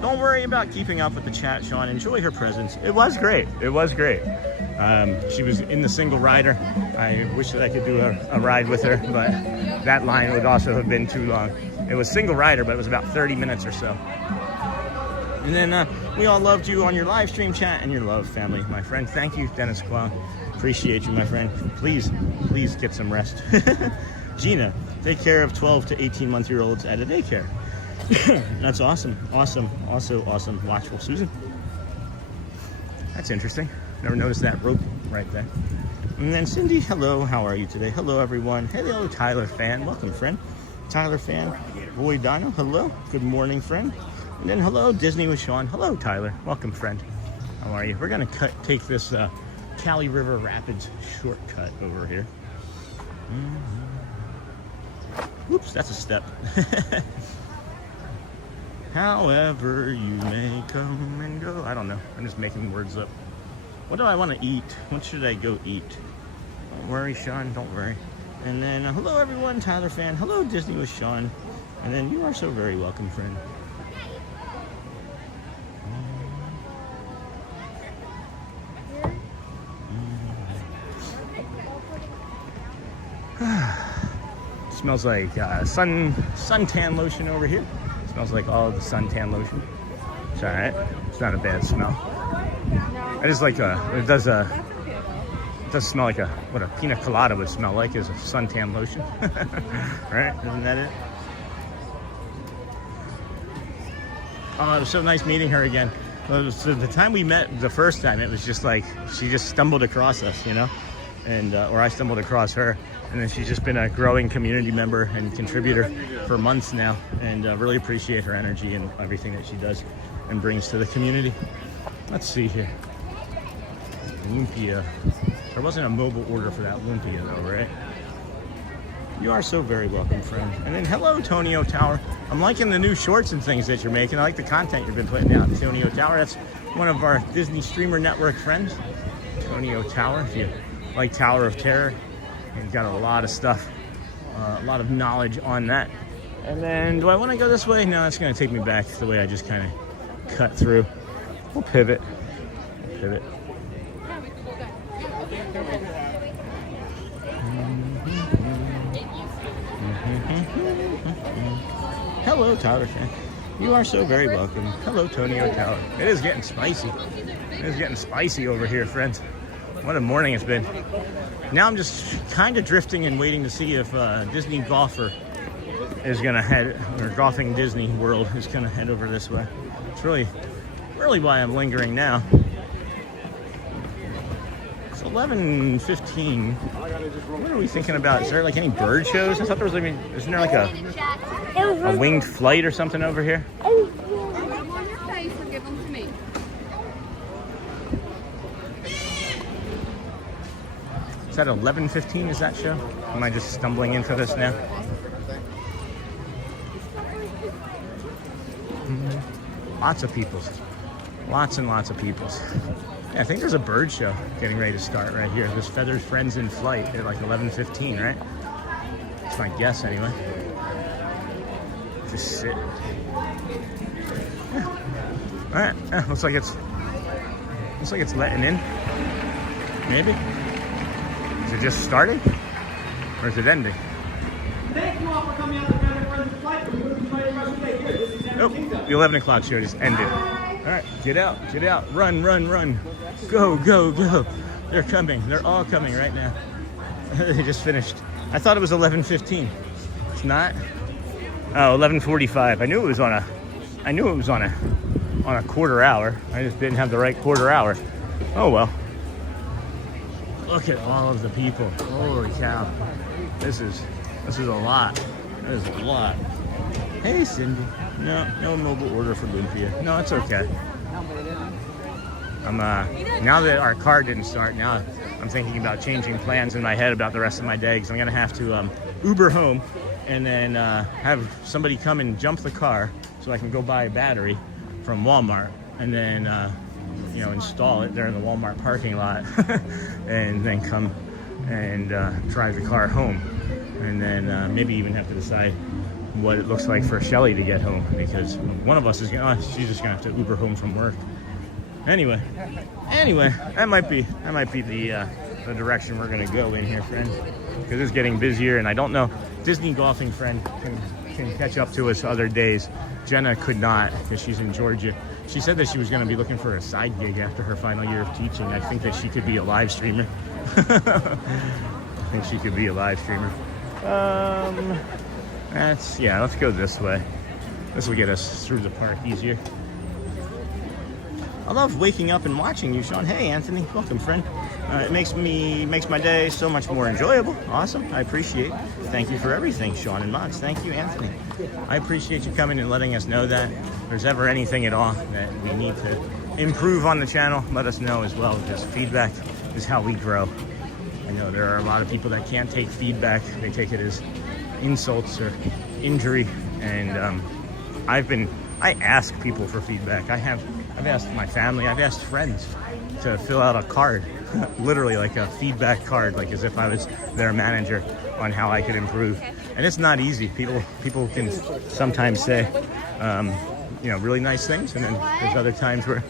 don't worry about keeping up with the chat, Sean. Enjoy her presence. It was great. It was great. She was in the single rider. I wish that I could do a ride with her, but that line would also have been too long. It was single rider, but it was about 30 minutes or so. And then we all loved you on your live stream chat and your love, family, my friend. Thank you, Dennis Kwong. Appreciate you, my friend. Please get some rest. Gina, take care of 12 to 18-month-year-olds at a daycare. That's awesome. Awesome. Also awesome. Watchful Susan. That's interesting. Never noticed that rope right there. And then Cindy, hello. How are you today? Hello, everyone. Hello, Tyler fan. Welcome, friend. Tyler fan. Boy Dino, hello. Good morning, friend. And then hello, Disney with Sean. Hello, Tyler. Welcome, friend. How are you? We're going to take this Cali River Rapids shortcut over here. Oops, that's a step. However you may come and go. I don't know. I'm just making words up. What do I want to eat? What should I go eat? Don't worry, Sean. Don't worry. And then hello, everyone. Tyler fan. Hello, Disney with Sean. And then you are so very welcome, friend. Smells like suntan lotion over here. Smells like all the suntan lotion. It's all right. It's not a bad smell. I just like it does smell like what a pina colada would smell like is a suntan lotion. Right? Isn't that it? Oh, it was so nice meeting her again. So the time we met the first time, it was just like she just stumbled across us, you know, and or I stumbled across her. And then she's just been a growing community member and contributor for months now, and really appreciate her energy and everything that she does and brings to the community. Let's see here. Lumpia. There wasn't a mobile order for that lumpia though, right? You are so very welcome, friend. And then hello, Tonio Tower. I'm liking the new shorts and things that you're making. I like the content you've been putting out, Tonio Tower. That's one of our Disney Streamer Network friends, Tonio Tower. If you like Tower of Terror, he's got a lot of stuff, a lot of knowledge on that. And then, do I want to go this way? No, it's going to take me back the way I just kind of cut through. We'll pivot. Pivot. Hello, Tyler fan. You are so very welcome. Hello, Tonio Tower. It is getting spicy. It is getting spicy over here, friends. What a morning it's been. Now I'm just kind of drifting and waiting to see if Disney Golfer is going to head, or Golfing Disney World is going to head over this way. It's really why I'm lingering now. It's 11:15. What are we thinking about? Is there like any bird shows? I thought there was isn't there like a winged flight or something over here? Is that 11:15? Is that show? Am I just stumbling into this now? Lots of peoples. Lots and lots of peoples. Yeah, I think there's a bird show getting ready to start right here. There's Feathered Friends in Flight at like 11:15, right? That's my guess anyway. Just sit. Yeah. All right. Yeah, looks like it's letting in. Maybe. Is it just starting? Or is it ending? Thank you all for coming out to Feathered Friends in Flight. Nope, the 11 o'clock show just ended. All right, get out, run, run, run. Go, go, go. They're coming, they're all coming right now. They just finished. I thought it was 11:15. It's not? Oh, 11:45. I knew it was on a quarter hour. I just didn't have the right quarter hour. Oh well. Look at all of the people. Holy cow. This is a lot. That is a lot. Hey, Cindy. No mobile order for Lumpia. No, it's okay. Now that our car didn't start, now I'm thinking about changing plans in my head about the rest of my day, because I'm gonna have to Uber home and then have somebody come and jump the car so I can go buy a battery from Walmart, and then you know, install it there in the Walmart parking lot, and then come and drive the car home, and then maybe even have to decide what it looks like for Shelly to get home, because one of us is gonna, she's just gonna have to Uber home from work. Anyway, that might be the direction we're gonna go in here, friends, because it's getting busier, and I don't know, Disney golfing friend can catch up to us other days. Jenna could not, because she's in Georgia. She said that she was going to be looking for a side gig after her final year of teaching. I think that she could be a live streamer. I think she could be a live streamer. Let's go this way. This will get us through the park easier. I love waking up and watching you, Sean. Hey, Anthony, welcome, friend. It makes my day so much more enjoyable. Awesome, I appreciate it. Thank you for everything, Sean and Mods. Thank you, Anthony. I appreciate you coming and letting us know that. If there's ever anything at all that we need to improve on the channel, let us know as well, because feedback is how we grow. I know there are a lot of people that can't take feedback. They take it as insults or injury, and I ask people for feedback. I've asked my family, I've asked friends to fill out a card, literally like a feedback card, like as if I was their manager on how I could improve. And it's not easy. People can sometimes say, you know, really nice things, and then there's other times where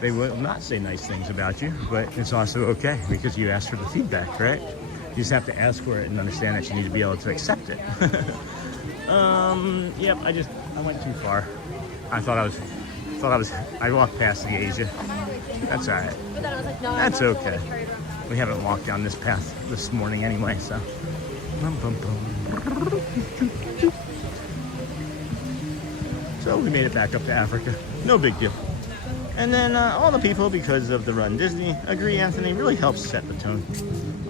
they will not say nice things about you, but it's also okay because you asked for the feedback, right? You just have to ask for it and understand that you need to be able to accept it. Yep, I went too far. I walked past the Asia. That's all right. That's okay. We haven't walked down this path this morning anyway, so. So we made it back up to Africa. No big deal. And then all the people, because of the Run Disney, agree, Anthony, really helps set the tone.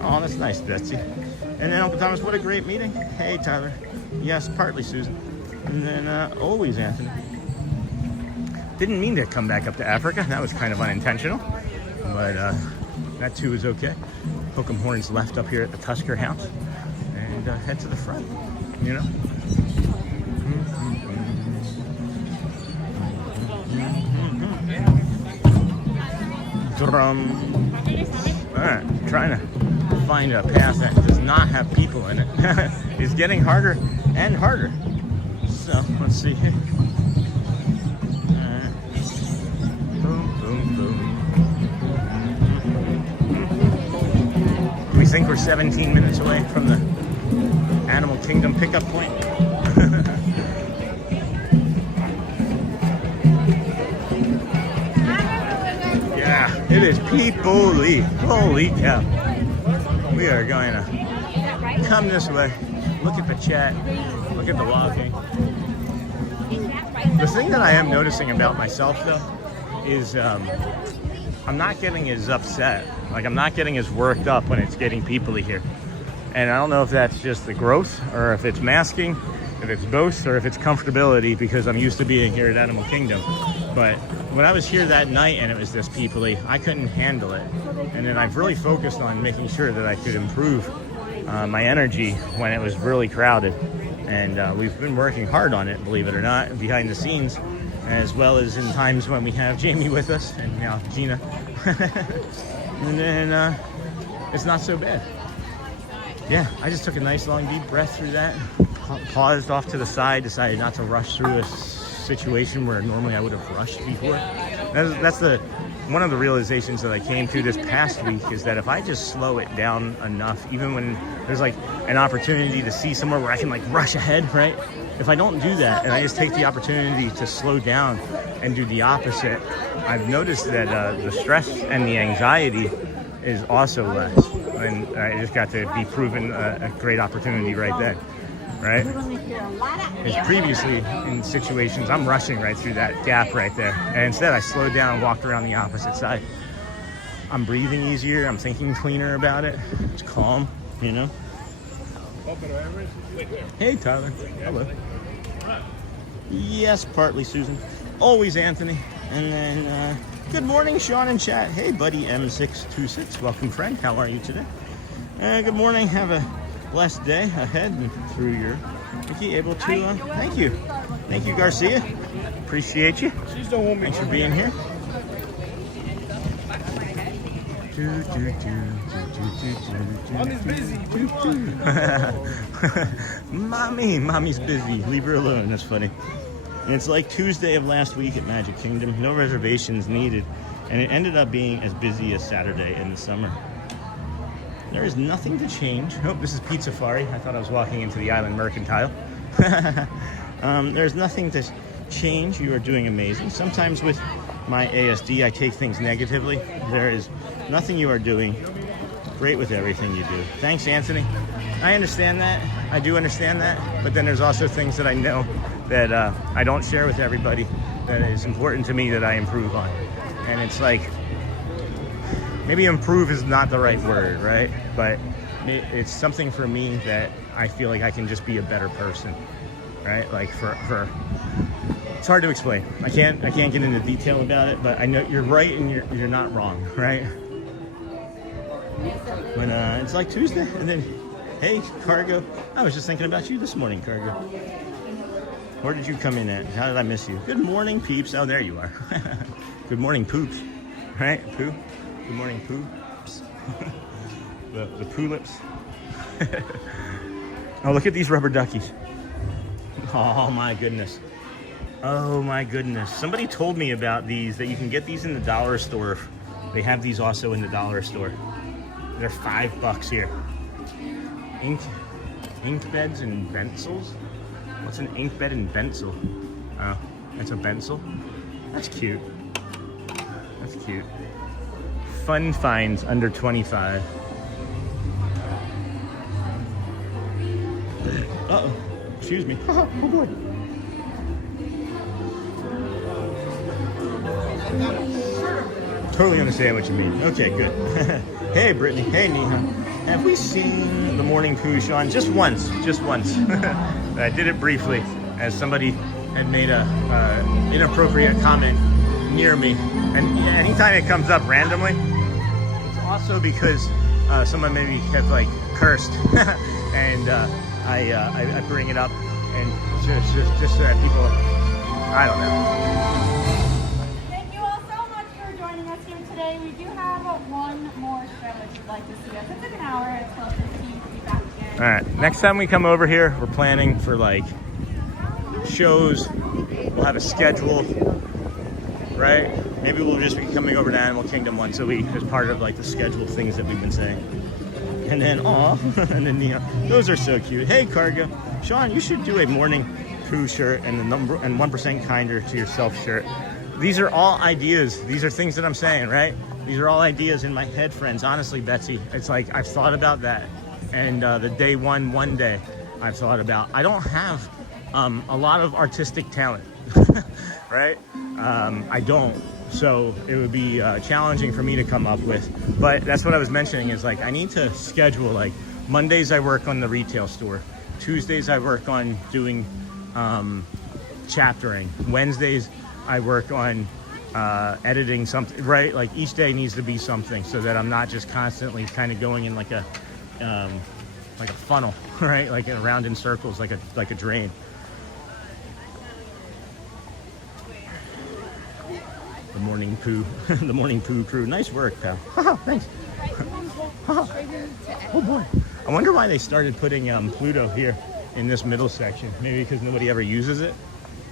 Oh, that's nice, Betsy. And then Uncle Thomas, what a great meeting. Hey, Tyler. Yes, partly Susan. And then always Anthony. Didn't mean to come back up to Africa. That was kind of unintentional. But that too is okay. Hook 'em Horns left up here at the Tusker house. And head to the front, you know? Drum. All right, trying to find a path that does not have people in it. It's getting harder and harder. So let's see here. Boom, boom, boom. Do we think we're 17 minutes away from the Animal Kingdom pickup point? Yeah, it is people-y. Holy cow. We are going to come this way, look at the chat, look at the walking. The thing that I am noticing about myself, though, is I'm not getting as upset. Like, I'm not getting as worked up when it's getting people-y here. And I don't know if that's just the growth, or if it's masking, if it's both, or if it's comfortability, because I'm used to being here at Animal Kingdom. But when I was here that night and it was this people-y, I couldn't handle it. And then I've really focused on making sure that I could improve my energy when it was really crowded. And we've been working hard on it, believe it or not, behind the scenes, as well as in times when we have Jamie with us, and now Gina. And then it's not so bad. Yeah, I just took a nice long deep breath through that, paused off to the side, decided not to rush through a situation where normally I would have rushed before. That's one of the realizations that I came to this past week, is that if I just slow it down enough, even when there's like an opportunity to see somewhere where I can like rush ahead, right? If I don't do that and I just take the opportunity to slow down and do the opposite, I've noticed that the stress and the anxiety is also less. And I just got to be proven a great opportunity right then, right? Because previously in situations, I'm rushing right through that gap right there. And instead I slowed down and walked around the opposite side. I'm breathing easier, I'm thinking cleaner about it. It's calm, you know? Hey, Tyler. Hello. Yes, partly Susan. Always Anthony. And then, good morning, Sean in chat. Hey, buddy M626. Welcome, friend. How are you today? Good morning. Have a blessed day ahead and through your Mickey able to, thank you. Thank you, Garcia. Appreciate you. Thanks for being here. Mommy's busy. Mommy's busy. Leave her alone. That's funny. And it's like Tuesday of last week at Magic Kingdom. No reservations needed. And it ended up being as busy as Saturday in the summer. There is nothing to change. Oh, this is Pizza Safari. I thought I was walking into the Island Mercantile. There's nothing to change. You are doing amazing. Sometimes with my ASD, I take things negatively. There is nothing you are doing great with everything you do. Thanks, Anthony. I understand that. I do understand that. But then there's also things that I know that I don't share with everybody that is important to me that I improve on. And it's like, maybe improve is not the right word, right? But it's something for me that I feel like I can just be a better person, right? Like for it's hard to explain. I can't get into detail about it, but I know you're right and you're not wrong, right? When it's like Tuesday, and then, hey, Cargo. I was just thinking about you this morning, Cargo. Where did you come in at? How did I miss you? Good morning, peeps. Oh, there you are. Good morning, poops. Right, poo? Good morning, poops. the poo lips. Oh, look at these rubber duckies. Oh, my goodness. Oh, my goodness. Somebody told me about these, that you can get these in the dollar store. They have these also in the dollar store. They're $5 here. Ink beds and pencils? What's an ink bed and pencil? Oh, that's a pencil? That's cute. That's cute. Fun finds under 25. Uh-oh. Excuse me. Oh, boy. Totally understand what you mean. Okay, good. Hey, Brittany. Hey, Neha. Have we seen the morning poo, Sean? Just once. Just once. I did it briefly as somebody had made a inappropriate comment near me. And anytime it comes up randomly, it's also because someone maybe have like cursed. And I bring it up and just so that people, I don't know. Thank you all so much for joining us here today. We do have one more show if you'd like to see us. It's an hour until 15 to be back again. All right, next time we come over here, we're planning for like shows. We'll have a schedule, right? Maybe we'll just be coming over to Animal Kingdom once a week as part of like the scheduled things that we've been saying. And then, and then those are so cute. Hey, Cargo. Sean, you should do a morning poo shirt and the 1% kinder to yourself shirt. These are all ideas. These are things that I'm saying, right? These are all ideas in my head, friends. Honestly, Betsy, it's like I've thought about that. And the day one day I've thought about. I don't have a lot of artistic talent, right? I don't. So it would be challenging for me to come up with. But that's what I was mentioning is like I need to schedule like Mondays I work on the retail store. Tuesdays I work on doing chaptering. Wednesdays I work on editing something, right? Like each day needs to be something so that I'm not just constantly kind of going in like a funnel, right? Like around in circles, like a drain. The morning poo, the morning poo crew. Nice work, pal. Thanks. Oh boy. I wonder why they started putting Pluto here in this middle section. Maybe because nobody ever uses it,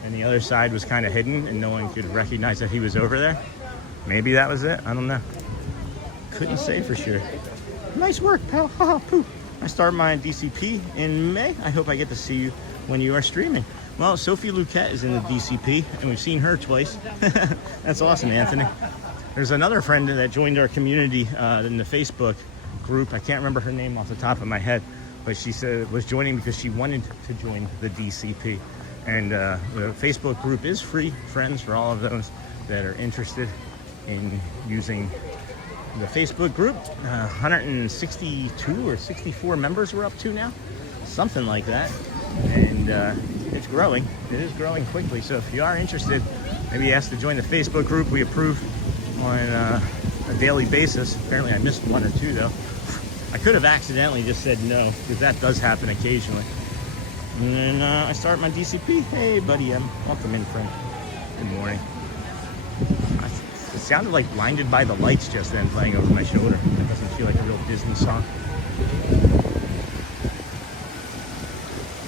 and the other side was kind of hidden, and no one could recognize that he was over there. Maybe that was it. I don't know. Couldn't say for sure. Nice work, pal. Poo. I start my DCP in May. I hope I get to see you when you are streaming. Well, Sophie Luquette is in the DCP, and we've seen her twice. That's awesome, Anthony. There's another friend that joined our community in the Facebook group. I can't remember her name off the top of my head, but she said was joining because she wanted to join the DCP. And the Facebook group is free, friends, for all of those that are interested in using the Facebook group. 162 or 64 members we're up to now, something like that. And it's growing. It is growing quickly. So if you are interested, maybe ask to join the Facebook group. We approve on a daily basis. Apparently I missed one or two though. I could have accidentally just said no, because that does happen occasionally. And then I start my DCP. Hey, buddy, welcome in, friend. Good morning. It sounded like Blinded by the Lights just then playing over my shoulder. It doesn't feel like a real Disney song.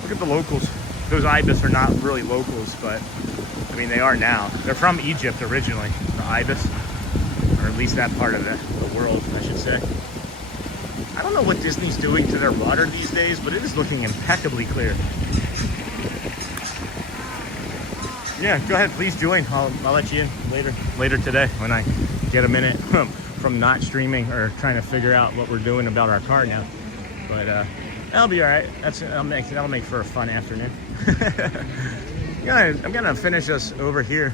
Look at the locals. Those Ibis are not really locals, but I mean, they are now. They're from Egypt originally, the Ibis, or at least that part of the world, I should say. I don't know what Disney's doing to their water these days, but it is looking impeccably clear. Yeah, go ahead, please join. I'll let you in later today when I get a minute from not streaming or trying to figure out what we're doing about our car now. But that'll be all right. That'll make for a fun afternoon. I'm gonna finish us over here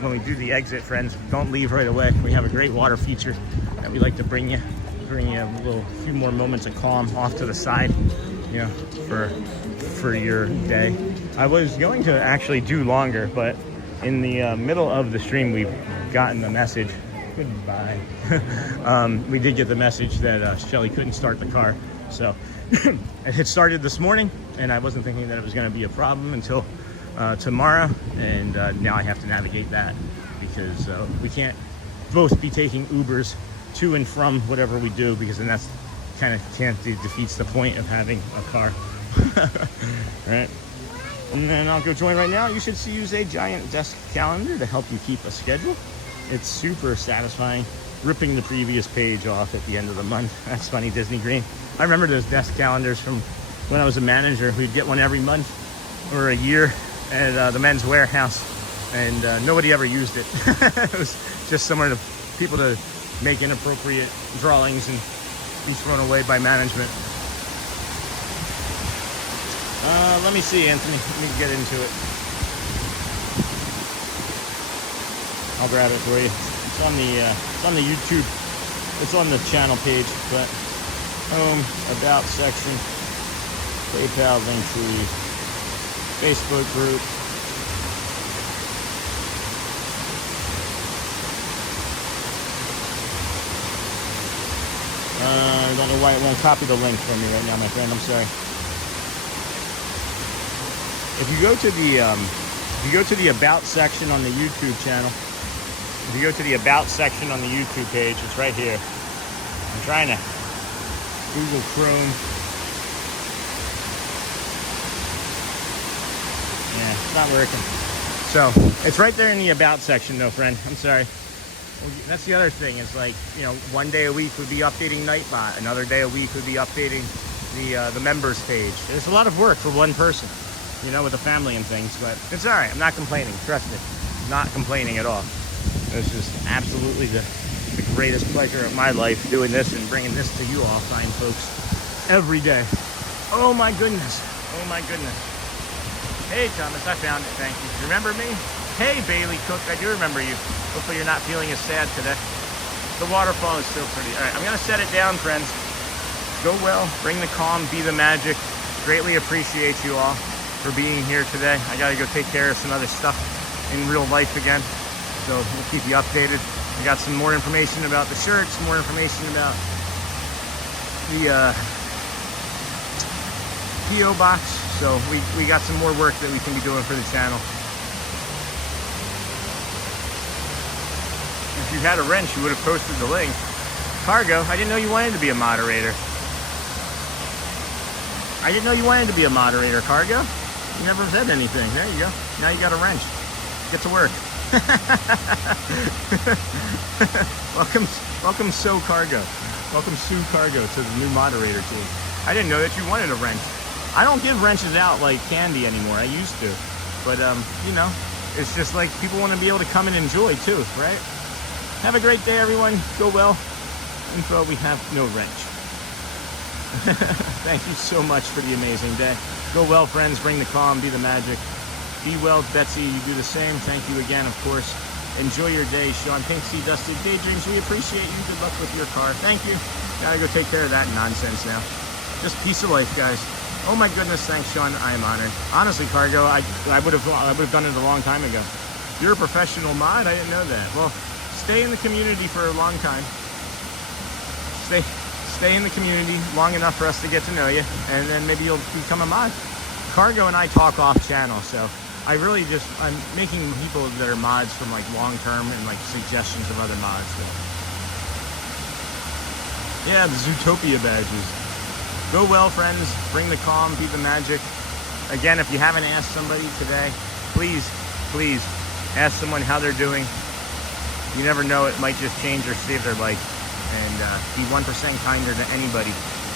when we do the exit, friends. Don't leave right away. We have a great water feature that we like to bring you a few more moments of calm off to the side, you know, for your day. I was going to actually do longer, but in the middle of the stream, we've gotten a message. Goodbye. We did get the message that Shelly couldn't start the car, so it had started this morning, and I wasn't thinking that it was going to be a problem until tomorrow, and now I have to navigate that because we can't both be taking Ubers to and from whatever we do, because then that's kind of defeats the point of having a car. Right? And then I'll go join right now. You should use a giant desk calendar to help you keep a schedule. It's super satisfying. Ripping the previous page off at the end of the month. That's funny, Disney Green. I remember those desk calendars from when I was a manager. We'd get one every month or a year at the Men's Warehouse, and nobody ever used it. It was just somewhere to people to make inappropriate drawings and be thrown away by management. Let me see, Anthony. Let me get into it. I'll grab it for you. It's on the YouTube. It's on the channel page, but home, about section, PayPal, Linktree, Facebook group. I don't know why it won't copy the link from me right now, my friend. I'm sorry. If you go to the About section on the YouTube channel, if you go to the About section on the YouTube page, it's right here. I'm trying to Google Chrome. Yeah, it's not working. So it's right there in the About section, though, friend. I'm sorry. Well, that's the other thing. Is like, you know, one day a week would be updating Nightbot. Another day a week would be updating the members page. It's a lot of work for one person, you know, with a family and things. But it's all right. I'm not complaining. Trust me, not complaining at all. This is absolutely the greatest pleasure of my life, doing this and bringing this to you all fine folks every day. Oh my goodness. Oh my goodness. Hey Thomas, I found it. Thank you. Remember me? Hey Bailey Cook, I do remember you. Hopefully you're not feeling as sad today. The waterfall is still pretty. All right, I'm gonna set it down, friends. Go well, bring the calm, be the magic. Greatly appreciate you all for being here today. I gotta go take care of some other stuff in real life again. So we'll keep you updated. I got some more information about the shirts, more information about the P.O. box. So we got some more work that we can be doing for the channel. If you had a wrench, you would have posted the link. Cargo, I didn't know you wanted to be a moderator. I didn't know you wanted to be a moderator, Cargo. You never said anything. There you go. Now you got a wrench. Get to work. Welcome So Cargo. Welcome Sue Cargo to the new moderator team. I didn't know that you wanted a wrench. I don't give wrenches out like candy anymore. I used to. But, you know, it's just like people want to be able to come and enjoy too, right? Have a great day, everyone. Go well. Info, we have no wrench. Thank you so much for the amazing day. Go well, friends. Bring the calm. Be the magic. Be well, Betsy. You do the same. Thank you again, of course. Enjoy your day, Sean. Pinksy, Dusty Daydreams. We appreciate you. Good luck with your car. Thank you. Gotta go take care of that nonsense now. Just peace of life, guys. Oh my goodness. Thanks, Sean. I am honored. Honestly, Cargo, I would have done it a long time ago. You're a professional mod. I didn't know that. Well, stay in the community for a long time. Stay in the community long enough for us to get to know you, and then maybe you'll become a mod. Cargo and I talk off channel, so I really just, I'm making people that are mods from like long term and like suggestions of other mods. So. Yeah, the Zootopia badges. Go well, friends. Bring the calm, be the magic. Again, if you haven't asked somebody today, please, please ask someone how they're doing. You never know, it might just change or save their life. And be 1% kinder to anybody,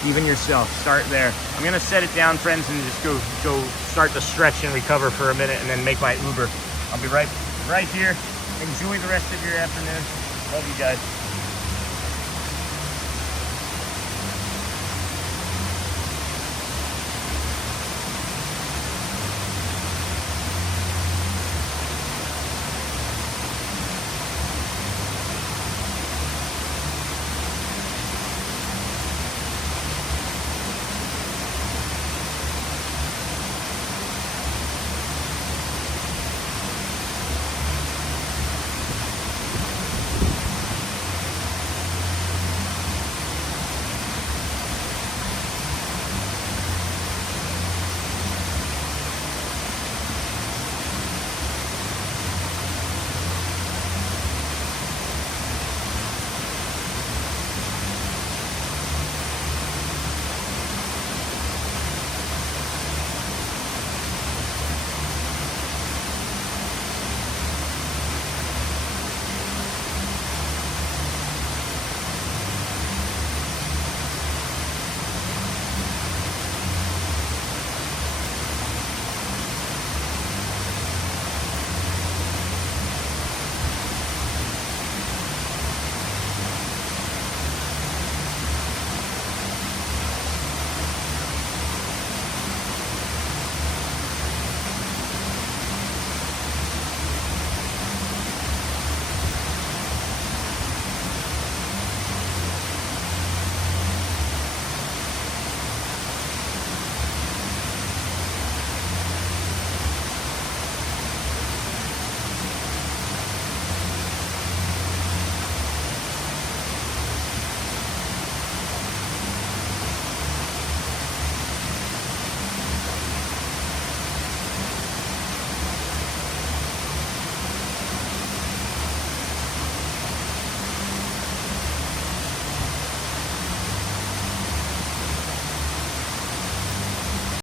even yourself. Start there. I'm gonna set it down, friends, and just go start to stretch and recover for a minute, and then make my Uber. I'll be right here. Enjoy the rest of your afternoon. Love you guys.